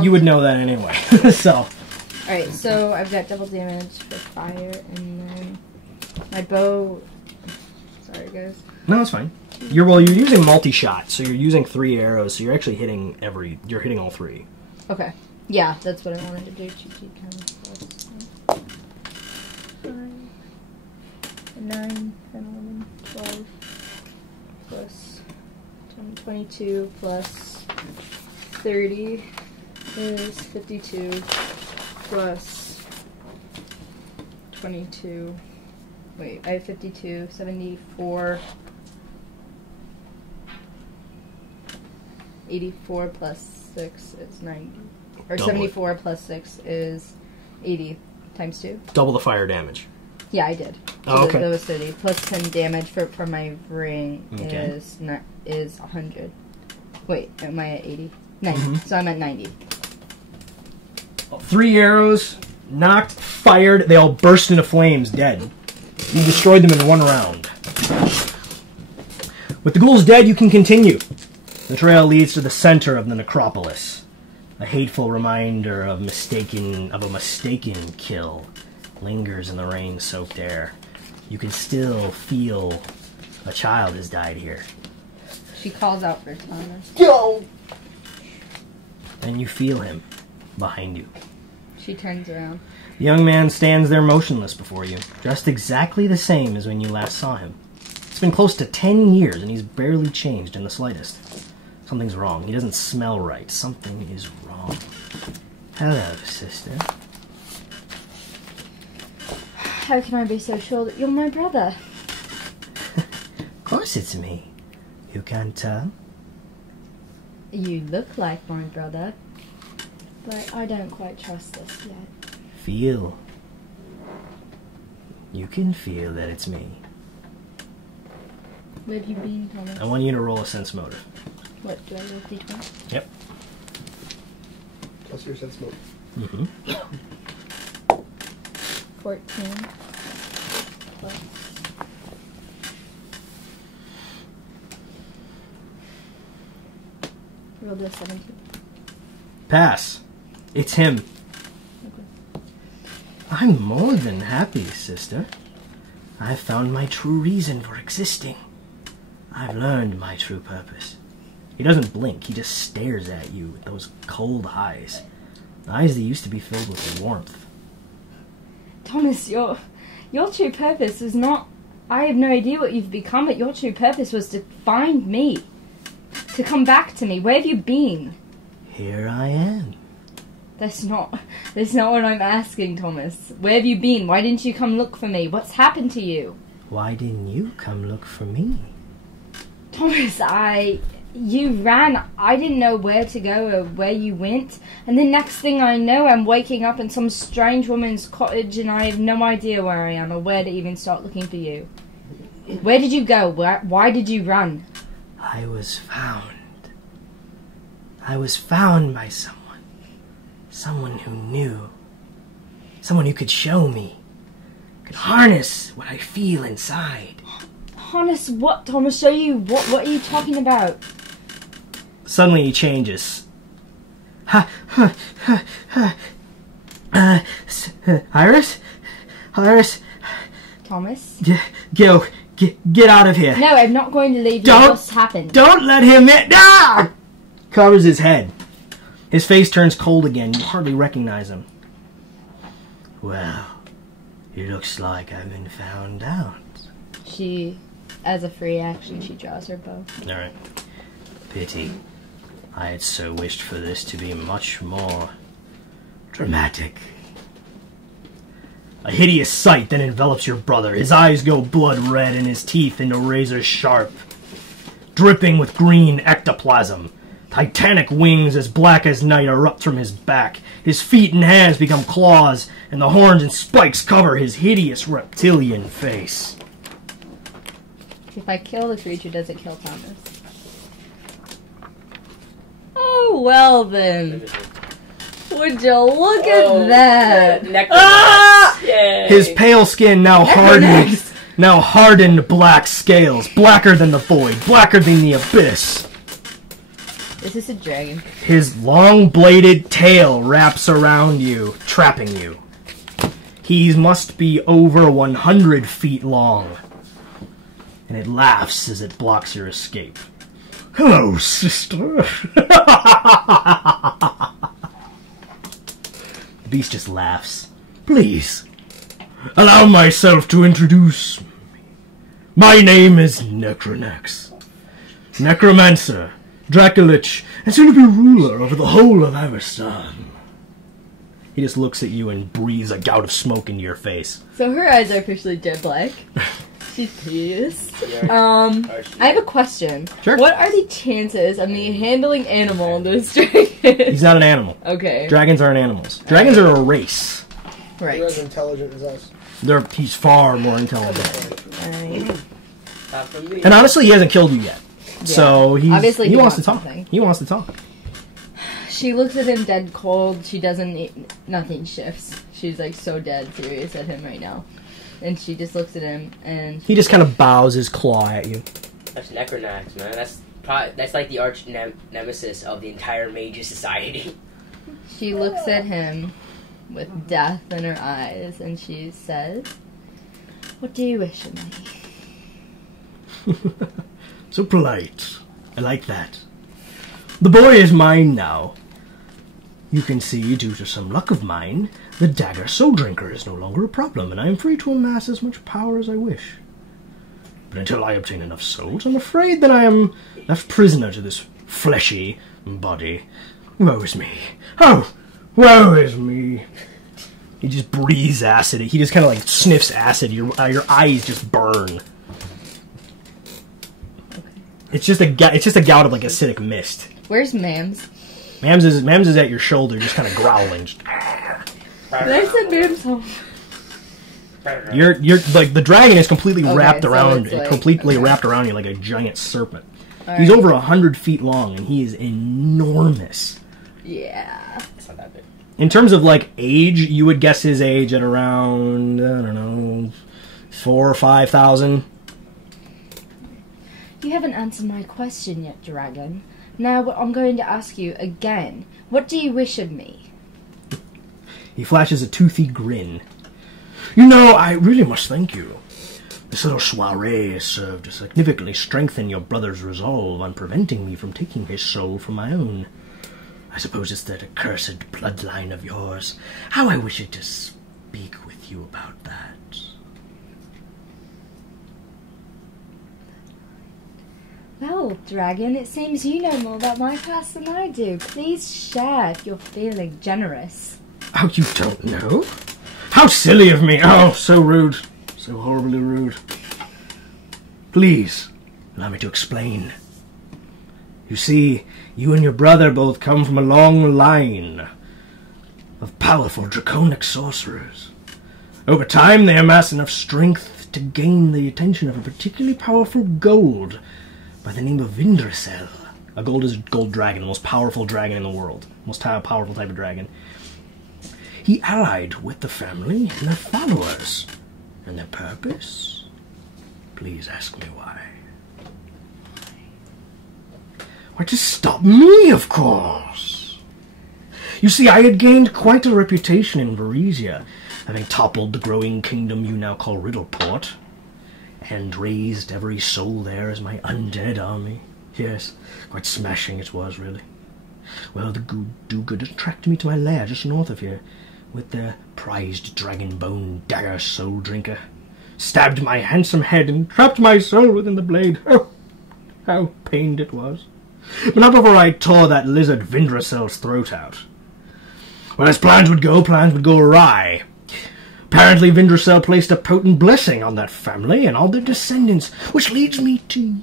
You would know that anyway. So. Alright, so I've got double damage for fire, and then my bow. Sorry, guys. No, it's fine. You're using multi-shot, so you're using 3 arrows, so you're actually hitting you're hitting all 3. Okay. Yeah, that's what I wanted to do. Cheat sheet counts. 9, 10, 11, 12, plus 10, 22, plus 30 is 52, plus 22. Wait, I have 52, 74, 84 plus 6 is 90. Or Double 74 plus 6 is 80 times 2. Double the fire damage. Yeah, I did. Oh, okay. That was 30. Plus 10 damage for my ring Okay. is 100. Wait, am I at 80? 90. So I'm at 90. 3 arrows, knocked, fired, they all burst into flames, dead. You destroyed them in 1 round. With the ghouls dead, you can continue. The trail leads to the center of the necropolis. A hateful reminder of a mistaken kill lingers in the rain-soaked air. You can still feel a child has died here. She calls out for Thomas. Go! And you feel him behind you. She turns around. The young man stands there motionless before you, dressed exactly the same as when you last saw him. It's been close to 10 years and he's barely changed in the slightest. Something's wrong. He doesn't smell right. Something is wrong. Hello, sister. How can I be so sure that you're my brother? Of course it's me. You can't tell? You look like my brother, but I don't quite trust this yet. Feel. You can feel that it's me. Where have you been, Thomas? I want you to roll a sense motive. What, do I roll D20? Yep. Plus your sense motive. Mm-hmm. 14. Plus. Rolled a 17. Pass. It's him. Okay. I'm more than happy, sister. I've found my true reason for existing. I've learned my true purpose. He doesn't blink. He just stares at you with those cold eyes. Eyes that used to be filled with warmth. Thomas, your true purpose is not... I have no idea what you've become, but your true purpose was to find me. To come back to me. Where have you been? Here I am. That's not what I'm asking, Thomas. Where have you been? Why didn't you come look for me? What's happened to you? Why didn't you come look for me? Thomas, you ran. I didn't know where to go or where you went. And the next thing I know, I'm waking up in some strange woman's cottage and I have no idea where I am or where to even start looking for you. Where did you go? Why did you run? I was found. I was found by someone. Someone who knew. Someone who could show me. Could harness what I feel inside. Harness what, Thomas? Show you what? What are you talking about? Suddenly he changes. Iris? Iris? Thomas? Get out of here. No, I'm not going to leave you. What's happened? Don't let him in. Ah! Covers his head. His face turns cold again. You hardly recognize him. Well, it looks like I've been found out. She, as a free action, she draws her bow. Alright. Pity. I had so wished for this to be much more dramatic. A hideous sight then envelops your brother. His eyes go blood red and his teeth into razor sharp, dripping with green ectoplasm. Titanic wings as black as night erupt from his back. His feet and hands become claws, and the horns and spikes cover his hideous reptilian face. If I kill the creature, does it kill Thomas? Oh, well then. Would you look at that? Ah! Yay. His pale skin now hardened black scales, blacker than the void, blacker than the abyss. Is this a dragon? His long-bladed tail wraps around you, trapping you. He must be over 100 feet long. And it laughs as it blocks your escape. Hello, sister. The beast just laughs. Please, allow myself to introduce me. My name is Necronex. Necromancer, Draculich, and soon to be ruler over the whole of Avestan. He just looks at you and breathes a gout of smoke into your face. So her eyes are officially jet black. She's pissed. I have a question. Sure. What are the chances of me handling animal in this dragon? He's not an animal. Okay. Dragons aren't animals. Dragons are a race. Right. You're as intelligent as us. He's far more intelligent. Right. And honestly, he hasn't killed you yet. So Obviously he he wants to wants talk. something. He wants to talk. She looks at him dead cold. She doesn't. Nothing shifts. She's like so dead serious at him right now, and she just looks at him and He just kind of bows his claw at you. That's Necronax, man. That's like the arch nemesis of the entire Mages Society. she looks at him with death in her eyes, and she says, "What do you wish of me?" So polite. I like that. The boy is mine now. You can see, due to some luck of mine, the dagger soul drinker is no longer a problem, and I am free to amass as much power as I wish. But until I obtain enough souls, I'm afraid that I am left prisoner to this fleshy body. Woe is me. Oh, woe is me. He just breathes acid. He just kind of like sniffs acid. Your eyes just burn. It's just a gout of like acidic mist. Where's Mams? Mams is at your shoulder, just kind of growling. Just, They send Mams home. you're like the dragon is completely Okay, wrapped so around, it's like- completely okay. wrapped around you like a giant serpent. All He's right. over 100 feet long, and he is enormous. Yeah. It's not that big. In terms of like age, you would guess his age at around, I don't know, 4,000 or 5,000. You haven't answered my question yet, dragon. Now I'm going to ask you again. What do you wish of me? He flashes a toothy grin. You know, I really must thank you. This little soiree has served to significantly strengthen your brother's resolve on preventing me from taking his soul from my own. I suppose it's that accursed bloodline of yours. How I wish it to speak with you about that. Well, dragon, it seems you know more about my past than I do. Please share if you're feeling generous. Oh, you don't know? How silly of me! Oh, so rude. So horribly rude. Please, allow me to explain. You see, you and your brother both come from a long line of powerful draconic sorcerers. Over time, they amass enough strength to gain the attention of a particularly powerful gold by the name of Vindracel. A gold dragon, the most powerful dragon in the world. Most powerful type of dragon. He allied with the family and their followers. And their purpose? Please ask me why. Why, to stop me, of course. You see, I had gained quite a reputation in Varesia, having toppled the growing kingdom you now call Riddleport, and raised every soul there as my undead army. Yes, quite smashing it was, really. Well, the do-good attracted me to my lair just north of here, with their prized dragon-bone dagger soul drinker. Stabbed my handsome head and trapped my soul within the blade. Oh, how pained it was. But not before I tore that lizard Vindracel's throat out. Well, as plans would go awry. Apparently, Vindracel placed a potent blessing on that family and all their descendants, which leads me to you.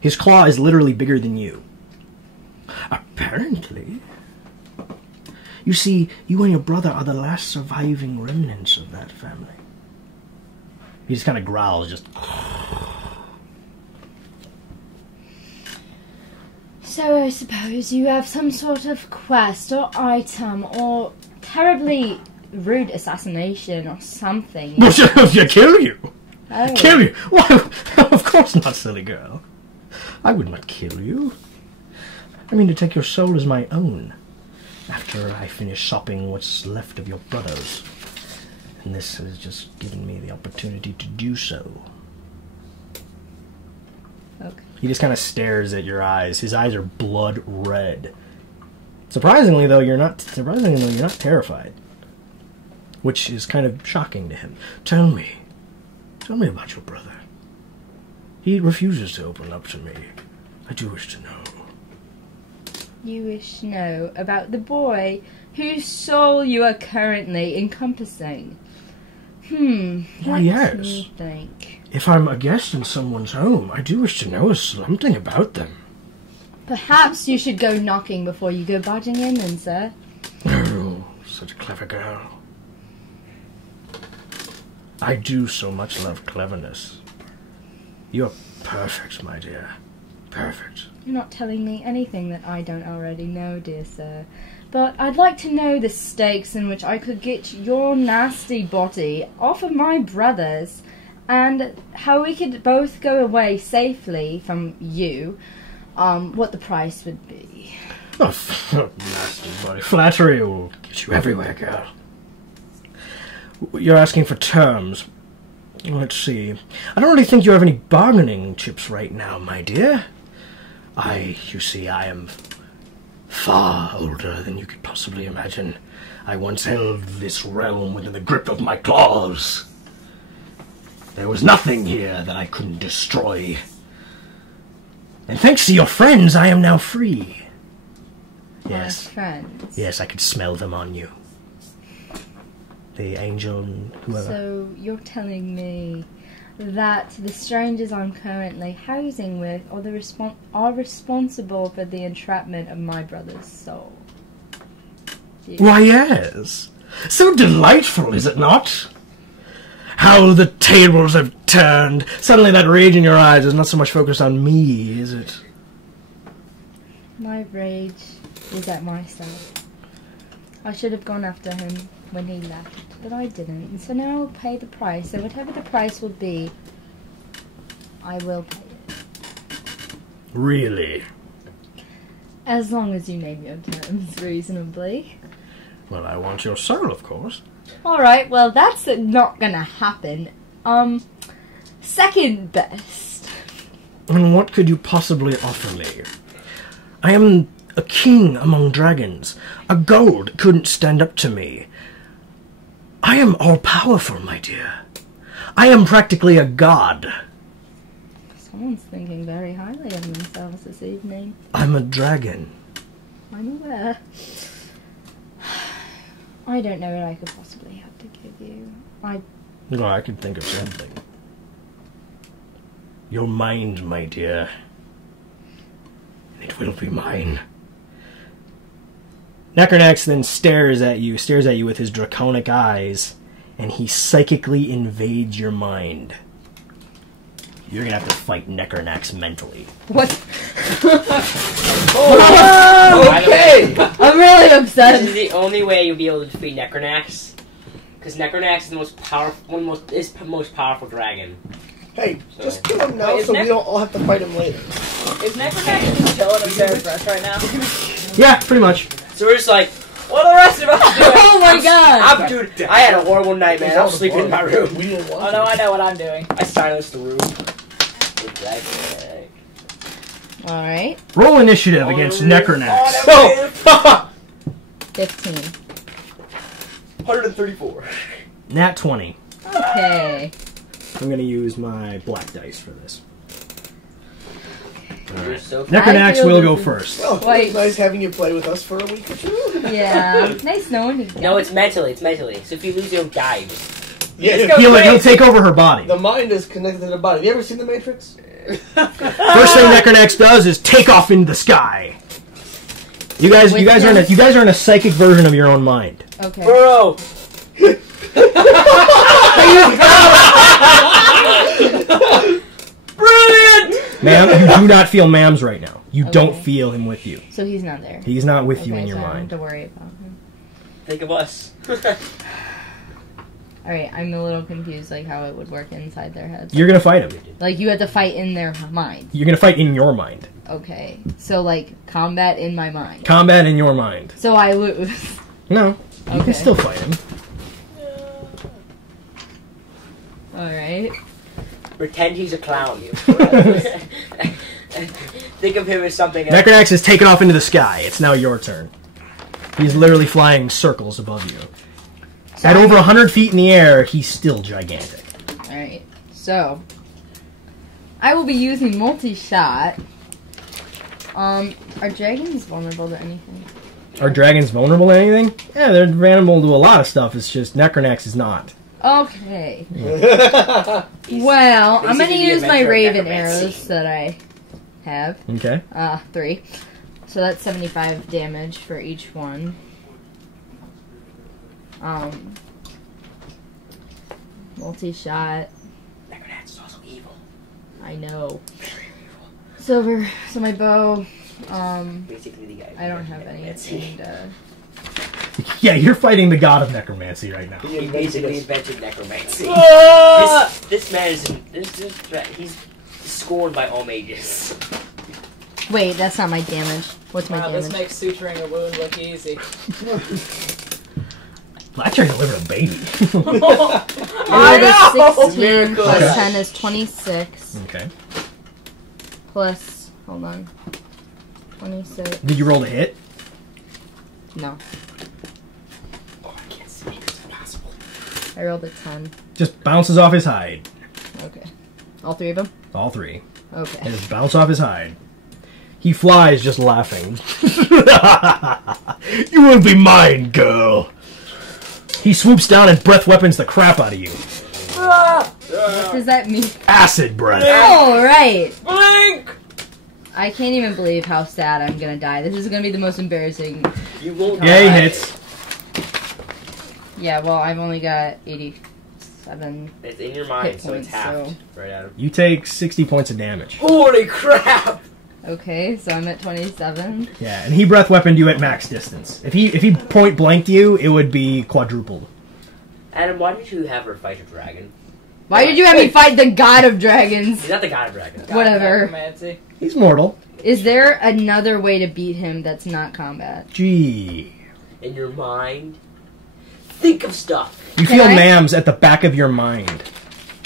His claw is literally bigger than you. Apparently. You see, you and your brother are the last surviving remnants of that family. He just kind of growls, just... So I suppose you have some sort of quest or item or terribly rude assassination or something. Kill you? Oh. Kill you? Why, of course not, silly girl. I would not kill you. I mean to take your soul as my own, after I finish sopping what's left of your brothers. And this has just given me the opportunity to do so. Okay. He just kind of stares at your eyes. His eyes are blood red. Surprisingly, though, you're not terrified. Which is kind of shocking to him. Tell me about your brother. He refuses to open up to me. I do wish to know. You wish to know about the boy whose soul you are currently encompassing. Why, Let yes. me think. If I'm a guest in someone's home, I do wish to know something about them. Perhaps you should go knocking before you go barging in, then, sir. Oh, such a clever girl. I do so much love cleverness. You're perfect, my dear. Perfect. You're not telling me anything that I don't already know, dear sir. But I'd like to know the stakes in which I could get your nasty body off of my brother's, and how we could both go away safely from you. What the price would be. Oh, nasty body. Flattery will get you everywhere, girl. You're asking for terms. Let's see. I don't really think you have any bargaining chips right now, my dear. You see, I am far older than you could possibly imagine. I once held this realm within the grip of my claws. There was nothing here that I couldn't destroy. And thanks to your friends, I am now free. Yes. My friends. Yes, I could smell them on you. The angel and whoever. So you're telling me that the strangers I'm currently housing with are responsible for the entrapment of my brother's soul? Why, yes. So delightful, is it not? How the tables have turned. Suddenly that rage in your eyes is not so much focused on me, is it? My rage is at myself. I should have gone after him when he left, but I didn't. And so now I will pay the price. So whatever the price will be, I will pay it. Really? As long as you name your terms reasonably. Well, I want your soul, of course. Alright, well that's not gonna happen. Second best. And what could you possibly offer me? I am a king among dragons. A gold couldn't stand up to me. I am all-powerful, my dear. I am practically a god. Someone's thinking very highly of themselves this evening. I'm a dragon. I'm aware. I don't know what I could possibly have to give you. No, I can think of something. Your mind, my dear. And it will be mine. Necronax then stares at you with his draconic eyes, and he psychically invades your mind. You're gonna have to fight Necronax mentally. What? Okay! I'm really This upset. is the only way you'll be able to defeat Necronax. Because Necronax is the most powerful, most powerful dragon. Hey, So- just kill him now Wait, is so we Nec- don't all have to fight him later. Is Necronax just chilling and very fresh right now? Yeah, pretty much. So we're just like, what are the rest of us doing? Oh my god! Dude, I had a horrible night, man. I'm sleeping in my room. We don't Oh want no, I know what I'm doing. I silenced the room. Alright. Roll initiative against Necronax. Oh, 15. 134. Nat 20. Okay. I'm gonna use my black dice for this. You're so Necronax feel will this go is- first. Well, Wait. it's nice having you play with us for a week or two. Yeah. Nice knowing you. No, it's mentally. It's mentally. So if you lose, you don't die. You just Yeah, He'll take over her body. the mind is connected to the body. Have you ever seen The Matrix? First thing Necronax does is take off into the sky. You guys are in a psychic version of your own mind. Okay. Bro. Brilliant. Ma'am, you do not feel Mams right now. You Okay. don't feel him with you. So he's not there. He's not with you Okay, in your so I don't have mind. to worry about him. Think of us. Alright, I'm a little confused, like how it would work inside their heads. You're gonna fight him. Like you had to fight in their mind. You're gonna fight in your mind. Okay. So like combat in my mind. Combat in your mind. So I lose. No, you Okay. can still fight him. Alright. Pretend he's a clown. You. Think of him as something else. Necronax has taken off into the sky. It's now your turn. He's literally flying circles above you. At over 100 feet in the air, he's still gigantic. Alright. So I will be using multi-shot. Are dragons vulnerable to anything? Are dragons vulnerable to anything? Yeah, they're vulnerable to a lot of stuff. It's just Necronax is not. Okay. Well, I'm gonna basically use a my mentor of raven necromancy. arrows that I have. Okay. 3. So that's 75 damage for each one. Multi-shot. Necronax is also evil. I know. So my bow, Basically, the guy. I don't have anything to... Yeah, you're fighting the god of necromancy right now. He basically invented necromancy. Ah! This man is he's scorned by all mages. Wait, that's not my damage. What's my Wow, damage? this makes suturing a wound look easy. I tried to deliver a baby. I rolled a 16 Miracle. plus 10 is 26. Okay. Plus, hold on. 26. Did you roll to hit? No. Oh, I can't see. It's impossible. I rolled a 10. Just bounces off his hide. Okay. All three of them? All three. Okay. And just bounce off his hide. He flies just laughing. You will be mine, girl. He swoops down and breath weapons the crap out of you. What does that mean? Acid breath. Oh, right. Blink! I can't even believe how sad I'm gonna die. This is gonna be the most embarrassing. You won't. Yeah, he die. hits. Yeah, well, I've only got 87 It's in your mind, hit so it's points, half. so... Right, Adam. You take 60 points of damage. Holy crap! Okay, so I'm at 27. Yeah, and he breath weaponed you at max distance. If he point blanked you, it would be quadrupled. Adam, why did you have her fight a dragon? Why did you have me fight the god of dragons? He's not the god of dragons. Whatever. Necromancy. He's mortal. Is there another way to beat him that's not combat? Gee. In your mind, think of stuff. You Can feel I? Mams at the back of your mind.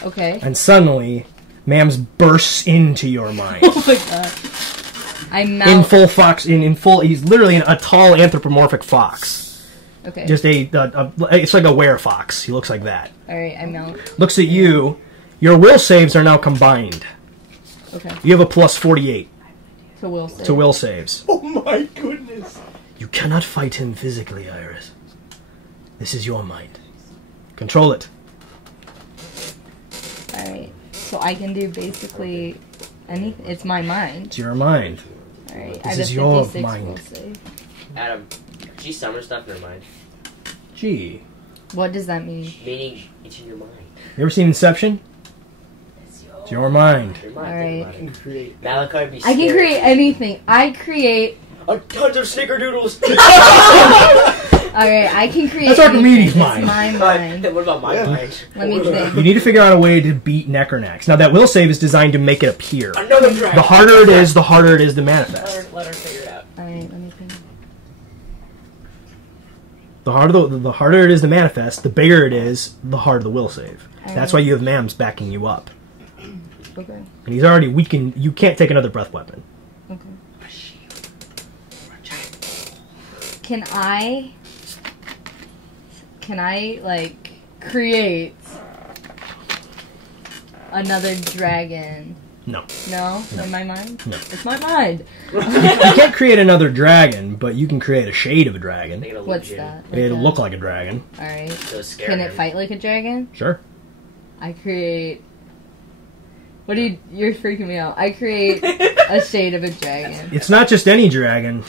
Okay. And suddenly, Mams bursts into your mind. Oh my god. I in mount. full fox, in full, he's literally a tall anthropomorphic fox. Okay. Just it's like a werefox. He looks like that. Alright, I mount. Looks at you. Your will saves are now combined. Okay. You have a plus 48 So we'll save. to will saves. Oh my goodness. You cannot fight him physically, Iris. This is your mind. Control it. Alright. So I can do basically anything. It's my mind. It's your mind. Alright. This I is have a your 56 mind. will save. Adam, she summons stuff in her mind. Gee. What does that mean? Meaning, it's in your mind. You ever seen Inception? It's your mind. Your mind. Alright. Think about it. Malachi would be I can scared. create anything. I create. Tons of snickerdoodles. Alright, I can create. That's Archimedes' anything. mind. It's my mind. What about my mind? Let me think. You need to figure out a way to beat Necronax. Now, that will save is designed to make it appear. Another dragon. The harder it is, the harder it is to manifest. Let her figure it out. Alright, let me think. The harder it is to manifest, the bigger it is, the harder the will save. That's why you have Mams backing you up. Okay. And he's already weakened. You can't take another breath weapon. Okay. Can I like create another dragon? No. No? In my mind? No. It's my mind. You can't create another dragon, but you can create a shade of a dragon. Make it a What's legit. that? It'll look like a dragon. Alright. So scare Can him. it fight like a dragon? Sure. I create... What do you... You're freaking me out. I create a shade of a dragon. It's not just any dragon.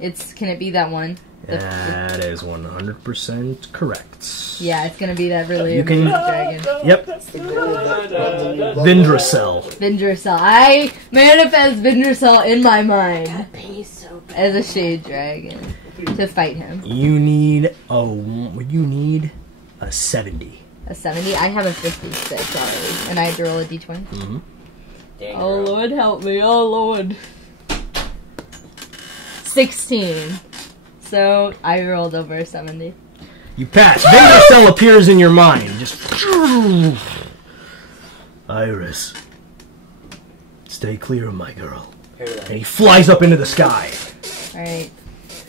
It's... Can it be that one? That is 100% correct. Yeah, it's gonna be that really You can- amazing dragon. Yep. Vindracell. Vindracell. I manifest Vindracell in my mind as a shade dragon to fight him. You need a 70. A 70? I have a 56 already, and I have to roll a d20. Mm-hmm. Dang, Oh girl. Lord, help me! Oh Lord. 16. So I rolled over a 70. You pass. Vindracell appears in your mind. Just Iris, stay clear of my girl. And he flies up into the sky. All right.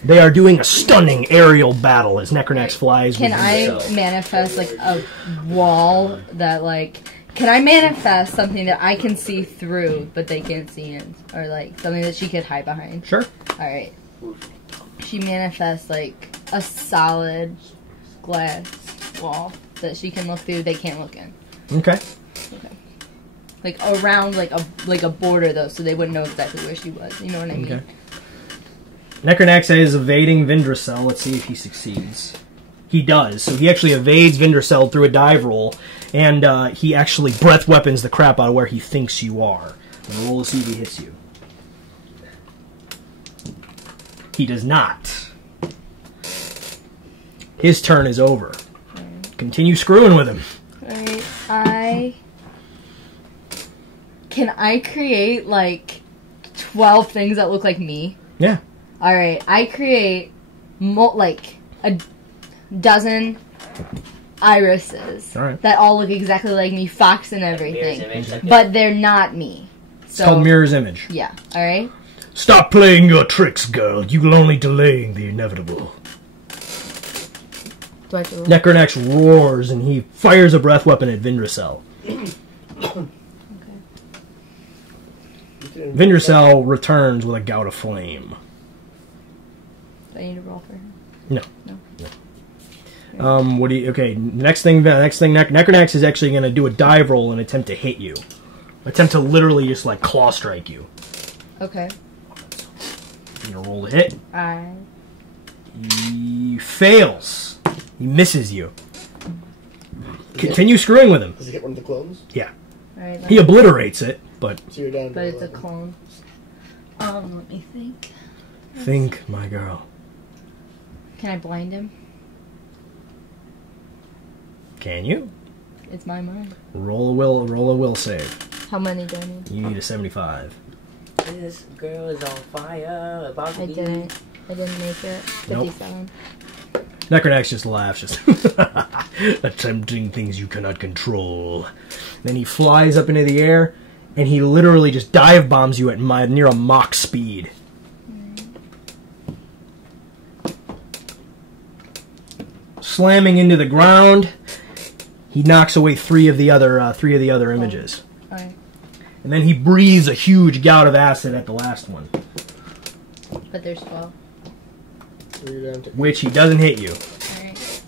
They are doing a stunning aerial battle as Necronax flies. Can with I Vindracell. manifest like a wall that like? Can I manifest something that I can see through, but they can't see in, or like something that she could hide behind? Sure. All right. She manifests like a solid glass wall that she can look through. They can't look in. Okay. Like around like a border though, so they wouldn't know exactly where she was. You know what I mean? Okay. Necronax is evading Vindracell. Let's see if he succeeds. He does. So he actually evades Vindracell through a dive roll, and he actually breath weapons the crap out of where he thinks you are. And roll to see if he hits you. He does not. His turn is over. Continue screwing with him. Alright, Can I create, like, 12 things that look like me? Yeah. Alright, I create, like, a dozen irises that all look exactly like me, fox and everything. But they're not me. It's called Mirror's Image. Yeah, alright? Stop playing your tricks, girl. You're only delaying the inevitable. Do I have to roll? Necronex roars and he fires a breath weapon at Vindracel. Vindracel returns with a gout of flame. Do I need to roll for him? No. What do you? Okay. Next thing. Necronex is actually going to do a dive roll and attempt to hit you. Attempt to literally just like claw strike you. Okay. You're gonna roll to hit. I. He fails. He misses you. Continue screwing with him. Does he hit one of the clones? Yeah. Alright, He obliterates it, but. So you're down to but it's a 11. clone. Let me think. Think, my girl. Can I blind him? Can you? It's my mind. Roll a will save. How many do I need? You need a 75. This girl is on fire. About to I be- didn't make it. Nope. 57. Necronex just laughs, just attempting things you cannot control. Then he flies up into the air, and he literally just dive bombs you at near a Mach speed. Slamming into the ground, he knocks away three of the other images, Alright. and then he breathes a huge gout of acid at the last one, But there's 12. So you're down to which he doesn't hit you. Alright.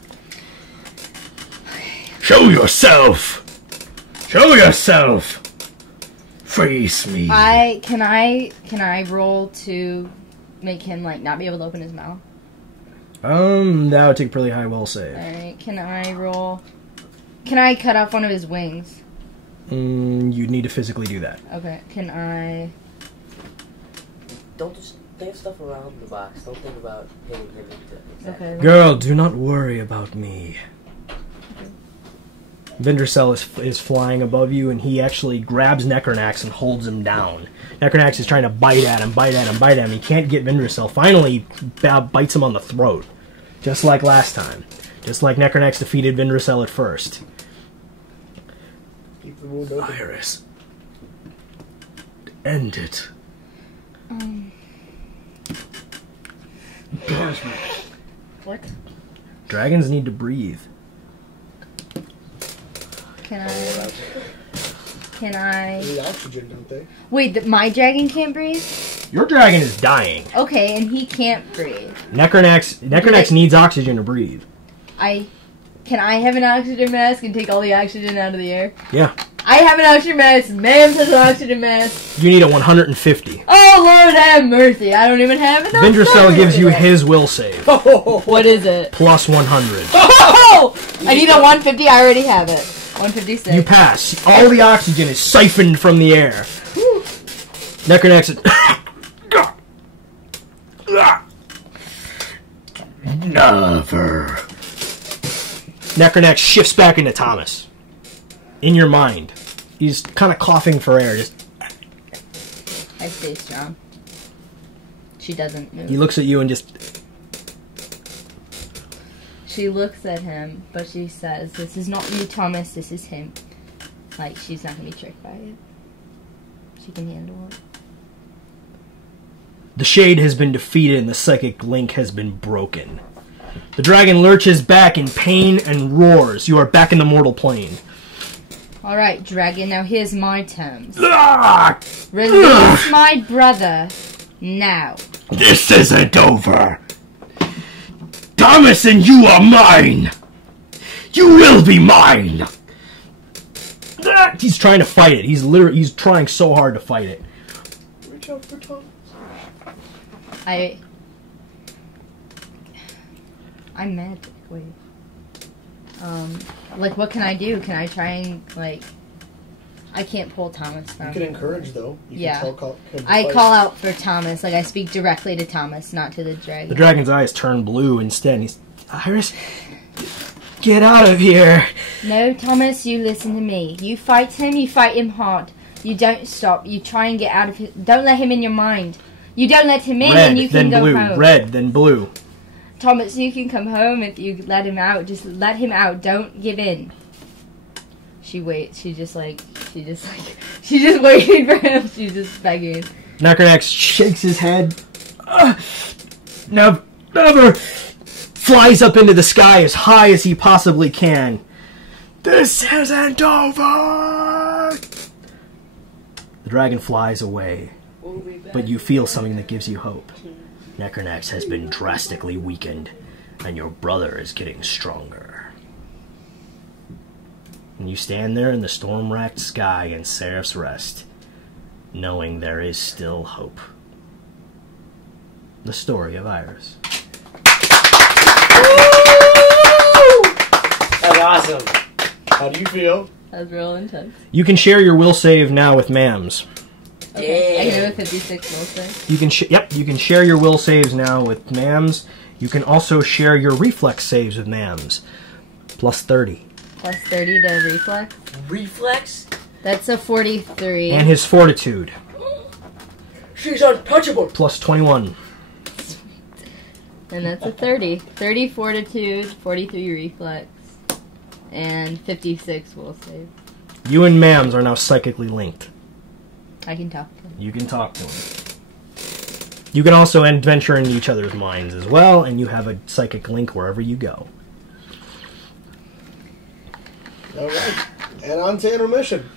Show yourself! Show yourself! Face me. Can I roll to make him like not be able to open his mouth? That would take a pretty high will save. Alright, can I roll? Can I cut off one of his wings? You'd need to physically do that. Okay, can I? Don't just leave stuff around the box. Don't think about hitting him into. Okay. Girl, do not worry about me. Vindracel is flying above you, and he actually grabs Necronax and holds him down. Necronax is trying to bite at him. He can't get Vindracel. Finally, bites him on the throat. Just like last time. Just like Necronax defeated Vindracel at first. keep the wound open. Iris. End it. What? Dragons need to breathe. Can I? They need oxygen, don't they? Wait, my dragon can't breathe? Your dragon is dying. Okay, and he can't breathe. Necronax needs oxygen to breathe. Can I have an oxygen mask and take all the oxygen out of the air? Yeah. I have an oxygen mask. Ma'am has an oxygen mask. You need a 150. Oh Lord, have mercy! I don't even have enough. Vindracel gives you his will save. What is it? Plus 100. Oh! I need a 150. I already have it. 156. You pass. All the oxygen is siphoned from the air. Necronax is... Never. Necronax shifts back into Thomas. In your mind. He's kind of coughing for air. Just... I stay strong. She doesn't move. He looks at you and just... She looks at him, but she says, "This is not you, Thomas. This is him." Like, she's not gonna be tricked by it. She can handle it. The shade has been defeated and the psychic link has been broken. The dragon lurches back in pain and roars. You are back in the mortal plane. Alright, dragon, now here's my terms. Ah! Release my brother now. This isn't over. Thomas and you are mine. You will be mine. He's trying to fight it. He's trying so hard to fight it. Reach out for Thomas. I'm mad. Wait. Like, what can I do? Can I try and, like... I can't pull Thomas. You Now. can encourage, though. You Yeah. can tell him to I fight. call out for Thomas. Like, I speak directly to Thomas, not to the dragon. The dragon's eyes turn blue instead. He's, Iris, get out of here. No, Thomas, you listen to me. You fight him hard. You don't stop. You try and get out of his... Don't let him in your mind. You don't let him in Red, and you can then go blue. home. Red, then blue. Thomas, you can come home if you let him out. Just let him out. Don't give in. She waits. She's just waiting for him. She's just begging. Necronex shakes his head. Never. Flies up into the sky as high as he possibly can. This isn't over! The dragon flies away, but you feel something that gives you hope. Necronex has been drastically weakened, and your brother is getting stronger. And you stand there in the storm-racked sky in Seraph's Rest, knowing there is still hope. The story of Iris. That's awesome. How do you feel? That's real intense. You can share your will save now with Mams. Okay. I can do a 56 will save. You can you can share your will saves now with Mams. You can also share your reflex saves with Mams. Plus 30. Plus 30 to reflex. Reflex? That's a 43. And his fortitude. She's untouchable. Plus 21. And that's a 30. 30 fortitude, 43 reflex, and 56 will save. You and Mams are now psychically linked. I can talk to him. You can talk to him. You can also adventure into each other's minds as well, and you have a psychic link wherever you go. All right. And on to intermission.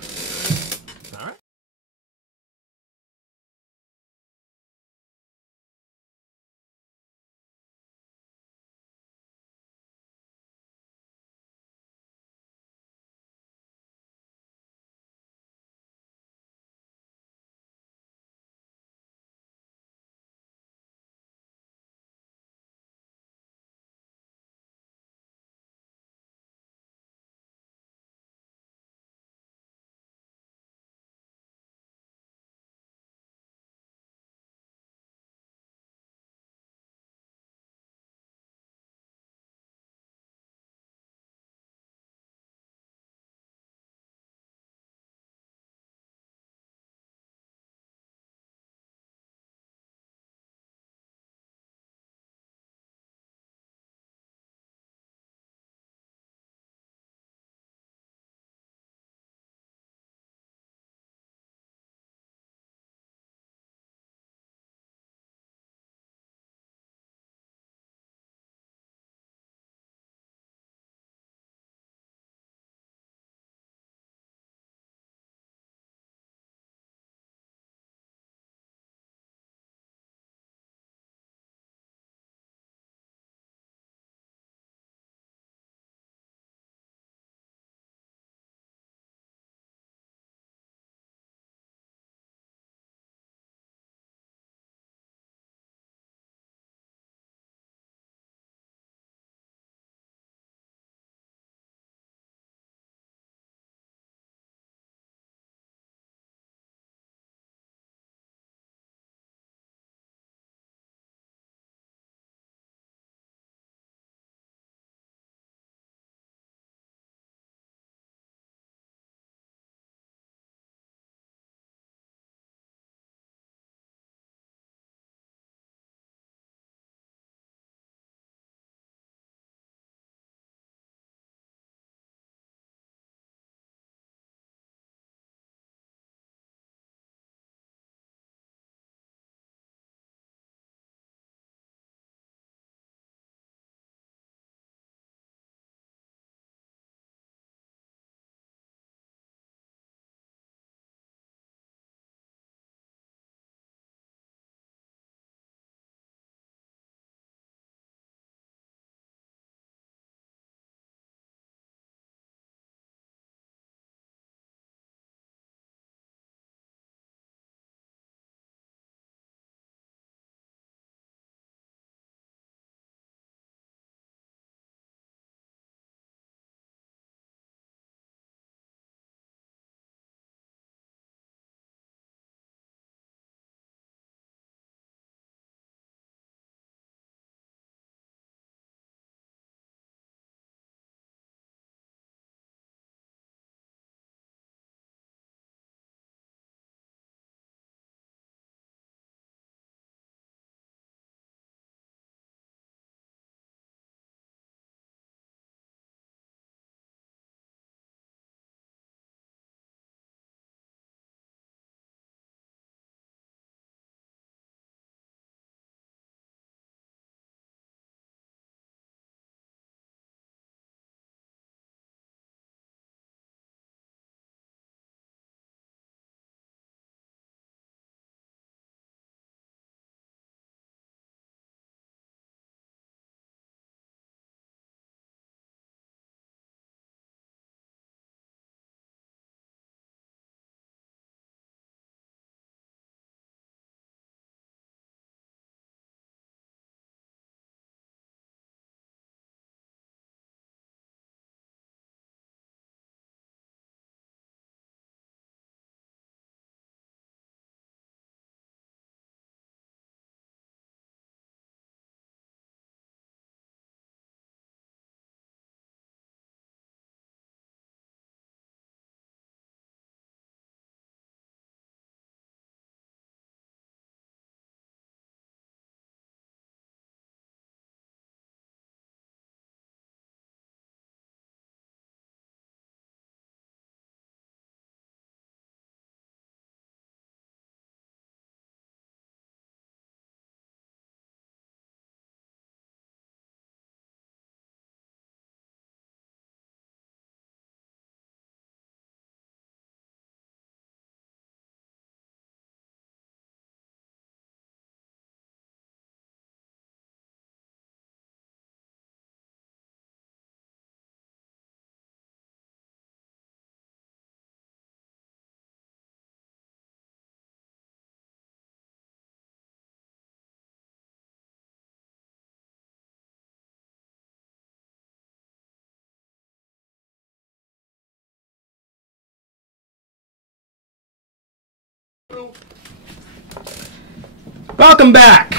Welcome back.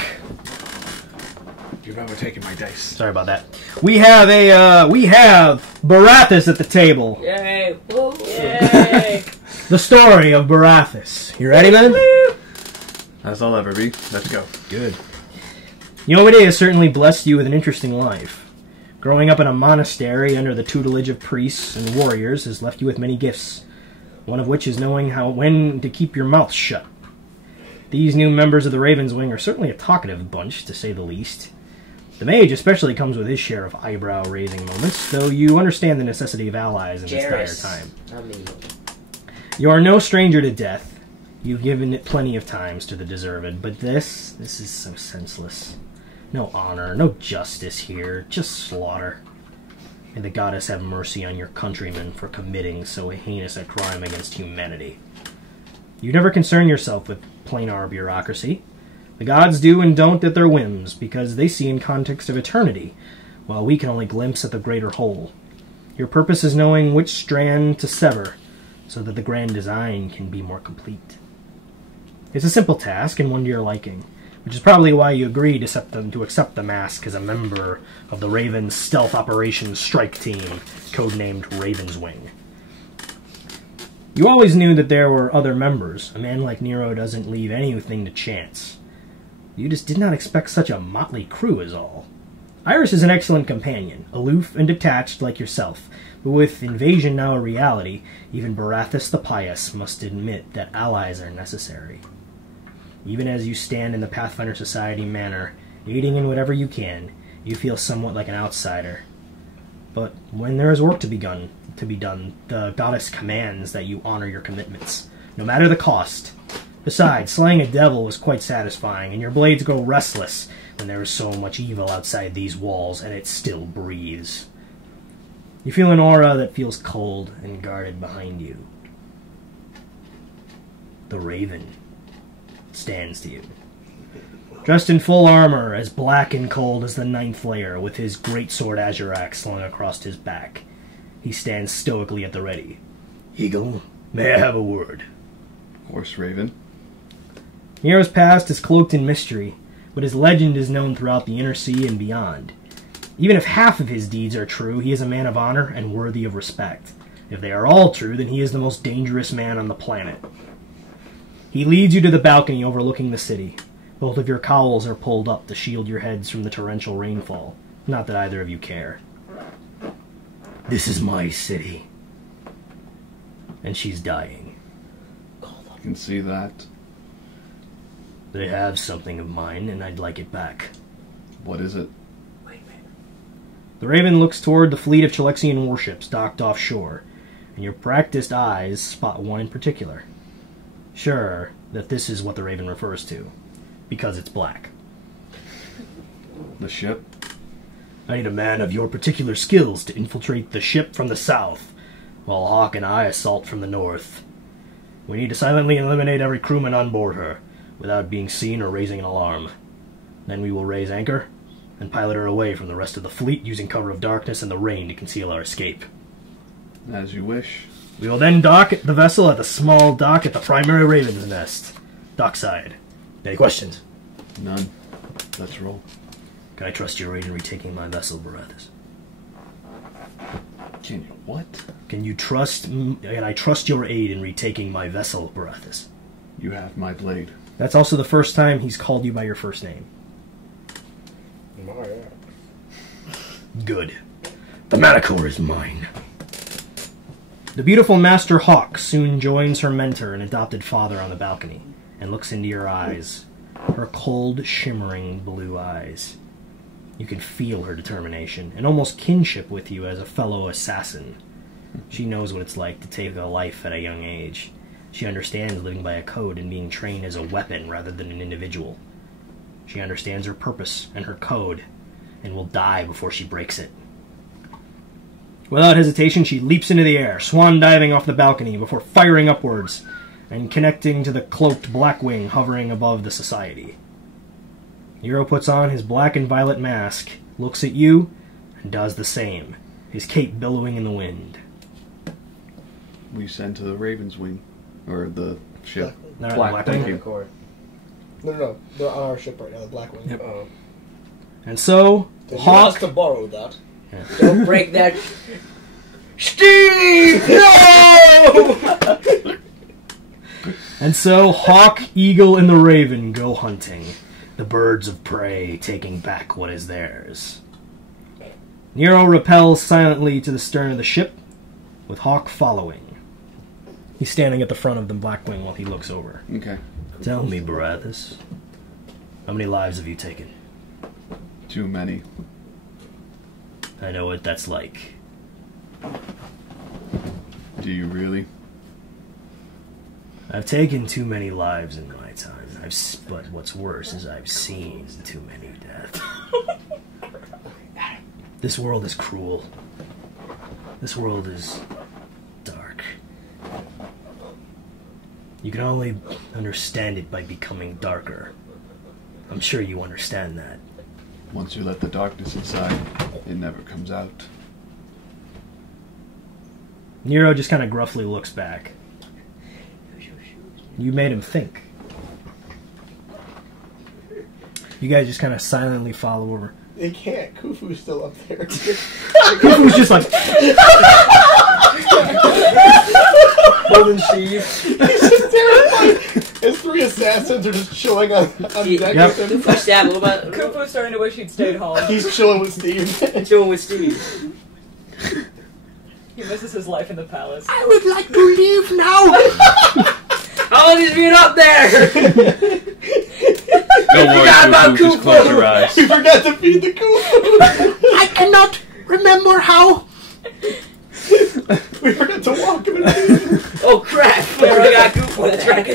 You remember taking my dice. Sorry about that. We have Barathas at the table. Yay! Woo! Yay! The story of Barathas. You ready, man? As I'll ever be. Let's go. Good. Yomade has certainly blessed you with an interesting life. Growing up in a monastery under the tutelage of priests and warriors has left you with many gifts, one of which is knowing when to keep your mouth shut. These new members of the Raven's Wing are certainly a talkative bunch, to say the least. The mage especially comes with his share of eyebrow-raising moments, though you understand the necessity of allies in this dire time. You are no stranger to death. You've given it plenty of times to the deserved, but this is so senseless. No honor, no justice here, just slaughter. May the goddess have mercy on your countrymen for committing so heinous a crime against humanity. You never concern yourself with planar bureaucracy. The gods do and don't at their whims, because they see in context of eternity, while we can only glimpse at the greater whole. Your purpose is knowing which strand to sever, so that the grand design can be more complete. It's a simple task, and one to your liking, which is probably why you agreed to accept the mask as a member of the Raven's Stealth Operations Strike Team, codenamed Raven's Wing. You always knew that there were other members. A man like Nero doesn't leave anything to chance. You just did not expect such a motley crew is all. Iris is an excellent companion, aloof and detached like yourself, but with invasion now a reality, even Barathas the Pious must admit that allies are necessary. Even as you stand in the Pathfinder Society manor, aiding in whatever you can, you feel somewhat like an outsider. But when there is work to be done, the goddess commands that you honor your commitments, no matter the cost. Besides, slaying a devil was quite satisfying, and your blades grow restless when there is so much evil outside these walls, and it still breathes. You feel an aura that feels cold and guarded behind you. The Raven stands to you. Dressed in full armor, as black and cold as the ninth layer, with his greatsword Azurak slung across his back. He stands stoically at the ready. Eagle, may I have a word? Horse Raven. Nero's past is cloaked in mystery, but his legend is known throughout the Inner Sea and beyond. Even if half of his deeds are true, he is a man of honor and worthy of respect. If they are all true, then he is the most dangerous man on the planet. He leads you to the balcony overlooking the city. Both of your cowls are pulled up to shield your heads from the torrential rainfall. Not that either of you care. This is my city. And she's dying. I can see that. They have something of mine, and I'd like it back. What is it? The Raven looks toward the fleet of Chalexian warships docked offshore, and your practiced eyes spot one in particular. Sure that this is what the Raven refers to, because it's black. The ship? I need a man of your particular skills to infiltrate the ship from the south, while Hawk and I assault from the north. We need to silently eliminate every crewman on board her, without being seen or raising an alarm. Then we will raise anchor, and pilot her away from the rest of the fleet using cover of darkness and the rain to conceal our escape. As you wish. We will then dock the vessel at the small dock at the primary Raven's Nest, dockside. Any questions? None. Let's roll. Can I trust your aid in retaking my vessel, Barathas? Can you what? Can I trust your aid in retaking my vessel, Barathas? You have my blade. That's also the first time he's called you by your first name. Good. The Manticore is mine. The beautiful Master Hawk soon joins her mentor and adopted father on the balcony and looks into your eyes, her cold, shimmering blue eyes. You can feel her determination and almost kinship with you as a fellow assassin. She knows what it's like to take a life at a young age. She understands living by a code and being trained as a weapon rather than an individual. She understands her purpose and her code, and will die before she breaks it. Without hesitation, she leaps into the air, swan diving off the balcony before firing upwards and connecting to the cloaked Blackwing hovering above the society. Nero puts on his black and violet mask, looks at you, and does the same, his cape billowing in the wind. We send to the Raven's Wing. Or the ship. No, Black, thank you. No, they're on our ship right now. The Blackwing. Yep. And so, You want Hawk... us to borrow that. Don't break that. Steve! No! And so, Hawk, Eagle, and the Raven go hunting. The birds of prey taking back what is theirs. Nero rappels silently to the stern of the ship, with Hawk following. He's standing at the front of the Blackwing while he looks over. Okay. Tell me, Barathas, how many lives have you taken? Too many. I know what that's like. Do you really? I've taken too many lives in my time. But what's worse is I've seen too many deaths. This world is cruel. This world is dark. You can only understand it by becoming darker. I'm sure you understand that. Once you let the darkness inside, it never comes out. Nero just kind of gruffly looks back. You made him think. You guys just kind of silently follow over. They can't. Khufu's still up there. Khufu's just like... Holding Steve. He's just terrified. His 3 assassins are just chilling on deck Yep. with him. I stab a little bit. Koopa's starting to wish he'd stayed home. He's chilling with Steve. Chilling with Steve. He misses his life in the palace. I would like to leave now. How long has he been up there? Don't worry, forgot about Khufu, just close your eyes. You forgot to feed the Khufu. I cannot remember how. We forgot to walk him in the Oh crap! We already got Koopa. That's right.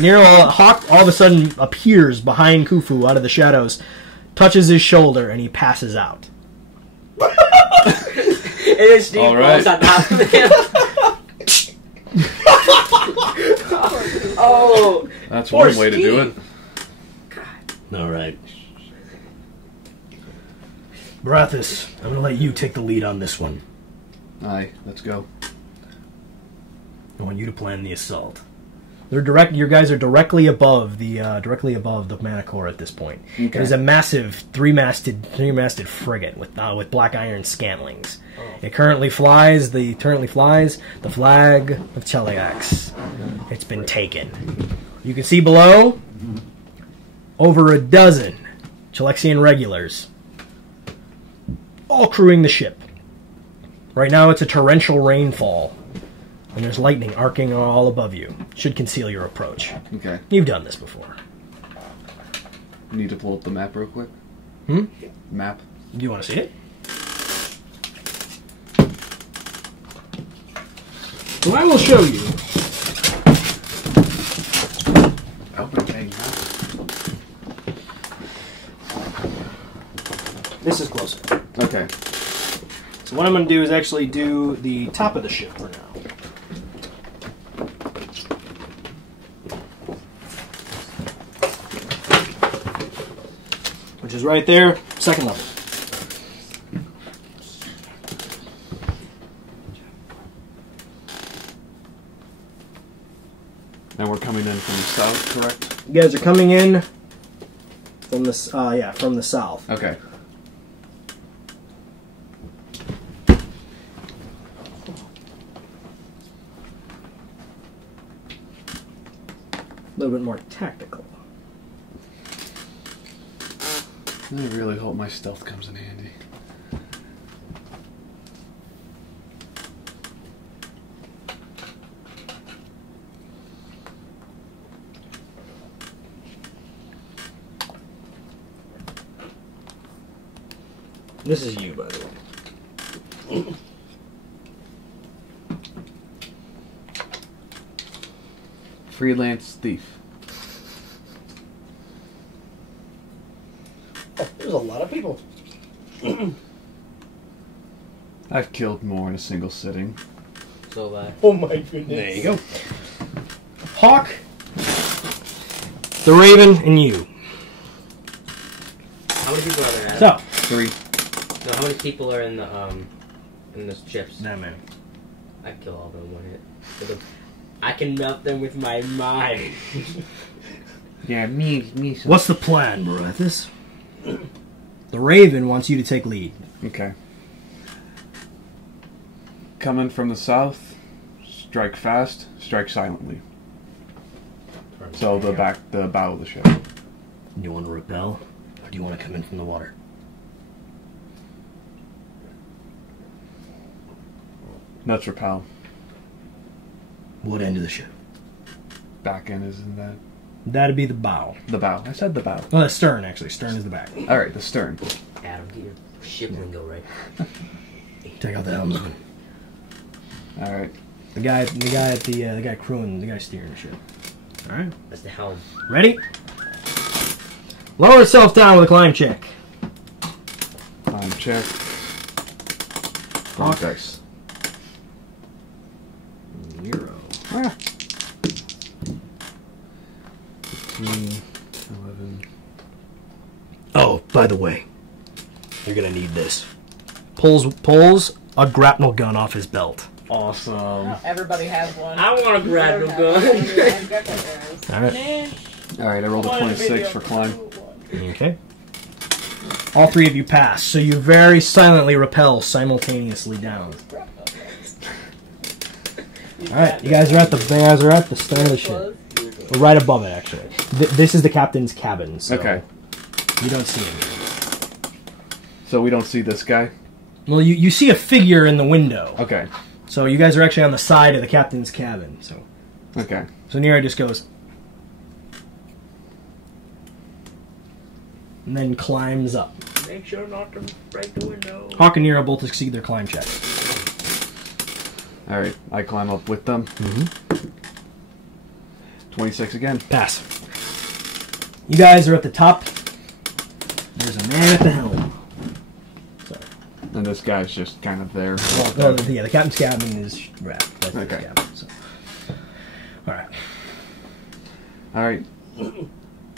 Nero, Hawk all of a sudden appears behind Khufu out of the shadows, touches his shoulder, and he passes out. And then Steve falls on top of him. Oh, That's poor one way to do it. All right. Barathas, I'm going to let you take the lead on this one. Aye, let's go. I want you to plan the assault. Your guys are directly above the Manticore at this point. Okay. It is a massive three-masted frigate with black iron scantlings. Oh. It currently flies the flag of Cheliax. It's been taken. You can see below over a dozen Chelexian regulars, all crewing the ship. Right now, it's a torrential rainfall. And there's lightning arcing all above you. Should conceal your approach. Okay. You've done this before. Need to pull up the map real quick. Map. Do you want to see it? So I will show you. Okay. This is closer. Okay. So what I'm going to do is actually do the top of the ship for now. Which is right there, second level. And we're coming in from the south, correct? You guys are coming in from the from the south. Okay. A little bit more tactical. I really hope my stealth comes in handy. This is you, by the way. Freelance thief. Oh, there's a lot of people. I've killed more in a single sitting. So that. Oh my goodness. There you go. Hawk, the Raven, and you. How many people are there? So, 3. So how many people are in the ships? nah, man. I kill all of them in one hit. I can melt them with my mind. Yeah, me. What's the plan, Barathis? The Raven wants you to take lead. Okay. Coming from the south, strike fast, strike silently. So the bow of the ship. Do you want to repel, or do you want to come in from the water? Let's repel. What end of the ship? Back end, isn't that? That'd be the bow. The bow. I said the bow. Well, the stern, actually. Stern is the back. Alright, the stern. Adam, get your ship lingo right. Take out the helmsman. Alright. The guy crewing, the guy steering the ship. Alright. That's the helm. Ready? Lower itself down with a climb check. Climb check. Rock dice. Nero. 15, 11. Oh, by the way, you're gonna need this. Pulls a grapnel gun off his belt. Awesome. Everybody has one. I want a grapnel gun. Alright. Alright, I rolled a 26 for climb. Okay. All three of you pass, so you very silently rappel simultaneously down. Alright, you guys are at the stern of the ship. Or right above it, actually. This is the captain's cabin, so Okay. you don't see him. So we don't see this guy? Well, you see a figure in the window. Okay. So you guys are actually on the side of the captain's cabin. So Okay. So Nero just goes, and then climbs up. Make sure not to break the window. Hawk and Nero both succeed their climb check. Alright, I climb up with them. 26 again. Pass. You guys are at the top. There's a man at the helm. And this guy's just kind of there. Well, yeah, the captain's cabin is wrapped. That's Okay. his cabin, so. Alright. Alright.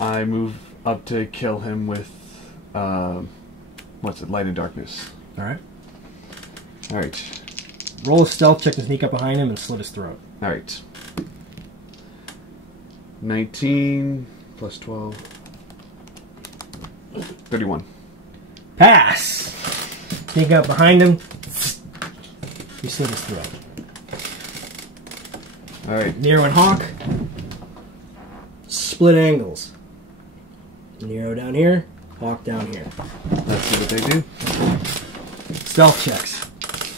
I move up to kill him with, what's it, light and darkness. Alright. Alright. Roll a stealth check to sneak up behind him and slit his throat. Alright. 19 plus 12. 31. Pass! Sneak up behind him. You slit his throat. Alright. Nero and Hawk. Split angles. Nero down here. Hawk down here. Let's see what they do. Stealth checks.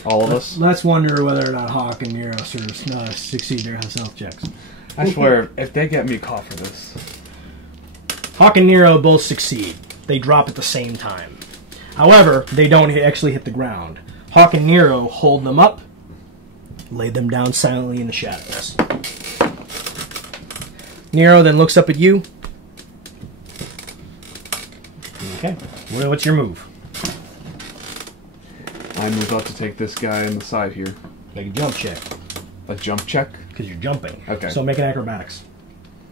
All of us? Let's wonder whether or not Hawk and Nero sort of succeed their stealth checks. I swear, if they get me caught for this. Hawk and Nero both succeed. They drop at the same time. However, they don't actually hit the ground. Hawk and Nero hold them up, lay them down silently in the shadows. Nero then looks up at you. Okay. What's your move? I move up to take this guy on the side here. Make a jump check. A jump check? Because you're jumping. Okay. So make an acrobatics.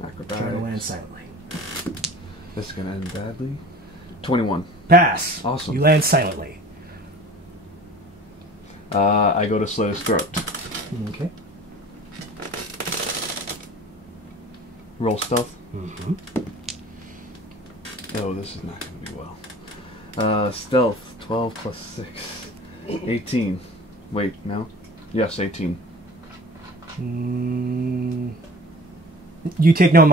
Acrobatics. Try to land silently. This is going to end badly. 21. Pass. Awesome. You land silently. I go to slit his throat. Okay. Roll stealth. Mm-hmm. Oh, this is not going to be well. Stealth, 12 plus 6. 18. Wait, no? Yes, 18. You take no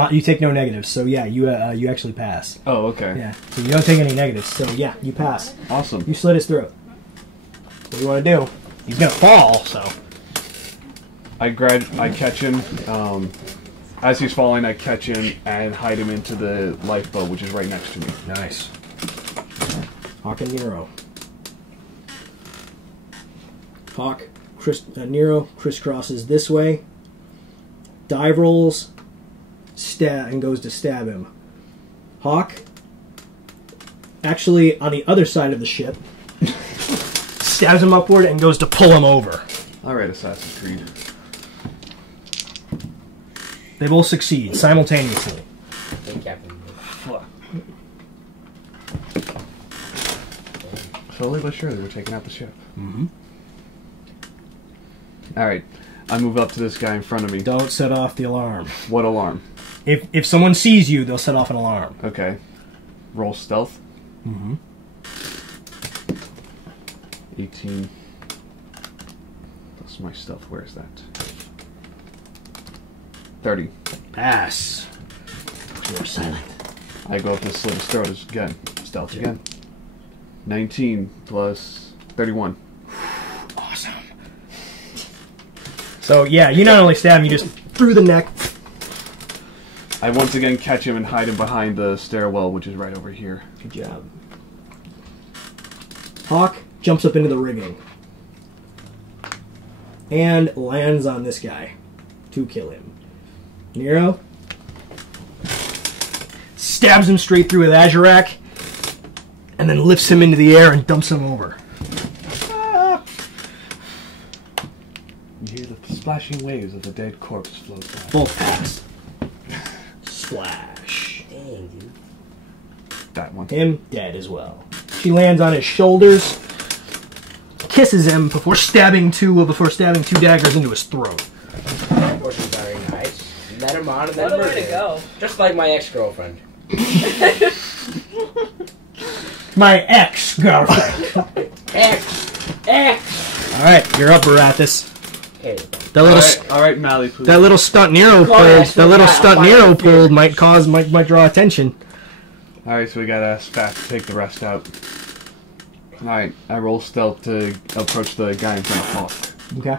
negatives, so yeah, you actually pass. Oh, okay. Yeah, so you don't take any negatives, so yeah, you pass. Awesome. You slit his throat. What do you want to do? He's gonna fall, so. I catch him. As he's falling, I catch him and hide him into the lifeboat, which is right next to me. Nice. Hawk and Nero. Hawk, Nero crisscrosses this way, dive rolls, and goes to stab him. Hawk, actually on the other side of the ship, stabs him upward and goes to pull him over. Alright, Assassin's Creed. They both succeed simultaneously. Hey, Captain. Slowly but surely, we're taking out the ship. Mm-hmm. Alright. I move up to this guy in front of me. Don't set off the alarm. What alarm? If someone sees you, they'll set off an alarm. Okay. Roll stealth. Mm-hmm. 18. Plus my stealth. Where's that? 30. Pass. You're silent. I go up to slit his throat again. Stealth again. 19 plus 31. Awesome. So, yeah, you not only stab him, you just through the neck. I once again catch him and hide him behind the stairwell, which is right over here. Good job. Hawk jumps up into the rigging. And lands on this guy to kill him. Nero stabs him straight through with Azurak, and then lifts him into the air and dumps him over. You hear the splashing waves of the dead corpse float by. Both pass. Splash. Dang, dude. That one. Him dead as well. She lands on his shoulders, kisses him before stabbing two daggers into his throat. Which is very nice. Let him on and then What a way murder to him. go. Just like my ex-girlfriend. My ex-girlfriend. Ex. Alright, you're up, Barathis. Okay. That little Alright, Mally, please. that little stunt Nero pulled might draw attention. Alright, so we got a spat to take the rest out. Alright, I roll stealth to approach the guy in front of Hawk. Okay.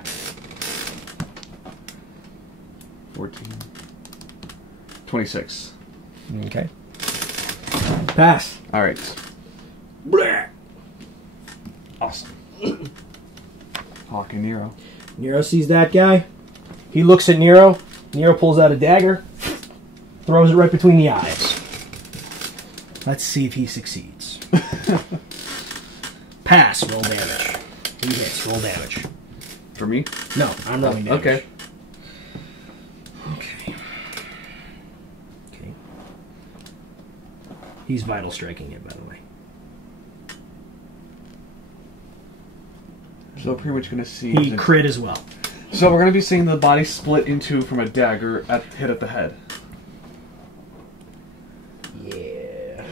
14. 26. Okay. Pass. Alright. Awesome. Hawk and Nero. Nero sees that guy. He looks at Nero. Nero pulls out a dagger, throws it right between the eyes. Let's see if he succeeds. Pass. Roll damage. He hits. Roll damage. For me? No, I'm rolling damage. Okay. Okay. He's vital striking it, by the way. So we're pretty much going to see... He crit as well. So we're going to be seeing the body split in two from a dagger hit at the head. Yeah.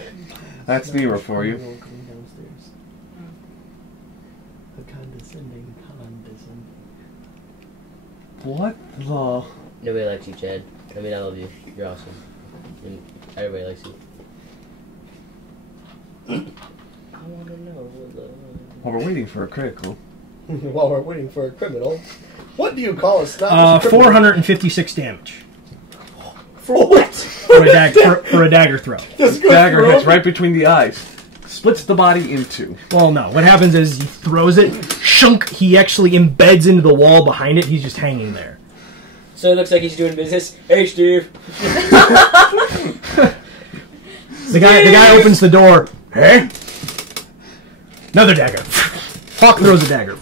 That's Nero for you. Coming downstairs. A condescending. What the... Nobody likes you, Chad. I mean, I love you. You're awesome. And everybody likes you. I want to know what the... Well, we're waiting for a critical. While we're waiting for a criminal. What do you call a snot? 456 damage. For what? For a dagger throw. Just go Dagger through hits him? right between the eyes. Splits the body in two. Well, no. What happens is he throws it, shunk, he actually embeds into the wall behind it. He's just hanging there. So it looks like he's doing business. Hey, Steve. The guy opens the door. Hey? Another dagger. Hawk throws a dagger.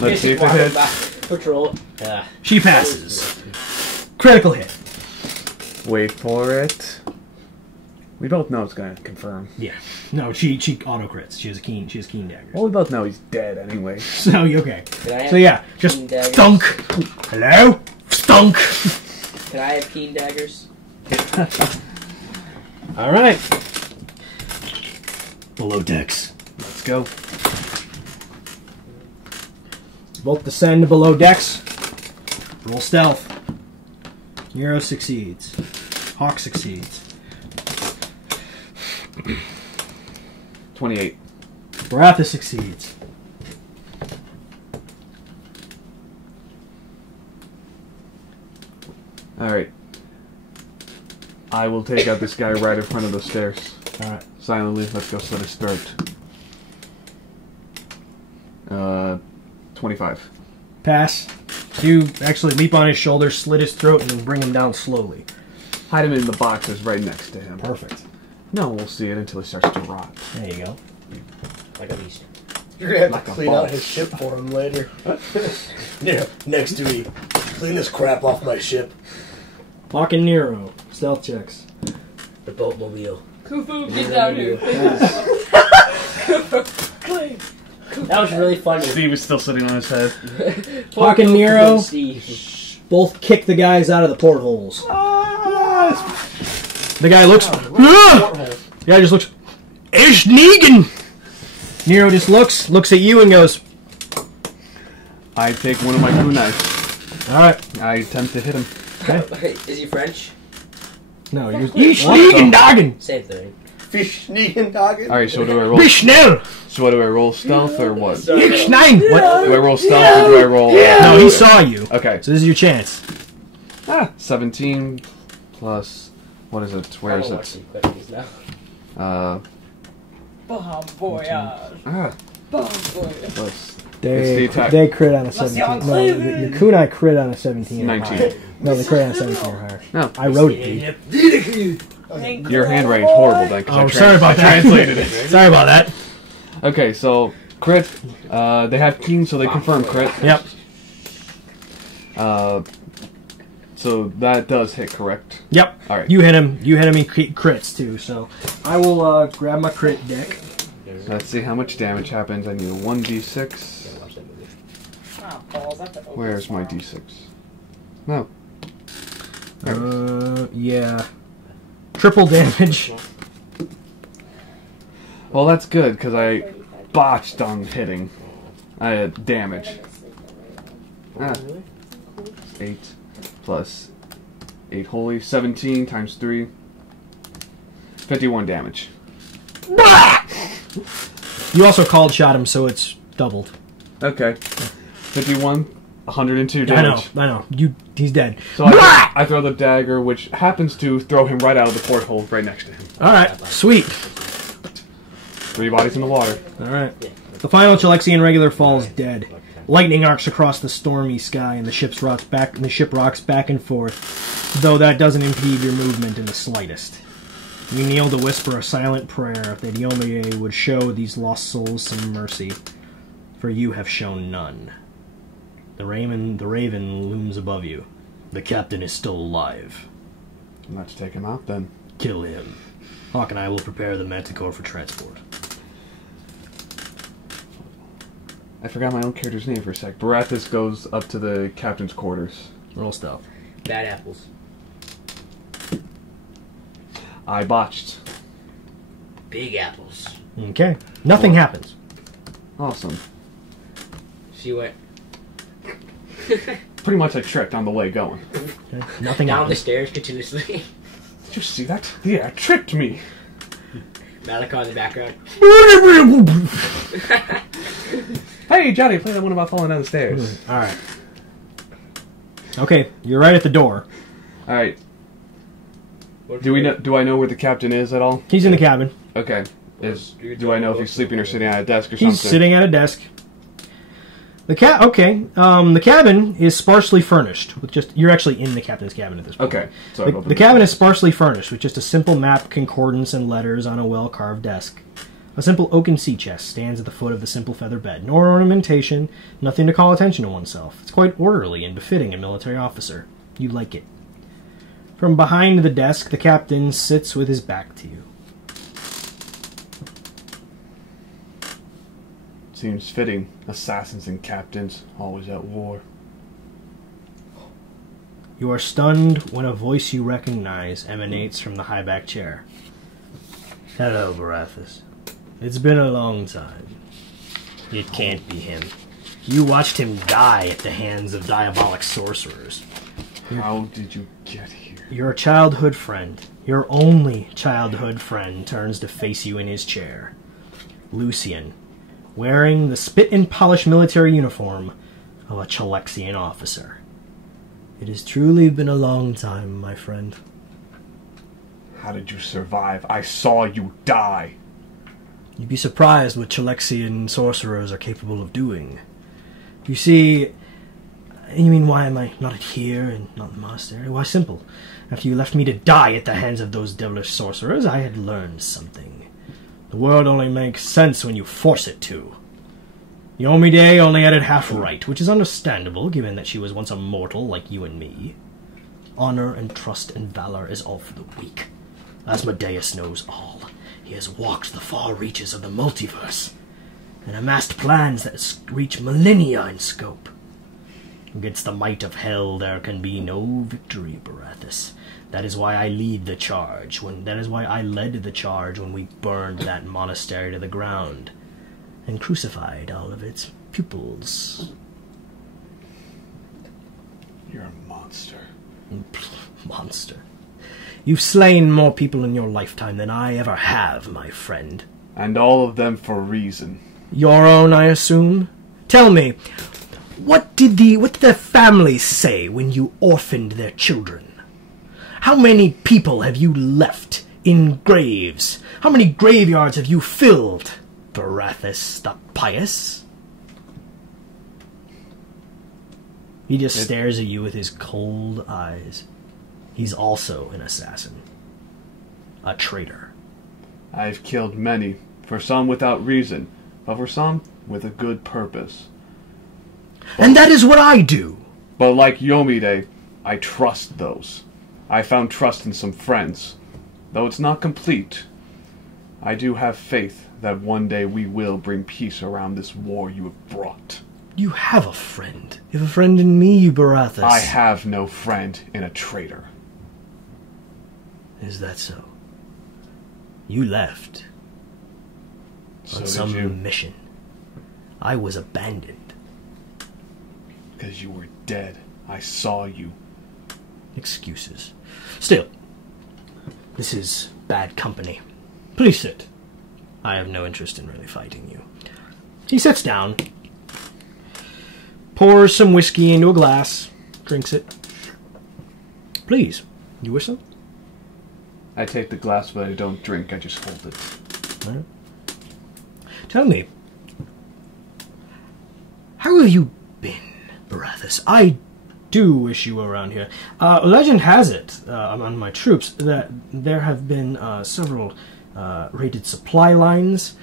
Let's see if it hits. Patrol. She passes. Critical hit. Wait for it. We both know it's going to confirm. Yeah. No, she auto crits. She has keen dagger. Well, we both know he's dead anyway. So okay. Can I have So yeah, just keen daggers? stunk. Hello? Stunk. Can I have keen daggers? All right. Below decks. Let's go. Both descend below decks. Roll stealth. Nero succeeds. Hawk succeeds. 28. Barathis succeeds. Alright. I will take out this guy right in front of the stairs. Alright. Silently, let's go slit his throat. 25. Pass. You actually leap on his shoulder, slit his throat, and then bring him down slowly. Hide him in the boxes right next to him. Perfect. No, we'll see it until he starts to rot. There you go. Like a beast. You're gonna have Like to a clean ball. out his ship for him later. Yeah, next to me. Clean this crap off my ship. Hawk and Nero. Stealth checks. The boatmobile. Kufu, get down here. That was really funny. Steve is still sitting on his head. Hawk and Nero Steve. both kick the guys out of the portholes. The guy looks. The guy just looks. Ish Negan! Nero just looks at you and goes. I take one of my kunais. Alright. I attempt to hit him. Okay. Is he French? No, you're Ish Negan Doggin! Same thing. Fish, Negan, Doggin. Alright, so do I roll? Bishnell! So what do I roll? Stealth or what? Ich nein! What? Do I roll stealth or do I roll? No, he saw you. Okay. So this is your chance. 17 plus. What is it? Where is it? Bon voyage. Bon voyage. Plus. They It's the attack. they crit on a 17. No, your kunai crit on a 17 or 19. higher. No, they crit on a 17 or higher. No. I wrote it, dude. Your handwriting's horrible then. 'Cause Oh, I sorry about that. translated it. Sorry about that. Okay, so crit. They have keen, so they confirm crit. Yep. So that does hit, correct? Yep. All right. You hit him. You hit him in crits too. So I will grab my crit deck. Let's see how much damage happens. I need a 1d6. Where's my d6? No. Yeah. Triple damage. Well, that's good because I botched on hitting. I had damage. 8 plus 8 holy. 17 times 3. 51 damage. You also called shot him, so it's doubled. Okay. 51, 102 damage. I know. He's dead. So I throw the dagger, which happens to throw him right out of the porthole right next to him. Alright, sweet. 3 bodies in the water. Alright. The final Chalexian regular falls dead. Lightning arcs across the stormy sky, and the ship rocks back and forth, though that doesn't impede your movement in the slightest. You kneel to whisper a silent prayer that Yomie would show these lost souls some mercy, for you have shown none. The raven looms above you. The captain is still alive. Let's take him out then. Kill him. Hawk and I will prepare the manticore for transport. I forgot my own character's name for a sec. Barathis goes up to the captain's quarters. Roll stealth. Bad apples. I botched. Big apples. Okay. Nothing happens. Awesome. She went Pretty much I tricked on the way going. Okay. Nothing down the happens. stairs continuously. Did you see that? Yeah, tricked me. Malika in the background. Hey, Johnny, play that one about falling down the stairs. Alright. Okay, you're right at the door. Alright. Do I know where the captain is at all? He's in the cabin. Okay. Do I know if he's sleeping or sitting at a desk or something? He's sitting at a desk. The cabin is sparsely furnished with just. You're actually in the captain's cabin at this point. Okay. So The cabin is sparsely furnished with just a simple map, concordance, and letters on a well-carved desk. A simple oaken sea chest stands at the foot of the simple feather bed. No ornamentation, nothing to call attention to oneself. It's quite orderly and befitting a military officer. You like it. From behind the desk, the captain sits with his back to you. Seems fitting. Assassins and captains, always at war. You are stunned when a voice you recognize emanates from the high-back chair. Hello, Barathis. It's been a long time. It can't be him. You watched him die at the hands of diabolic sorcerers. How did you get here? Your childhood friend, your only childhood friend, turns to face you in his chair. Lucian, wearing the spit-and-polish military uniform of a Chalexian officer. It has truly been a long time, my friend. How did you survive? I saw you die. You'd be surprised what Chalexian sorcerers are capable of doing. You see, you mean why am I not here and not in the monastery? Why, simple. After you left me to die at the hands of those devilish sorcerers, I had learned something. The world only makes sense when you force it to. Yomide only had it half right, which is understandable, given that she was once a mortal like you and me. Honor and trust and valor is all for the weak. Asmodeus knows all. He has walked the far reaches of the multiverse. and amassed plans that reach millennia in scope. Against the might of hell there can be no victory, Barathas. That is why I lead the charge. That is why I led the charge when we burned that monastery to the ground and crucified all of its pupils. You're a monster. Monster. You've slain more people in your lifetime than I ever have, my friend. And all of them for a reason. Your own, I assume? Tell me, what did the families say when you orphaned their children? How many people have you left in graves? How many graveyards have you filled, Barathas the Pious? He just stares at you with his cold eyes. He's also an assassin. A traitor. I've killed many, for some without reason, but for some with a good purpose. And that is what I do! But like Yomide, I trust those. I found trust in some friends. Though it's not complete, I do have faith that one day we will bring peace around this war you have brought. You have a friend. You have a friend in me, Barathas. I have no friend in a traitor. Is that so? You left on some mission. I was abandoned. Because you were dead. I saw you. Excuses. Still, this is bad company. Please sit. I have no interest in really fighting you. He sits down, pours some whiskey into a glass, drinks it. Please, you wish some? I take the glass, but I don't drink. I just hold it. All right. Tell me, how have you been, Barathas? I do wish you were around here. Legend has it, among my troops, that there have been several raided supply lines,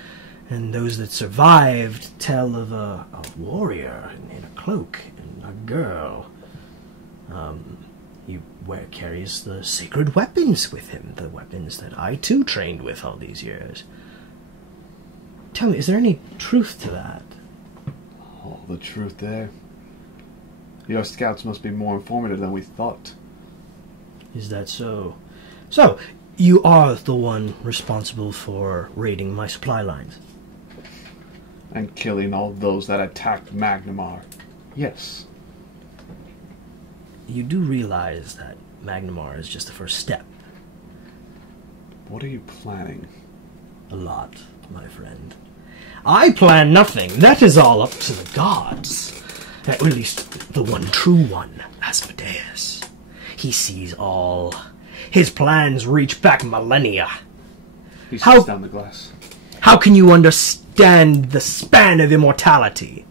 and those that survived tell of a warrior in a cloak and a girl. He carries the sacred weapons with him, the weapons that I too trained with all these years. Tell me, is there any truth to that? All the truth there. Your scouts must be more informative than we thought. Is that so? So, you are the one responsible for raiding my supply lines? And killing all those that attacked Magnamar. Yes. You do realize that Magnamar is just the first step. What are you planning? A lot, my friend. I plan nothing. That is all up to the gods. Or at least the one true one, Asmodeus. He sees all. His plans reach back millennia. He sets down the glass. How can you understand the span of immortality?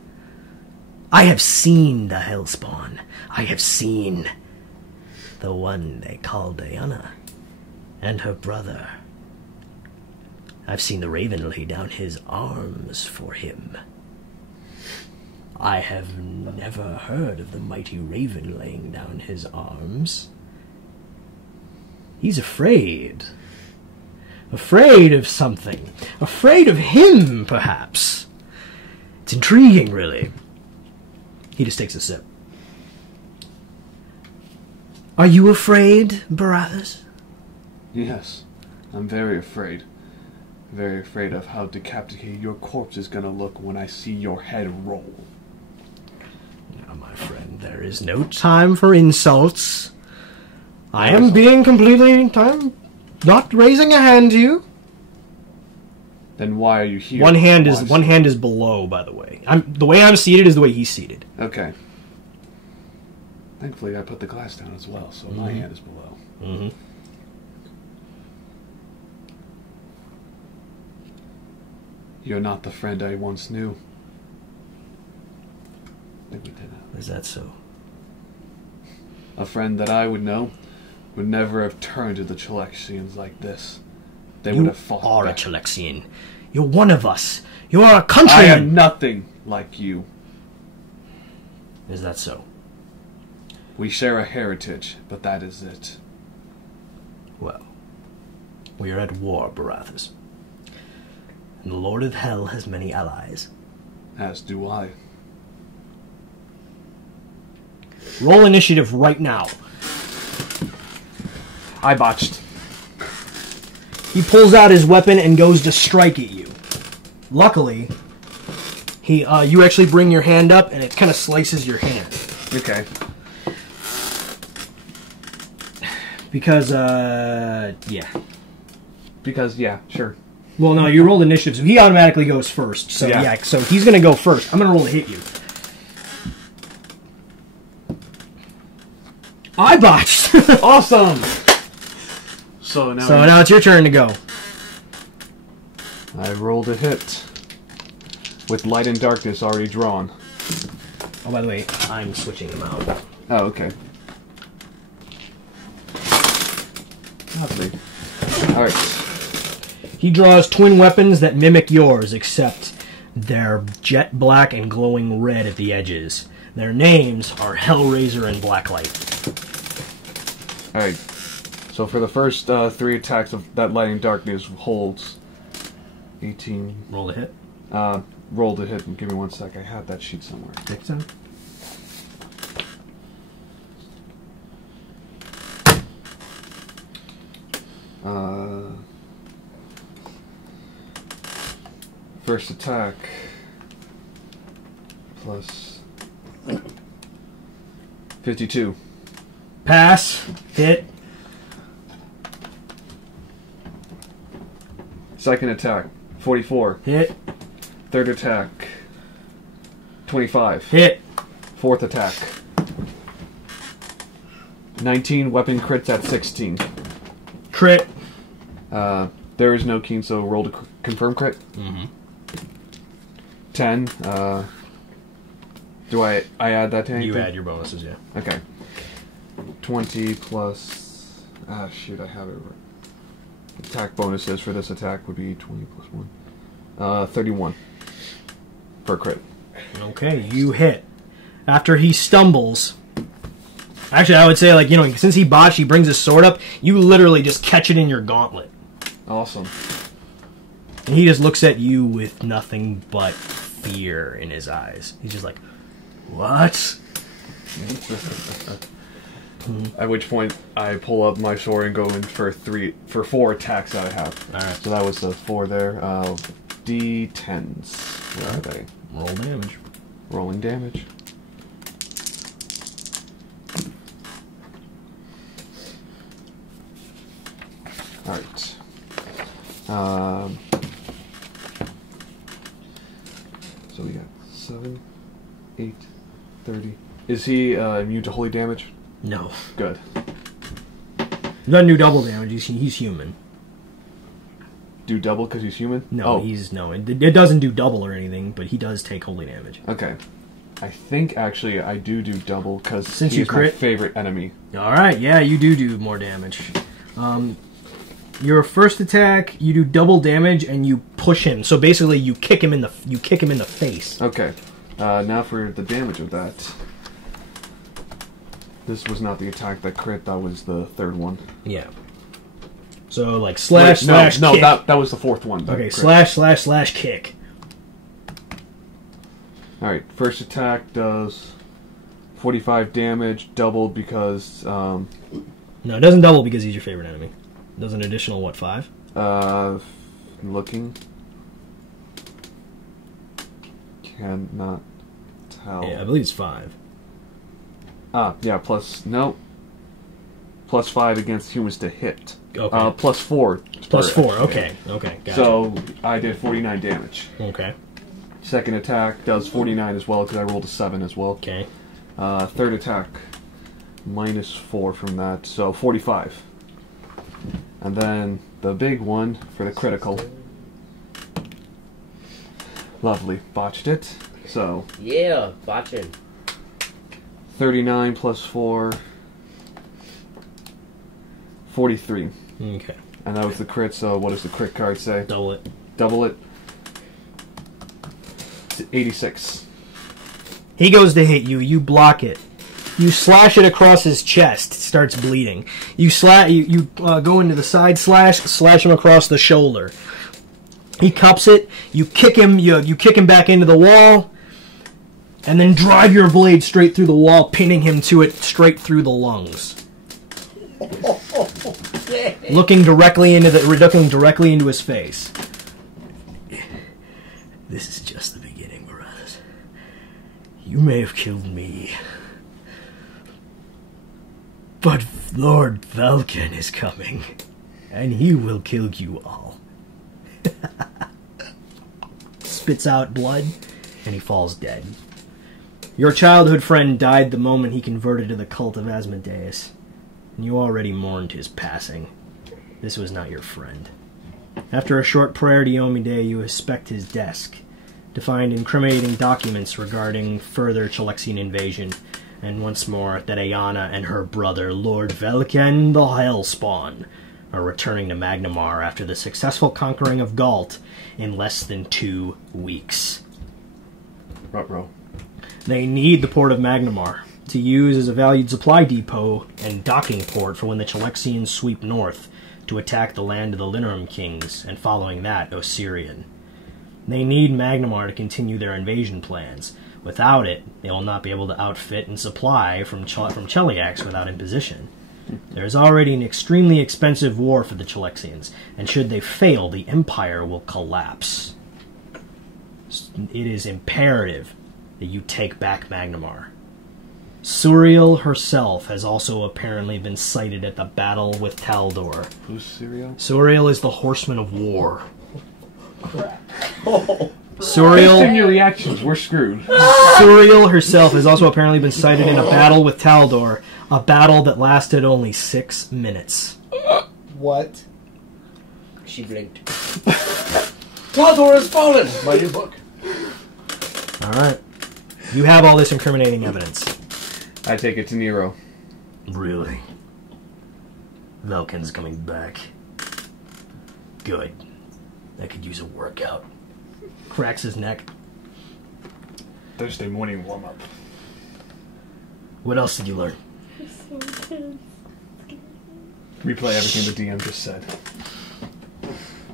I have seen the Hellspawn. I have seen the one they call Diana and her brother. I've seen the Raven lay down his arms for him. I have never heard of the mighty Raven laying down his arms. He's afraid. Afraid of something. Afraid of him, perhaps. It's intriguing, really. He just takes a sip. Are you afraid, Barathas? Yes, I'm very afraid. Very afraid of how decapitated your corpse is going to look when I see your head roll. Now, my friend, there is no time for insults. I am being completely... I'm not raising a hand to you. Then why are you here? One hand is below, by the way. The way I'm seated is the way he's seated. Okay. Thankfully, I put the glass down as well, so my hand is below. Mm-hmm. You're not the friend I once knew. I think we did that. Is that so? A friend that I would know would never have turned to the Chalexians like this. They would have fought You are back. a Chalexian. You're one of us. You are a countryman. I am nothing like you. Is that so? We share a heritage, but that is it. Well, we are at war, Barathas. And the Lord of Hell has many allies. As do I. Roll initiative right now. I botched. He pulls out his weapon and goes to strike at you. Luckily, you actually bring your hand up and it kind of slices your hand. Okay. Because, yeah. Because, yeah, sure. Well, no, you rolled initiative, so he automatically goes first. So, yeah, so he's going to go first. I'm going to roll to hit you. I botched! Awesome! So now it's your turn to go. I rolled a hit. With light and darkness already drawn. Oh, by the way, I'm switching them out. Oh, okay. Lovely. Alright. He draws twin weapons that mimic yours, except they're jet black and glowing red at the edges. Their names are Hellraiser and Blacklight. Alright. So for the first 3 attacks of that light and darkness holds 18. Roll to hit. Roll to hit. Give me 1 sec. I had that sheet somewhere. Think so? First attack plus 52. Pass. Hit. Second attack 44. Hit. Third attack 25. Hit. Fourth attack 19. Weapon crits at 16. Crit. There is no keen, so roll to confirm crit. Mm-hmm. 10. Do I add that to anything? You add your bonuses, yeah. Okay. 20 plus... Ah, shoot, I have it right. Attack bonuses for this attack would be 20 plus 1. 31. For crit. Okay, you hit. After he stumbles... Actually, I would say, like, you know, since he botched, he brings his sword up, you literally just catch it in your gauntlet. Awesome. And he just looks at you with nothing but fear in his eyes. He's just like, what? At which point, I pull up my sword and go in for 4 attacks that I have. Alright. So that was the 4 there. D10s. Where are they? Roll damage. Rolling damage. Alright. So we got 7, 8, 30. Is he immune to holy damage? No. Good. He doesn't do double damage, he's human. Do double because he's human? No, it doesn't do double or anything, but he does take holy damage. Okay. I think, actually, I do double because Since he's you crit? my favorite enemy. Alright, yeah, you do more damage. Your first attack, you do double damage and you push him. So basically, you kick him in the face. Okay. Now for the damage of that. This was not the attack that crit. That was the third one. Yeah. So like slash Wait, no, kick. that was the fourth one. Okay, crit. slash kick. All right. First attack does 45 damage, doubled because. No, it doesn't double because he's your favorite enemy. It does an additional what, 5? Looking. Cannot tell. Yeah, I believe it's 5. Yeah, plus 5 against humans to hit. Okay. Plus 4. Plus 4, okay, gotcha. So, I did 49 damage. Okay. Second attack does 49 as well, because I rolled a 7 as well. Okay. Third attack, minus 4 from that, so 45. And then, the big one for the critical. Lovely. Botched it. So... Yeah, botching. 39 plus 4... 43. Okay. And that was the crit, so what does the crit card say? Double it. Double it. 86. He goes to hit you. You block it. You slash it across his chest. It starts bleeding. You go into the side slash him across the shoulder. He cups it. You kick him. You kick him back into the wall, and then drive your blade straight through the wall, pinning him to it straight through the lungs. Looking directly into his face. This is just the beginning, brothers. You may have killed me, but Lord Vulcan is coming, and he will kill you all. Spits out blood, and he falls dead. Your childhood friend died the moment he converted to the cult of Asmodeus, and you already mourned his passing. This was not your friend. After a short prayer to Yomide, you inspect his desk to find incriminating documents regarding further Chalexian invasion, and once more that Ayanna and her brother, Lord Velken the Hellspawn, are returning to Magnamar after the successful conquering of Galt in less than 2 weeks. Ruh-roh. They need the port of Magnamar to use as a valued supply depot and docking port for when the Chalexians sweep north to attack the land of the Linerum Kings, and following that, Osirian. They need Magnamar to continue their invasion plans. Without it, they will not be able to outfit and supply from Cheliax without imposition. There is already an extremely expensive war for the Chalexians, and should they fail, the Empire will collapse. It is imperative that you take back Magnamar. Suriel herself has also apparently been sighted at the battle with Taldor. Who's Suriel? Suriel is the Horseman of War. Crap. Suriel... Based on your reactions, we're screwed. Suriel herself has also apparently been sighted in a battle with Taldor, a battle that lasted only 6 minutes. What? She blinked. Taldor has fallen! My new book. Alright. You have all this incriminating evidence. I take it to Nero. Really? Vulcan's coming back. Good. I could use a workout. Cracks his neck. Thursday morning warm-up. What else did you learn? Replay everything the DM just said.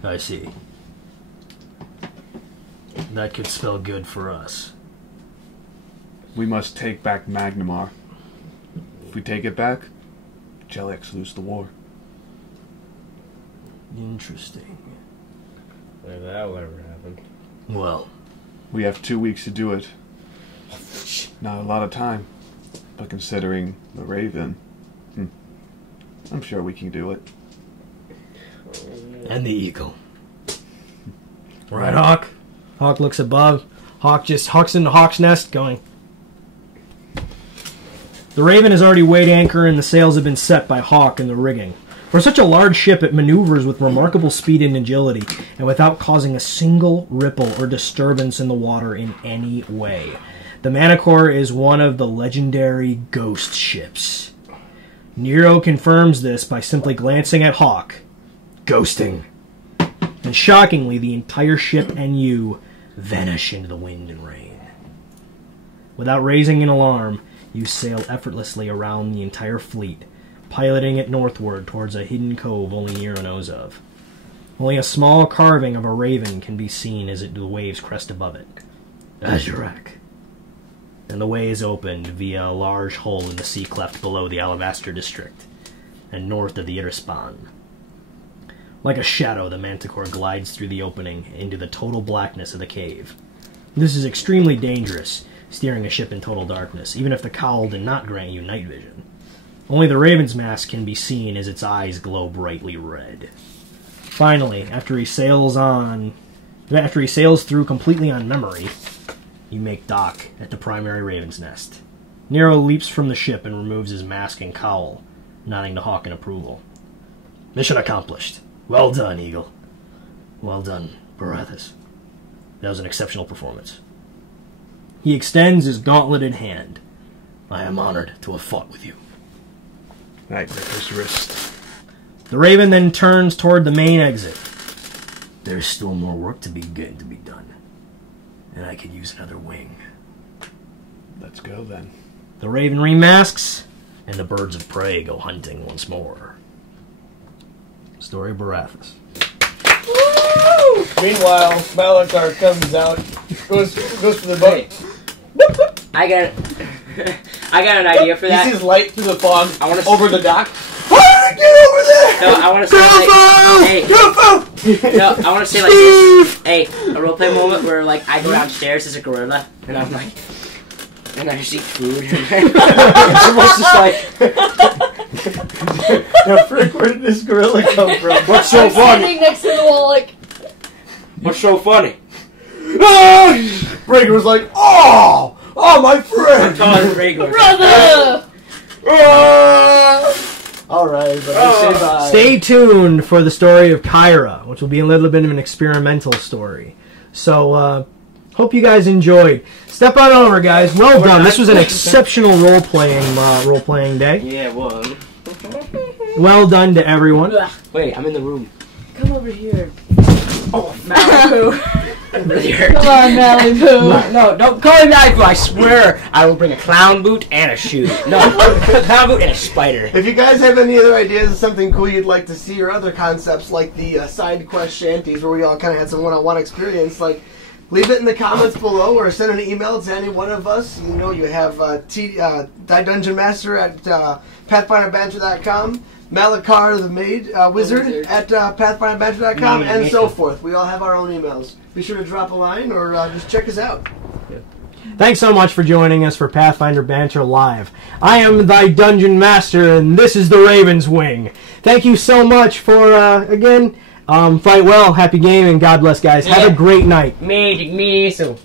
I see. That could spell good for us. We must take back Magnamar. If we take it back, Cheliax lose the war. Interesting. If that'll ever happen. Well, We have 2 weeks to do it. Not a lot of time, but considering the Raven, I'm sure we can do it. and the eagle. Right, Hawk? Hawk looks above. Hawk's in the Hawk's nest going. The Raven has already weighed anchor and the sails have been set by Hawk in the rigging. For such a large ship, it maneuvers with remarkable speed and agility, and without causing a single ripple or disturbance in the water in any way. The Manticore is one of the legendary ghost ships. Nero confirms this by simply glancing at Hawk. Ghosting. And shockingly, the entire ship and you vanish into the wind and rain. Without raising an alarm, you sail effortlessly around the entire fleet, piloting it northward towards a hidden cove only Nero knows of. Only a small carving of a raven can be seen as the waves crest above it. Azurak. And the way is opened via a large hole in the sea cleft below the Alabaster district, and north of the Irispan. Like a shadow, the Manticore glides through the opening into the total blackness of the cave. This is extremely dangerous, steering a ship in total darkness, even if the cowl did not grant you night vision. Only the Raven's mask can be seen as its eyes glow brightly red. Finally, after he sails through completely on memory, you make dock at the primary Raven's nest. Nero leaps from the ship and removes his mask and cowl, nodding to Hawk in approval. Mission accomplished. Well done, Eagle. Well done, Barathas. That was an exceptional performance. He extends his gauntleted hand. I am honored to have fought with you. I grip his wrist. The Raven then turns toward the main exit. There's still more work to be done, and I could use another wing. Let's go then. The Raven remasks, And the birds of prey go hunting once more. Story of Barathas. Woo! Meanwhile, Malachar comes out, goes to the boat. I got an idea for that. He sees light through the fog. I want to over the dock. How did I get over there? No, I want to say like, hey. No, I want to say like this. Hey, a roleplay moment where like I go downstairs as a gorilla and I'm like, and I just eat food. Everyone's just like, yo, frick, where did this gorilla come from? what's so funny? Sitting next to the wall, like. What's so funny? Breaker was like, oh, my friend. I'm calling Rhaegar. Brother! Alright, say bye. Stay tuned for the story of Kyra, which will be a little bit of an experimental story. So, hope you guys enjoyed. Step on over, guys. Well done. This was an exceptional role-playing day. Yeah, it was. Well done to everyone. Wait, I'm in the room. Come over here. Oh, Malibu. Really hurt. Come on, Malibu. No, don't call me Malibu. I swear I will bring a clown boot and a shoe. No, a clown boot and a spider. If you guys have any other ideas of something cool you'd like to see or other concepts like the side quest Shanties where we all kind of had some one-on-one experience, like leave it in the comments below or send an email to any one of us. You know, you have Dungeon Master at PathfinderBanter.com, Malachar the Maid Wizard at PathfinderBanter.com, and so forth. We all have our own emails. Be sure to drop a line or just check us out. Thanks so much for joining us for Pathfinder Banter Live. I am thy Dungeon Master, and this is the Raven's Wing. Thank you so much for, again, fight well, happy game, and God bless, guys. Have a great night. Me so.